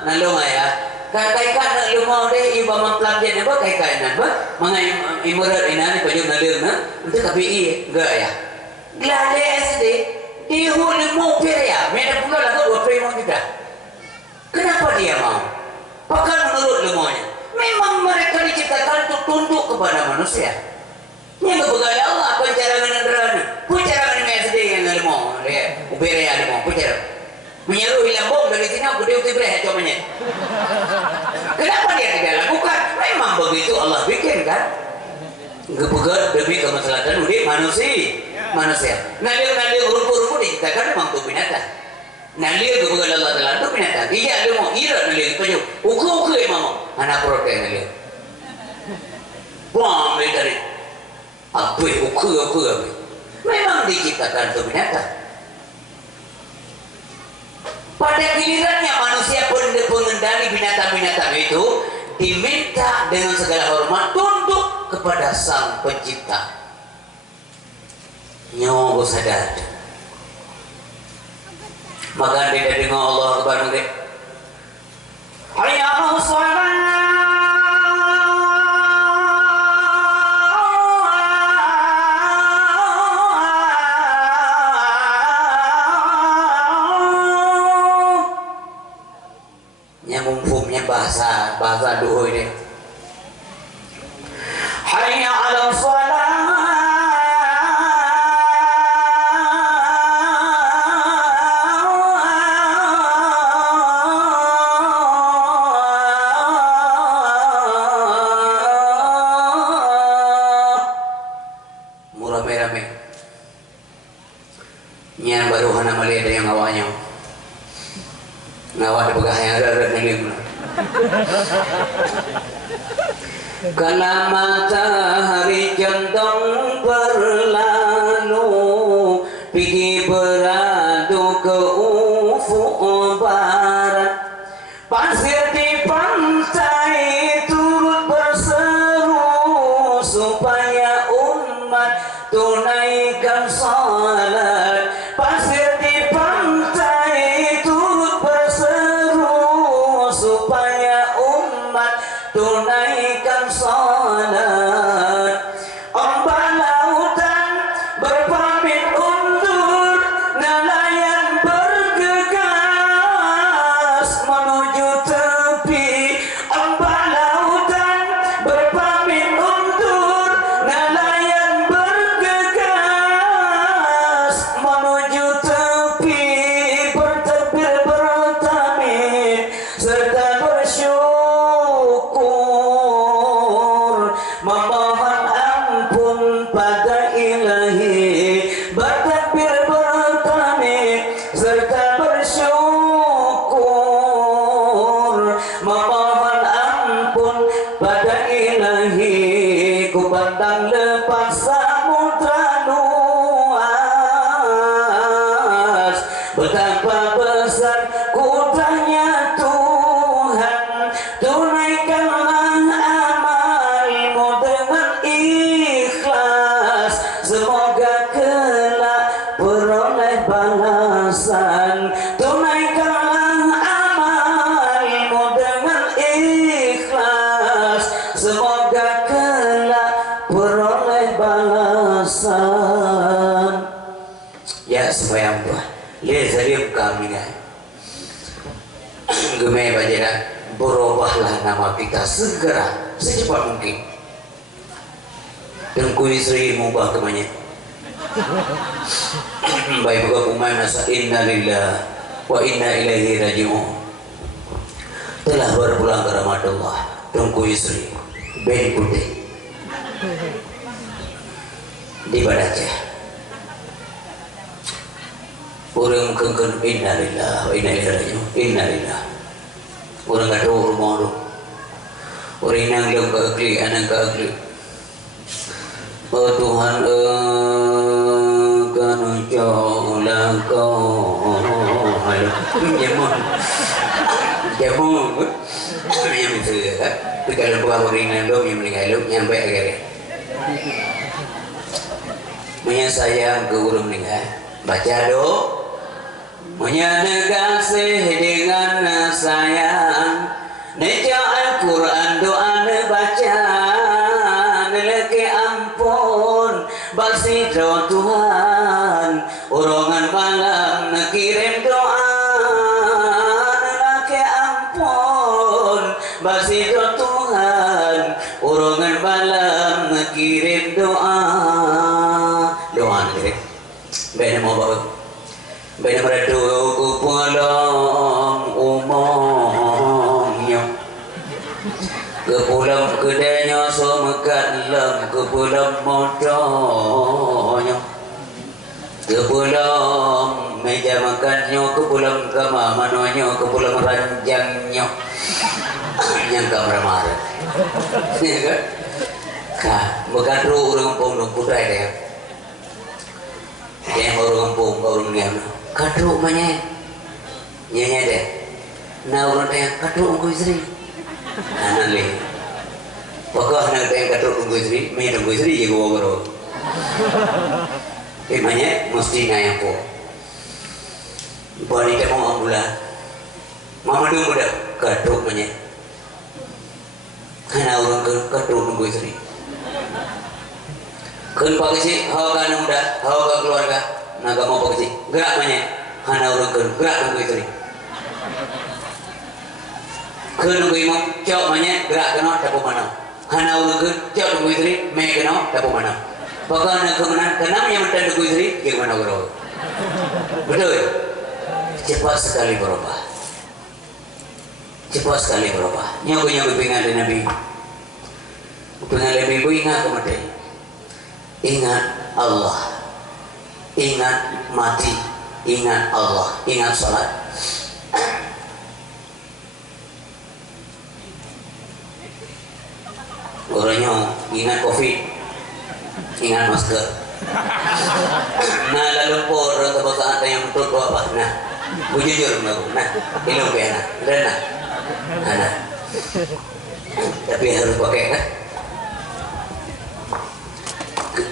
nalong aya. Kai kan nak lumau deh ibu mamplam je apa kai nan ba. Mangai imurat ina ni paju nalung na. Untuk KPI enggak ya. Iglah je SD. Ihu lemau peria. Mereka pula lagu dua primo kita. Kenapa dia mau? Bahkan menurut lemaunya. Memang mereka diciptakan untuk tunduk kepada manusia. Yang kebegal Allah pencarangan nerana. Pencarangan SD yang lemau. Lihat, uberea lemau. Pencar. Menyeru hilang bom dari sini aku dia uberea comanya. Kenapa dia tidak lakukan? Memang begitu Allah bikin kan. Kebegal demi kemaslahatan udah manusia. Nalir rumput-rumput diciptakan memang untuk binatang. Nalir kebegal Allah Taala untuk binatang. Iya lemau, ira nalir paju. Uku emang anak protein nalir. Wah, dari apa ukur memang diciptakan untuk binatang. Pada gilirannya manusia pengendali binatang-binatang itu diminta dengan segala hormat tunduk kepada sang pencipta. Nyawa sadar. Maka dia dengar Allah kepada mereka. Hayya 'alas shalah. bahasa duhur ini. Hayya 'ala shalah. Rame-rame. Nyan baru hana mali ada yang ngawanya. Ngawah di pegah yang ada ngelim. Kala matahari condong berlalu, pergi beradu ke ufuk barat. Pasir di pantai turut berseru supaya umat tunaikan salat. Pasir di pantai turut berseru supaya umat tunaikan salat. Ombak lautan berpamit undur, nelayan bergegas menuju tepi. Ombak lautan berpamit undur, nelayan bergegas menuju tepi. Bertakbir bertamid serta bersyukur, memohon ampun pada Ilahi. Bertakbir bertamid serta bersyukur, memohon ampun pada Ilahi. Ku pandang lepas samudra luas, betapa besar kudrahnya Tuhan. Tunaikanlah amalmu dengan ikhlas, semoga kelak peroleh balasan. Tunaikanlah amalmu dengan ikhlas, semoga kelak peroleh balasan. Ya supaya buah lihat serius kami kan gemai bajaran, berubahlah nama kita segera secepat mungkin. Tengku istri mubah kemanya. Baik buka kumai nasa inna lillah wa inna ilaihi raji'un. Telah berpulang ke rahmat Allah. Tengku istri Ben Putih di Badaca. Orang kengkeng inna lillah wa inna ilaihi raji'un. Inna lillah. Orang kata rumah tu. Orang yang belum keagli, anak keagli. Oh Tuhan, kan jauh kau. Jamu, yang itu kan. Tapi kalau buah orang yang belum yang meninggal nyampe akhirnya. Menyayang ke orang meninggal. Baca doa. Menyanegasi dengan sayang, neja Al-Quran doa baca, neleke ampun, basidro Tuhan, urongan malam nekirim doa, neleke ampun, basidro Tuhan, urongan malam nekirim doa, doa nekirim, bener mau bawa. Bina merdu ku pulang umumnya ke pulang kedainya semekat lem ke pulang motornya ke pulang meja makannya ke pulang kamar mananya ke pulang ranjangnya yang kamar marah ya kan kah bukan orang kampung putrai dia yang orang kampung orang dia kadruk manya nyanya deh na urang teh kadruk unggu istri anak le pokok nak teh kadruk unggu istri me unggu istri je gua bro manya mesti naya po bani teh mau ambulan mama dulu dah kadruk manya kana urang kadruk unggu istri keun pagi sih hawa kana muda hawa keluarga naga mau pakai gerak banyak hana urang gerak nunggu itu ke nunggu imu cok banyak gerak kena dapat mana hana urang cok nunggu itu me kena dapat mana pokoknya kemenang kenam yang mentan nunggu itu gimana bro betul cepat sekali berubah nyogu pengen ada nabi pengen lebih ingat kemudian ingat Allah, ingat mati, ingat Allah, ingat salat. Orangnya ingat COVID, ingat masker. Nah lalu orang kebakaan yang betul apa? Nah, bujur aku. Nah, ilmu pena, rena, nah. Tapi harus pakai kan?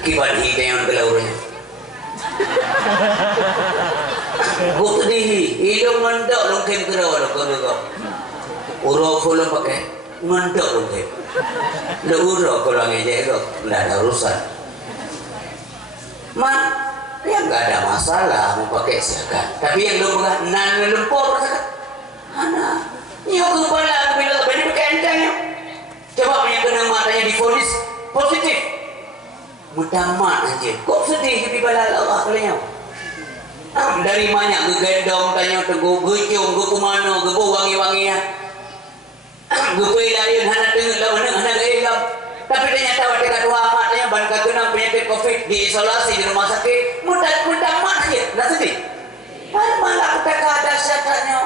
Kibat hita yang kelaurannya. Bukti dihi, ilmu mandak longkem kerawa kalau urang full pakai mandak longkem. Dah urang kalau ngejek kau, dah ada urusan. Man, ya nggak ada masalah mau pakai siakan. Tapi yang lu pegang nan lempor siakan. Anak, nyok kepala bila benda pakai entengnya. Coba punya kena matanya difonis positif. Mudamat aja. Kok sedih di bala Allah kalian? Dari banyak gegendong tanya teguh gejong ge kumano ge wangi-wangi ya. Ge lain hana tengah lawan hana gelam. Tapi ternyata waktu kedua matanya ban kena penyakit Covid diisolasi di rumah sakit. Mudamat aja. Dah sedih. Malah kita ada syatanya.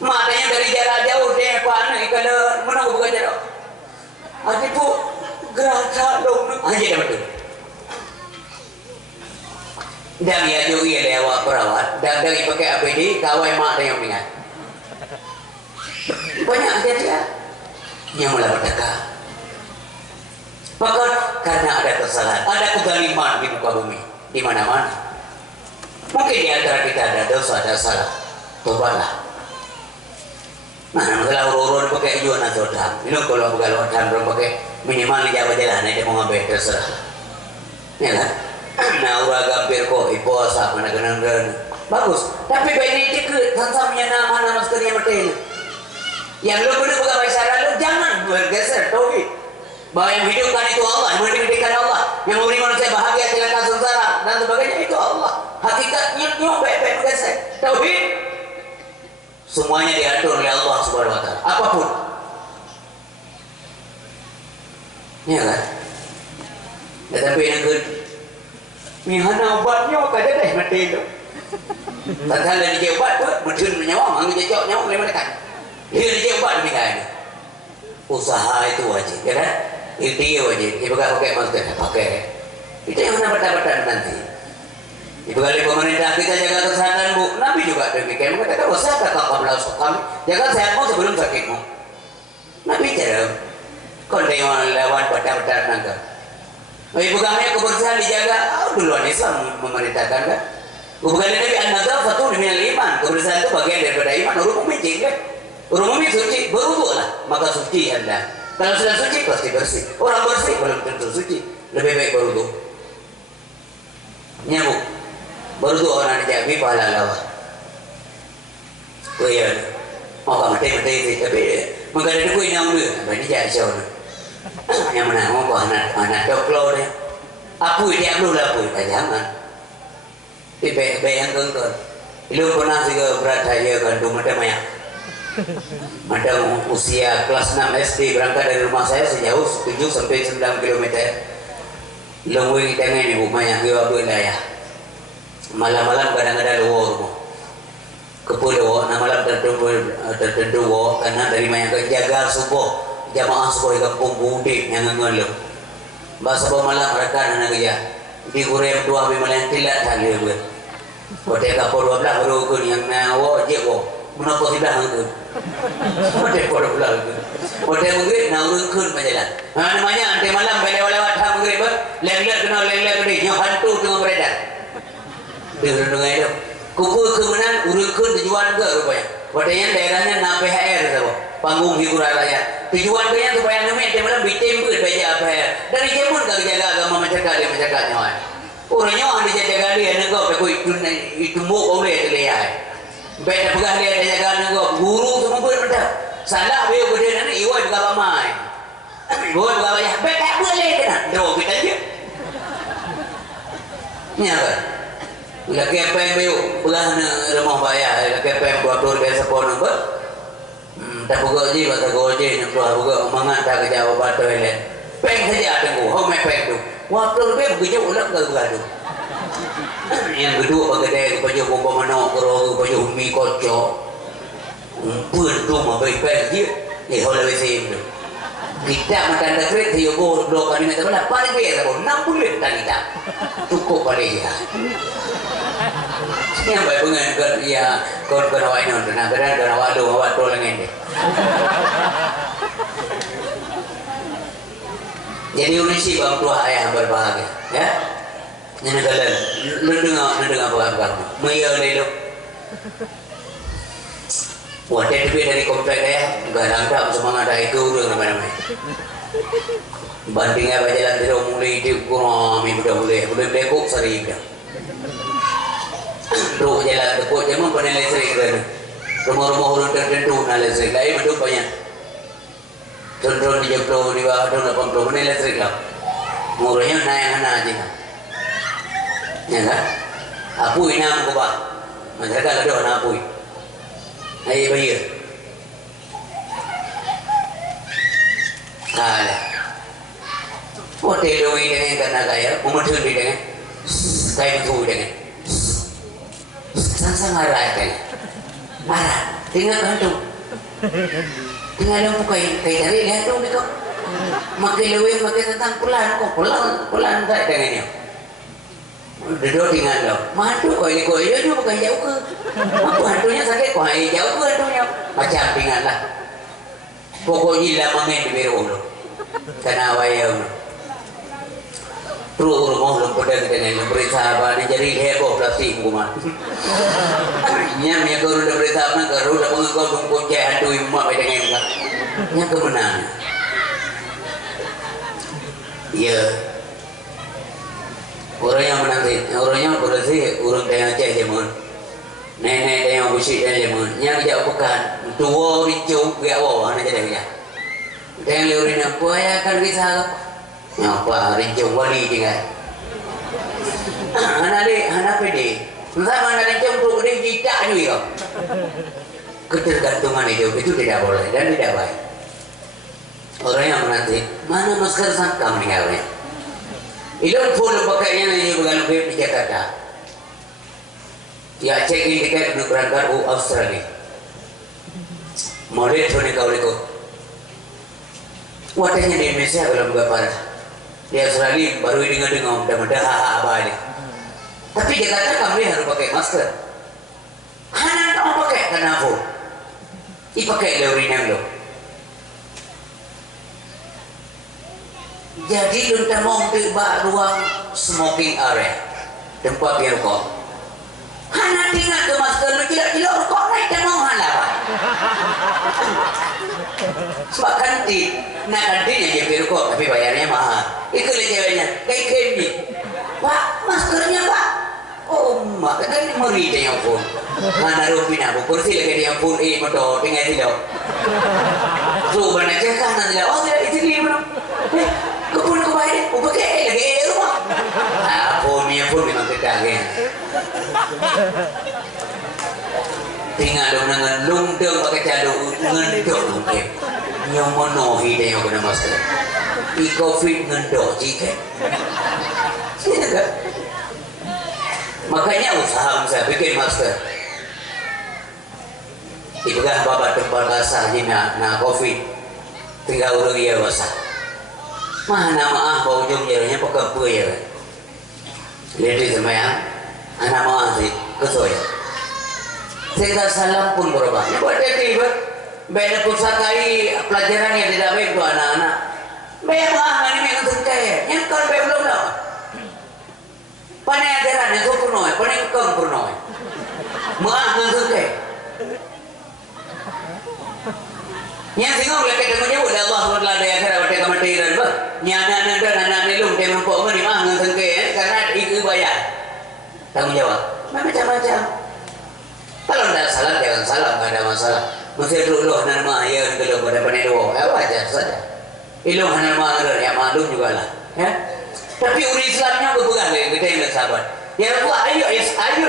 Matanya dari jarak jauh dia panas kalau menunggu bukan jarak. Adiku gerasa dong aja betul. Dan dia juga dia lewat perawat dan dari pakai APD kawai mak yang ingat banyak aja dia yang mulai berdekat. Maka karena ada kesalahan, ada kezaliman di muka bumi di mana-mana. Mungkin di antara kita ada dosa, ada salah, tobatlah. Nah, kalau urun pakai jual atau dam, ini kalau kalau dam belum pakai minimal di jalan dia mau ngambil terserah, ya kan? Nah, urang gampir kok iposa mana kenang bagus. Tapi bayi ini ke tansamnya nama maskernya mereka. Yang lu perlu buka bahasa lu jangan bergeser tauhid. Bahwa yang hidupkan itu Allah, yang mendidikan Allah, yang memberi manusia bahagia celaka sengsara dan sebagainya itu Allah. Hakikatnya baik-baik bergeser tauhid. Semuanya diatur oleh Allah Subhanahu wa taala. Apapun. Ya kan? Tetapi yang mihana obatnya kada deh mati itu. Tak ada di obat tu, mungkin menyawa, angin cocok nyawa boleh mereka. Dia di obat ni kan. Usaha itu wajib, ya kan? Itu wajib. Ibu pakai masker, pakai. Itu yang mana betul-betul nanti. Ibu kali pemerintah kita jaga kesehatan bu, Nabi juga demikian. Mereka kata usaha tak kabel kami, jaga sehatmu sebelum sakitmu. Nabi cara, kalau dia lewat betul-betul nangka. Pegangnya kebersihan dijaga. Duluan Islam memerintahkan kan. Bukan Nabi an-nazafatu minal iman. Kebersihan itu bagian daripada iman. Urut mumi kan. Urut mumi suci, berwudu lah, maka suci Anda. Kalau sudah suci pasti bersih. Orang bersih belum tentu suci. Lebih baik berwudu. Nyambung. Berwudu orang dijaga pahala Allah. Oh iya. Oh kamu mati tapi mengkada aku inang dia. Bani jauh. Yang mana mau anak doklo deh. Apa dia belum lapu jangan. Bayang kan, ilmu pernah juga berat aja kan, macam usia kelas 6 SD berangkat dari rumah saya sejauh 7 sampai 9 km. Ilmu kita ini bukanya kita ya. Malam-malam kadang-kadang luar ke pulau, nah malam tertentu karena dari banyak jaga subuh jamaah subuh di kampung Budi yang ngeluh. Bahasa malam mereka anak kerja. Di kurem dua bimalan tidak tali gue. Kode kapur 12 baru kun yang nawo jeko. Menapa tidak itu? Kode kapur 12 kun. Kode mungkin naurun kun majalah. Namanya ante malam lewat ham gue ber. Lelak kenal lelak gede yang hantu tengah beredar. Dengar itu. Kumpul kemenang urun kun tujuan ke rupanya. Kodenya daerahnya NPHR tahu. Panggung hiburan rakyat. Tujuan dia supaya namanya dia malam ditempel baca apa ya. Dari zaman kagak jaga agama masyarakat dia masyarakatnya. Orangnya orang dijaga dia negok itu mau boleh terlihat. Beda pegang dia jaga negok guru semua boleh betul. Salah dia gede nanti iwai pegang ramai. Iwai pegang banyak. Beda boleh kena. Doa kita je. Ni apa? Lagi apa yang biu pegang rumah bayar. Lagi apa yang buat tur biasa pun apa? Tak buka je, tak buka je, nak keluar buka mangat tak kerja apa toilet. Peng saja tunggu, home peng tu. Waktu lebih bekerja ulang ke gaduh. Yang kedua pakai baju bomba manok, kerong, baju mie kocok. Pun tu mah baik peng je. Hola besim tu. Kita makan dekret dia go blok kali nak mana? Paling biasa go 60 tak kita. Cukup paling ya. Yang baik pengen ya kon awak non nak beran awak do awak tol ngene. Jadi unisi bang tua ayah berbahagia, ya. Ini kalian, lu dengar apa kamu? Maya lelo. Wah, dari komplek ya, garang tak semangat ada itu udah namanya. Bandingnya berjalan di rumah mulai di kurang, udah mulai bekuk sering dah. Ruh jalan tekuk jaman panel listrik kan. Rumah-rumah orang tertentu panel listrik lain itu banyak. Contoh di Jepang di bawah tahun 80 panel listrik lah. Murahnya naik aja. Ya kan? Apu inam ko ba? Masyarakat ada orang apu. Ayo bayar. Kala. Hotel ini dengan karena kaya, umur di dengan. Kaya itu dengan. Sang marah kan, marah, tinggal gantung, tinggal yang bukain, kayak cari gantung ni kau, makai lewe, makai tentang pulang tak dengannya, duduk tinggal lo, mantu kau ini dia bukan jauh ke, aku hantunya sakit, kau ini jauh ke hantunya, macam tinggal lah, pokoknya lah main di biru lo, kena wayang lo. Rumah belum pada dengan berita apa ni jadi heboh plastik rumah. Nya me ko udah berita apa ko udah pengkau kunci hantu imam dengan enggak. Nya kemenang. Ya. Orang yang menanti, orangnya berarti orang tengah cek jaman. Nenek tengah busik dan jaman. Nya bijak bukan tua ricu dia awak ana jadi dia. Tengah leurin apa ya kan bisa apa rincung wali dengan anak pede entah mana rincung tu gede cicak juga ketergantungan itu tidak boleh dan tidak baik. Orang yang menanti mana masker sangka meninggalnya ilmu pun pakainya ini bukan lebih di Jakarta ya check in tiket untuk berangkat ke Australia model Tony Kauliko wajahnya di Indonesia belum parah. Di Australia baru dengar mudah-mudahan apa ini. Tapi Jakarta kami harus pakai masker. Hana tak pakai kenapa? Dipakai leurinang lo. Jadi kita mau di ruang smoking area tempat biar rokok. Hana tinggal ke masker lu tidak rokok naik dan mau hana pak. Sebab kantin, nah kantinnya dia biar rokok tapi bayarnya mahal. Ikut ceweknya, kayak Kendi. Pak, maskernya pak. Oh mak, kan meri dia yang pun. Hana rupina, kursi lagi dia yang pun motor tinggal tidak. Tuh banyak cekah nanti lah. Oh tidak itu dia belum. Kepun kebaik, pakai lagi rumah. Punya pun memang kedaging. Tinggal dengan lungdeng pakai cadu ngendok mungkin. Yang menuhi dia yang kena masker. Di COVID ngendok jika. Sini kan? Makanya usaha saya bikin masker. Ibadah babat tempat basah di na COVID. Tinggal urang ia basah. Mana maaf bau jom jalannya pakai apa ya? Lihat sama ya, anak maaf sih, kesoy. Saya salam pun berubah. Buat dia tiba, beda pusakai pelajaran yang tidak baik untuk anak-anak. Beda maaf ini memang terkaya. Yang kau belum tahu. Panai ajaran yang kau pernah, panai kau pernah. Maaf yang terkaya. Yang tengok lagi temannya udah Allah SWT daya kira pada kematian bah. Nyana dan anak nilung teman pok meni mah ngan karena itu bayar. Tanggung jawab. Macam-macam. Kalau tidak salah jangan salah, enggak ada masalah. Mesti dulu hanan mah ya kalau pada penedo. Wajar saja. Ilu hanan mah ya maklum juga lah. Ya. Tapi umat Islamnya berpegang kita yang sahabat. Ya Allah, ayo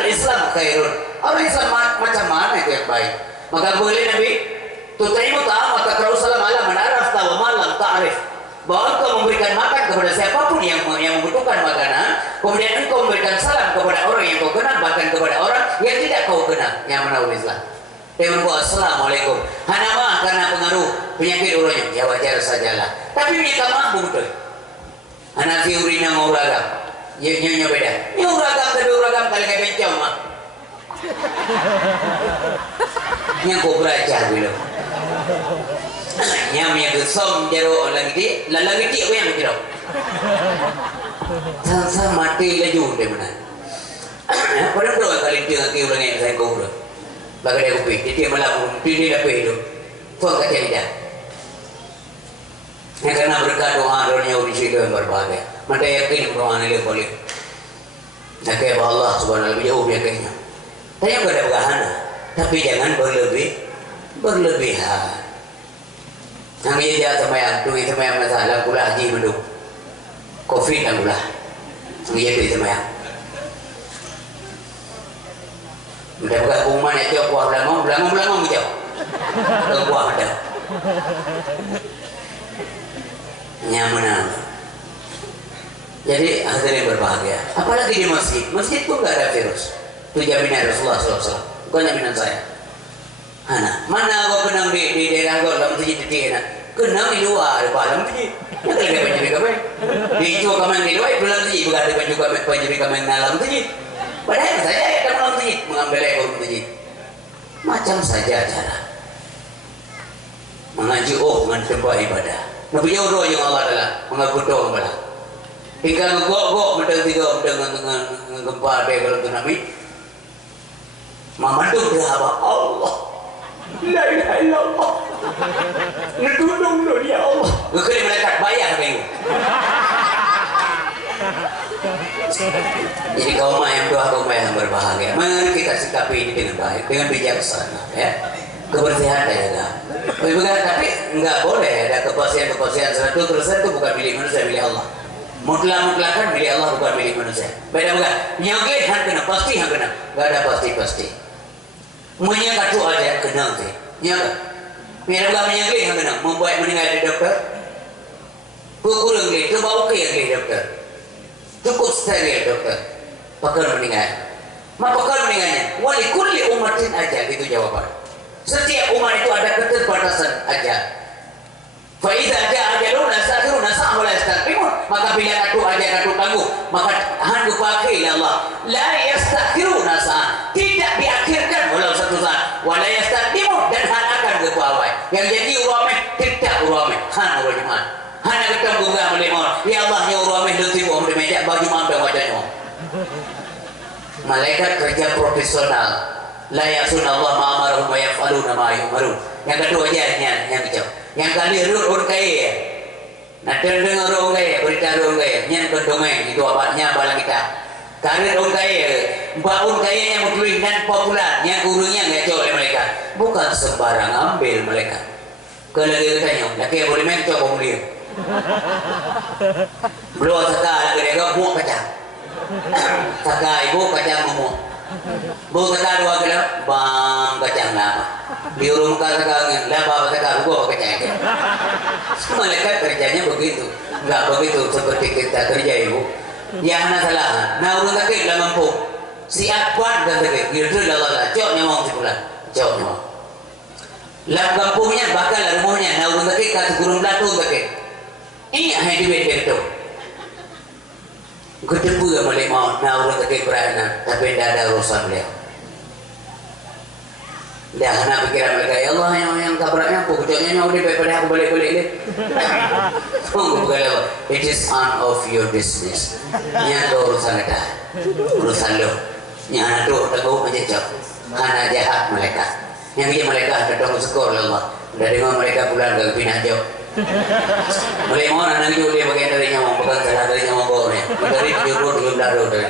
Islam khairun. Orang Islam macam mana itu yang baik? Maka boleh Nabi tutaimu ta'am wa takra'u salam ala man arafta wa man lam ta'rif. Bahwa engkau memberikan makan kepada siapapun yang membutuhkan makanan, kemudian engkau memberikan salam kepada orang yang kau kenal, bahkan kepada orang yang tidak kau kenal, yang menahu Islam. Teman ku assalamualaikum. Hana mah karena pengaruh penyakit uranya, ya wajar sajalah. Tapi minta maaf betul. Anak si urina mau uragam, nyonya beda. Ini uragam tapi uragam kali kayak bencong mah. Yang kau belajar dulu. Yang punya gesom jaro lagi apa yang berjero? Sang mati laju deh mana? Pada berapa kali dia ngaki ulang yang saya kau ulang? Bagai dia kopi, dia malam dia dapat hidup. Tuan kata dia. Yang karena berkat doa doanya uji itu yang berbahagia. Mata yakin doa ini boleh. Nak kaya Allah Subhanahu Wa Jauh yakinnya. Tanya pada berhana, tapi jangan berlebihan. Yang dia sama yang tu sama yang masalah kulah haji mendung COVID dan kulah dia tu sama yang mudah bukan kuman itu buah belangong jauh buah ada nyaman. Jadi hadirin berbahagia, apalagi di masjid pun nggak ada virus. Itu jaminan Rasulullah SAW, bukan jaminan saya. Mana kau kenang di daerah kau dalam masjid titik nak? Kenang di luar, di dalam masjid. Yang ada penjuri kami. Di itu kami di luar, dalam masjid bukan ada penjuri kami dalam masjid. Padahal saja ya dalam masjid mengambil ekor masjid. Macam saja cara mengaji dengan tempat ibadah. Nabi Yaudah yang Allah adalah mengaku doa kepada. Tinggal ngegok mentang tiga dengan gempa ada kalau tu Nabi. Mamandung berapa Allah. La ilaha illallah. Ngedulung lo ya Allah. Ngekali malaikat bayar kayu. Jadi kaum yang doa kaum yang berbahagia. Mari kita sikapi ini dengan baik, dengan bijaksana, ya. Kebersihan ya. Tapi enggak boleh ada kepastian 100% itu bukan milik manusia, milik Allah. Mutlak-mutlakan milik Allah, bukan milik manusia. Beda bukan? Nyogit han kena pasti han kena. Enggak ada pasti. Menyangka tu aja kena tu. Nyangka. Biar bukan menyangka han kena. Membuat meninggal di dokter. Kurang lagi, bau ke yang di dokter. Cukup steril dokter. Pakar meninggal. Pakar meninggalnya. Wali kulli umatin aja itu jawaban. Setiap umat itu ada keterbatasan aja. Faiza ada ajaluna sakhiruna sa'wala yastaqimun. Maka bila katu aja katu tangguh, maka handu pakai Allah. La yastakhiruna sa'a. Tidak diakhirkan walau satu saat. Wala yastaqimun dan han akan ke bawah. Yang jadi urame tidak urame. Han urame. Han ketemu gak melimon. ya Allah nyuruh ameh do tibu ameh meja baju ambe wajahnya. Malaikat kerja profesional. La ya'sunallah ma amarahum wa yaf'aluna ma yu'marun. Yang kedua aja yang kecil. Yang kali urut kaya. Nah dengar orang kaya, berita orang kaya, nyan pendongeng itu abadnya balang kita. Karir orang kaya, bangun kayanya mutlih dan populer, yang gurunya nggak jauh oleh mereka. Bukan sembarang ambil mereka. Kalau dia tanya, laki yang boleh main coba beli. Belum sekarang dia kau buat kacang. Sekarang ibu kacang ngomong. Bu kata dua kilo, bang kacang lama. Di rumah sekarang, lah bapak sekarang gua kacang. Malaikat kerjanya begitu, nggak begitu seperti kita kerja ibu. Yang nak salah, nah urut sakit lah mampu. Siap kuat dan sakit, gitu lah Allah. Cok nyamong sebulan, cok nyamong. Lam kampungnya bakal rumahnya, nah urut sakit kat gurung belatung sakit. Ini hanya di beda itu. Ketemu yang boleh mau, nah urut sakit peranan, tapi tidak ada urusan beliau. Dah nak pikiran mereka, ya Allah yang tabraknya aku, kecoknya nyawa daripada aku balik-balik ni. Tunggu kalau it is none of your business. Yang urusan kita, urusan lo. Yang anak tu tengok macam cok, anak jahat mereka. Yang dia mereka datang skor Allah. Dari mana mereka pulang ke pindah jauh. Boleh mau anak jauh dia bagian dari nyawa, bukan salah dari nyawa bau ni. Dari jauh dari.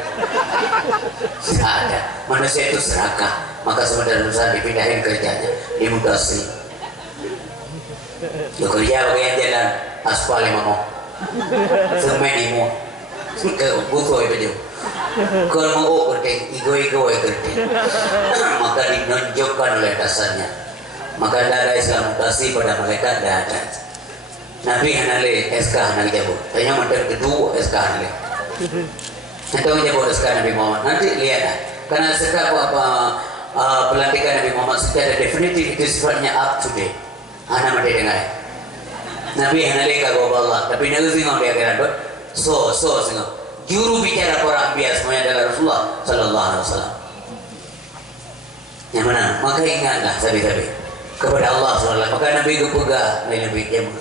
Ada manusia itu serakah. Maka sebenarnya usaha dipindahin kerjanya dimutasi. Dia kerja bagian jalan aspal yang mau, semen imu, butuh itu je. Kalau mau kerja, ego kerja, maka dinonjokkan oleh atasannya. Maka ada Islam mutasi pada mereka ada. Nabi hanale SK hanale jabo. Tanya mantan kedua SK hanale. Nanti jabo SK Nabi Muhammad. Nanti lihat lah. Karena SK apa pelantikan Nabi Muhammad secara definitif itu sifatnya up to date. Anak mati dengar. Nabi hanale kagak Allah. Tapi nabi singgah dia kira so singgah. Juru bicara para bias semuanya adalah Rasulullah Sallallahu Alaihi Wasallam. Yang mana? Maka ingatlah sabi-sabi kepada Allah SWT. Maka Nabi itu pegang Nabi jamu.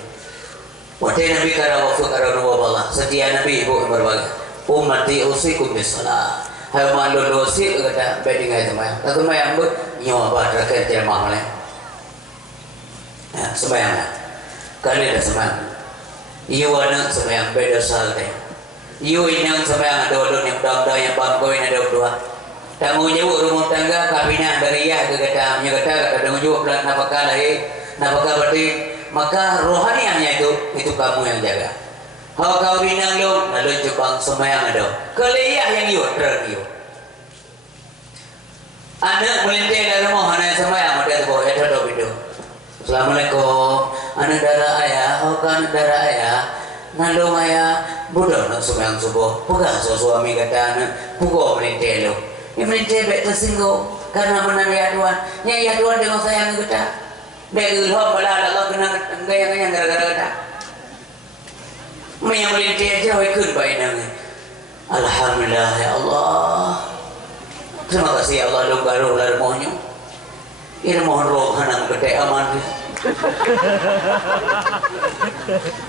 Waktu Nabi karawafu karawafu Allah. Setia Nabi ibu berbagai. Ummati usikum bisalah. Hai malu dosi kata beding ay sembahyang. Tak sembahyang bu nyawa bah terakhir ceramah oleh. Ya sembahyang lah. Kali dah sembahyang. Iyo anak sembahyang beda sahaja. Iyo inang sembahyang ada orang yang dah yang bangkoi ada dua. Tamu jauh rumah tangga kabinah dari ya kata kadang jauh pelan napakah lagi napakah berarti maka rohaniannya itu kamu yang jaga. Hau kau binang lo, lalu Jepang sembahyang ada. Kelihah yang iyo tergiyo. Anak melintir dari rumah anak sembahyang ada tu bawa itu ada video. Assalamualaikum, anak darah ayah, hau kan darah ayah. Nalung ayah, budak nak sembahyang subuh. Pegang suami kata anak, pukul melintir lo. Ini melintir baik tersinggung karena menang ya Tuhan. Ya Tuhan dengan sayang kita. Dari ilham bala Allah kena gayang-gayang gara-gara kita. Yang melintir aja ikut bainangnya. Alhamdulillah ya Allah. Terima kasih ya Allah lu baru lalu mohonnya. Ini mohon roh hanang gede aman.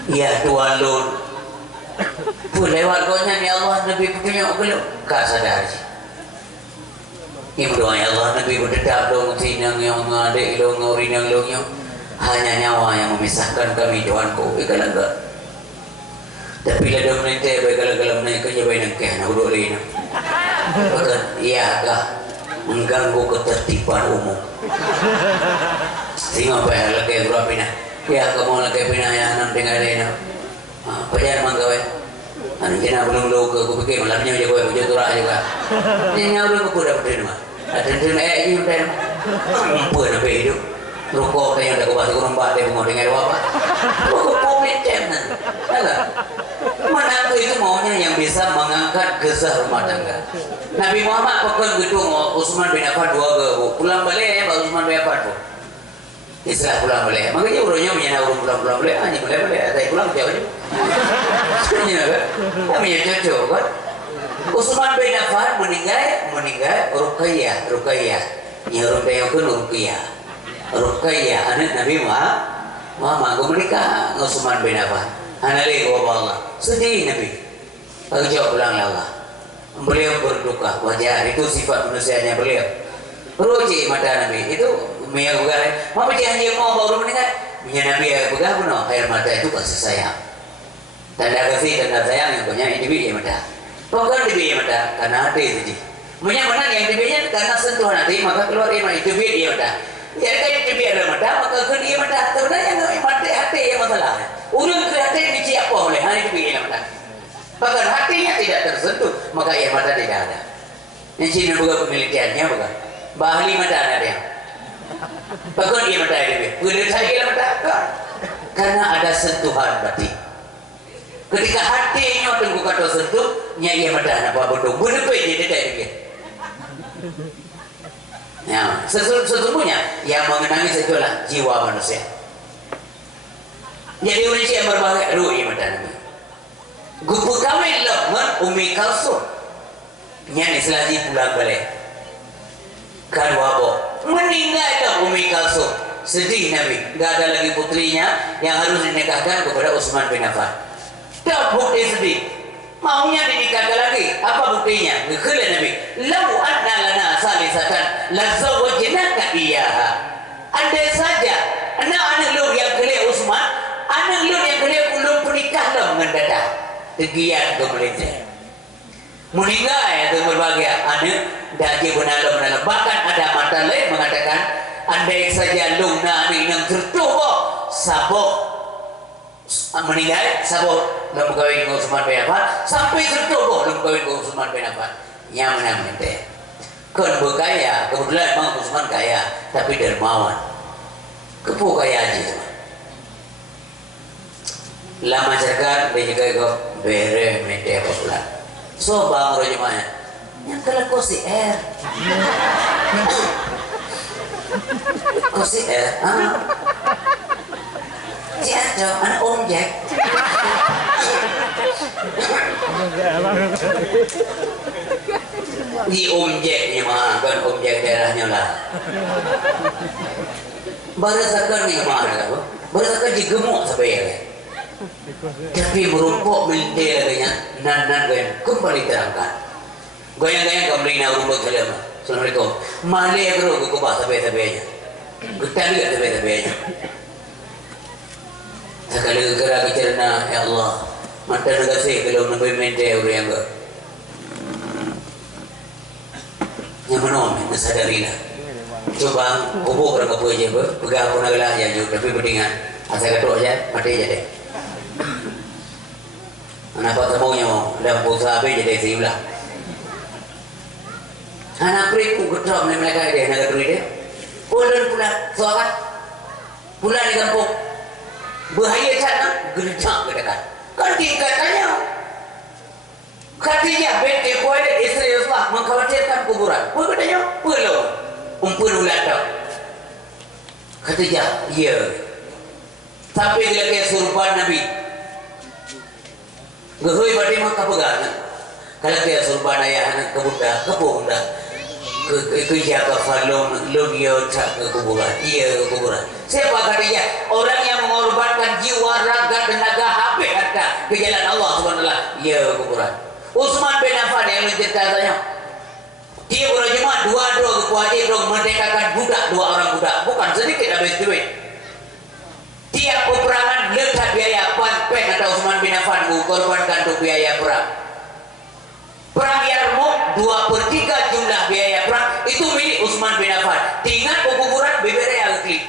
Ya Tuhan lu. Pun lewat doanya ya Allah Nabi punya belum. Kak sadar. Ini doa ya Allah Nabi berdedap dong tinang yang adik dong urinang dong yang hanya nyawa yang memisahkan kami Tuhanku. Ikalah enggak. Tapi ada melintir kalau naik kerja banyak nak duduk lagi nak. Bahkan iakah mengganggu ketertiban umum. Sehingga apa yang lagi berapa pindah? Ya kamu lagi pindah yang enam tinggal lagi nak. Pajar manggawe. Anu jena belum lu ke aku pikir malamnya je kowe hujung turah juga. Ni nyau aku dah berdiri mah. Ada ini udah. Apa nak hidup? Rokok yang dah aku bahas kurang balik mau dengar apa? Rokok pomit jangan. Alah. Menantu itu maunya yang bisa mengangkat gezah rumah tangga. Nabi Muhammad pekan gitu Utsman bin Affan dua ke pulang balik ya Pak Utsman bin Affan. Istilah pulang balik. Makanya urutnya punya urut pulang balik. Hanya balik. Saya pulang jauh aja. Sebenarnya kan? Kami yang cocok kan? Utsman bin Affan meninggal Ruqayyah. Ya Ruqayyah pun Ruqayyah anak Nabi Muhammad. Aku menikah Utsman bin Affan. Anali gua Allah. Sedih Nabi. Lalu jawab ulang ya Allah. Beliau berduka, wajar, itu sifat manusianya beliau. Ruji mata Nabi itu Mia bukan, mau janji mau baru meninggal. Mia Nabi ya bukan puno air mata itu kasih sayang. Tanda kasih tanda sayang yang punya ini dia mata. Bukan dia mata karena hati itu. Punya mana yang dibinya karena sentuhan hati maka keluar iman itu dia mata. Ya kan itu dia mata maka ke dia mata. Sebenarnya yang mata hati yang masalah. Urang ke hati ini siapa oleh hati itu dia mata. Bahkan hatinya tidak tersentuh, maka air mata tidak ada. Yang sini bukan penelitiannya bukan. Bahli mata ada dia. Bahkan dia mata ada. Boleh saya mata kan? Karena ada sentuhan batin. Ketika hatinya tunggu kata sentuh, ia mata apa bodong. Boleh jadi tidak dia. Ya, sesungguhnya yang mengenangi itulah jiwa manusia. Jadi manusia yang berbagai aduh ia mata Nabi. Gupu kawin lemah Umi Kalsum nyanyi selagi pulang balik kan wabok meninggal dah Umi Kalsum sedih Nabi gak ada lagi putrinya yang harus dinikahkan kepada Utsman bin Affan dah bukti sedih maunya dinikahkan lagi apa buktinya ngekele Nabi lau anna lana salisatan lazawajnaka iyaha andai saja anak-anak lu yang kele Utsman anak lu yang kele belum pernikah lah mengendadak tegian ke Malaysia meninggal ya itu berbagai anak dagi benar bahkan ada mata lain mengatakan andai saja lungna ini yang tertubuh sabuk meninggal sabuk belum kawin dengan Utsman bin Affan sampai tertubuh belum kawin dengan Utsman bin Affan yang mana menteh kan berkaya kebetulan memang Utsman kaya tapi dermawan kepu kaya aja lama masyarakat dia juga kok bere menteh apa pula so bang rojo mana yang kalau kosi air kosi air siapa anak Om Jack di Om Jacknya mah kan Om Jack daerahnya lah barasakan nih mana kan barasakan digemuk sampai ya tapi merumpuk mentil katanya nan goyang kembali terangkan goyang-goyang kembali na rumput salam assalamualaikum mali bro ko ba sabi-sabinya gutali ka sabi-sabinya sekali kira bicara na ya Allah mata nagasi kalau nabi mente orang go yang menon nasadari na coba ubo berapa aja pegang pun agak ya juga tapi pentingan asal ketok aja mati aja deh. Anak ketemunya mau dan pulsa apa jadi sebelah. Anak beriku gedram mereka dia nak duit dia. Pulang soalan. Pulang di kampung. Bahaya sana gerjak dekat. Kan katanya. Katanya bete kuat istri Rasulullah mengkhawatirkan kuburan. Apa katanya? Pulau. Umpun ulat dah. Katanya, iya. Tapi dia kayak surban Nabi. Gehoi badi mah kapegan. Kalau dia surban ayah anak kebunda, ke jaga falon logio tak ke kuburan. Iya ke kuburan. Siapa katanya? Orang yang mengorbankan jiwa, raga, tenaga, HP harta ke jalan Allah Subhanahu wa taala. Iya ke kuburan. Utsman bin Affan yang mencerita saya. Dia berjemaah dua kewajiban merdekakan budak, dua orang budak. Bukan sedikit habis duit. Tiap peperangan lekat biaya pen kata Utsman bin Affan korbankan untuk biaya perang. Perang Yarmouk 2/3 jumlah biaya perang itu milik Utsman bin Affan. Tinggal kuburan bebere yang klik.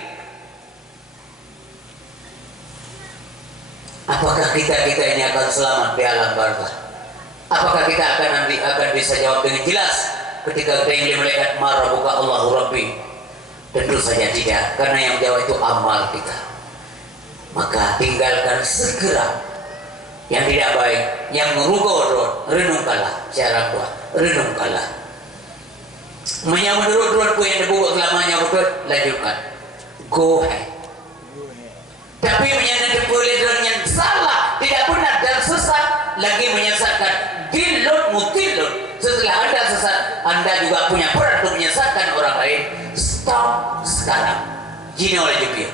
Apakah kita ini akan selamat di alam barzakh? Apakah kita akan bisa jawab dengan jelas ketika kita ingin malaikat marah buka Allahu Rabbi? Tentu saja tidak, karena yang jawab itu amal kita. Maka tinggalkan segera yang tidak baik, yang merugau renungkanlah cara tua, renungkanlah. Menyambut rut-rutku yang dibuat selamanya betul, lanjutkan. Go ahead. Tapi menyangkut peliran yang salah, tidak benar dan sesat, lagi menyesatkan. Dilun mutilun. Setelah Anda sesat, Anda juga punya peran untuk menyesatkan orang lain. Stop sekarang. Jino oleh Jepir.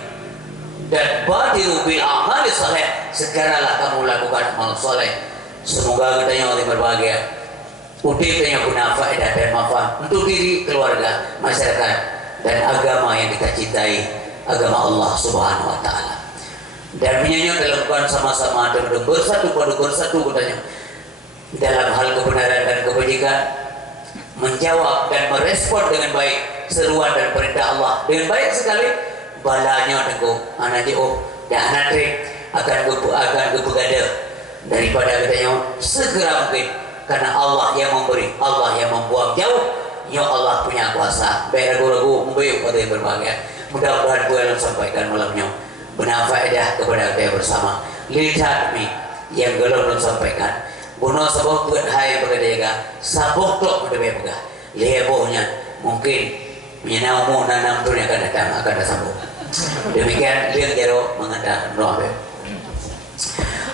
dan badiru bil amali saleh, segeralah kamu lakukan amal soleh. Semoga kita yang berbahagia, udipnya guna faedah dan manfaat untuk diri, keluarga, masyarakat, dan agama yang kita cintai, agama Allah Subhanahu wa taala. Dan menyanyi dilakukan sama-sama dan bersatu pada bersatu katanya dalam hal kebenaran dan kebajikan, menjawab dan merespon dengan baik seruan dan perintah Allah dengan baik sekali. Balanya tengku anak jauh dan anak trik akan kebegada daripada katanya segera mungkin, karena Allah yang memberi, Allah yang membuang jauh. Ya Allah punya kuasa. Baik ragu-ragu membayar pada yang berbahagia. Mudah-mudahan gue yang sampaikan malamnya benar faedah kepada kita bersama. Lihat mi yang gelap sampaikan. Bunuh sabuk buat hai berjaga. Sabuk tok berdaya pegah. Lebohnya mungkin menyenangmu nanam dunia akan datang akan disambung. Demikian lihat jero mengatakan doa.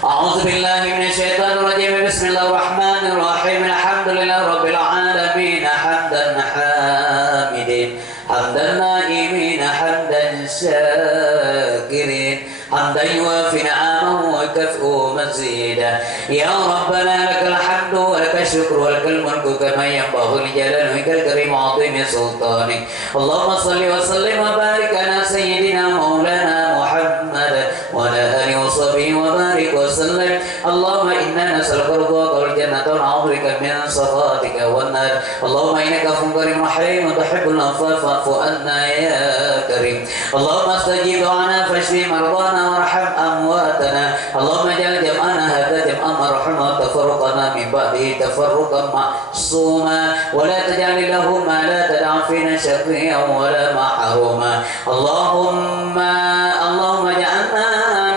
أعوذ بالله من الشيطان الرجيم بسم الله الرحمن الرحيم الحمد لله رب العالمين حمدا حامدين حمدا نائمين حمدا شاكرين حمدا يوافي نعمه ويكافئ مزيدا يا ربنا لك الحمد ولك الشكر ولك الملك كما ينبغي لجلال وجهك الكريم وعظيم سلطانك اللهم صل وسلم وبارك على سيدنا مولانا محمد وعلى اله وصحبه وبارك وسلم اللهم انا نسالك رضاك والجنه ونعوذ بك من سخطك والنار اللهم انك عفو كريم رحيم وتحب العفو فاعف عنا يا كريم اللهم استجب دعانا فاشف مرضانا وارحم امواتنا اللهم اجعل جمعنا هذا جمعا مرحوما وتفرقنا من بعده تفرقا معصوما ولا تجعل له ما لا تدع فينا شقيا ولا محروما اللهم اجعلنا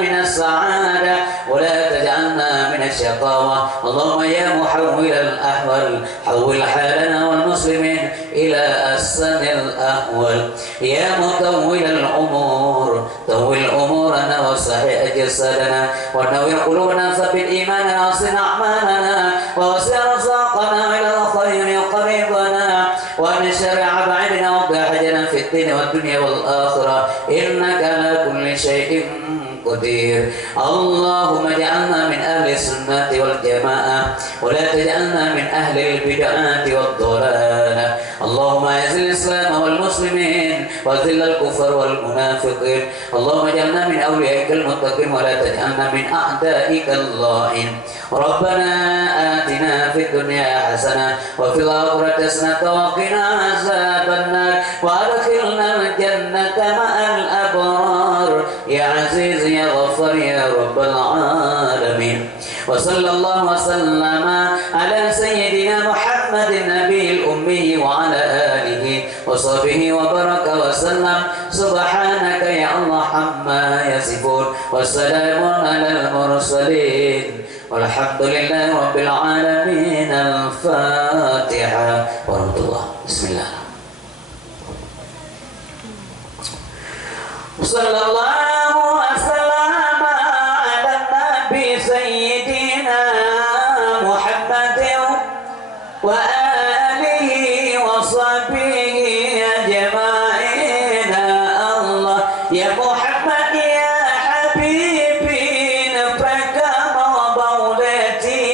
من السعاده ولا تجعلنا من الشقاوة اللهم يا محول الأحوال حول حالنا والمسلمين إلى أحسن الأحوال يا مطول الأمور طول أمورنا وصحيح جسدنا ونور قلوبنا ثبت إيماننا وأحسن أعمالنا ووسع رزقنا إلى الخير قريبنا ومن شر عبادنا وابعدنا في الدين والدنيا والآخرة إنك على كل شيء قدير اللهم اجعلنا من أهل السنة والجماعة ولا تجعلنا من أهل البدعات والضلالة اللهم اعز الإسلام والمسلمين وذل الكفر والمنافقين اللهم اجعلنا من أوليائك المتقين ولا تجعلنا من أعدائك اللائين ربنا آتنا في الدنيا حسنة وفي الآخرة حسنة وقنا عذاب النار وأدخلنا الجنة مع الأبرار يا عزيز يا غفار يا رب العالمين وصلى الله وسلم على سيدنا محمد النبي الأمي وعلى آله وصحبه وبارك وسلم سبحانك يا الله عما يصفون والسلام على المرسلين والحمد لله رب العالمين الفاتحة ورحمة الله بسم الله صلى الله وسلم على النبي سيدنا محمد وآله وصحبه أجمعين الله يا محمد يا حبيبي نبرك مولاتي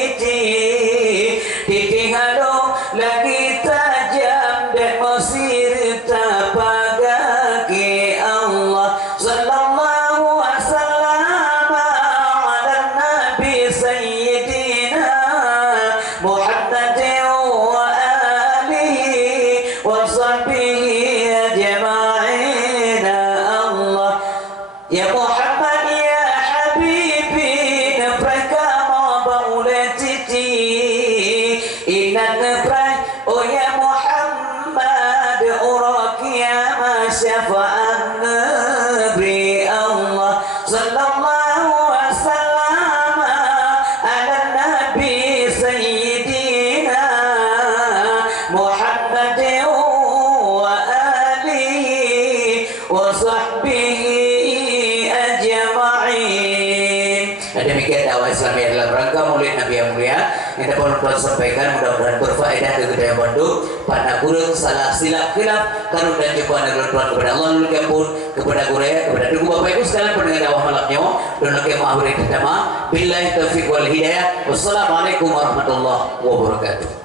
Titi halo lagi tajam dan mesir tapagaki Allah sallallahu wasallam ala nabi sayyidina Muhammad wa alihi wa sahbihi ajma'in Allah ya Muhammad ya habibi nabraka mawlati inna nabrak oh ya Muhammad urak ya masyafa'an nabi Allah sallallahu wasallam ala nabi sayyidina Muhammad wa alihi wa sahbihi ajma'in. Demikian dakwah Islamiyah dalam rangka Maulid Nabi yang mulia yang dapat Tuhan sampaikan, mudah-mudahan berfaedah ke Gedaya Bandung. Pada kurang salah silap khilaf karun dan jumpa dengan Tuhan kepada Allah lalu ampun kepada Guraya, kepada Tugu Bapak Ibu sekalian pendengar tempatnya dan lagi mahuri tetama billahi taufiq wal hidayah wassalamualaikum warahmatullahi wabarakatuh.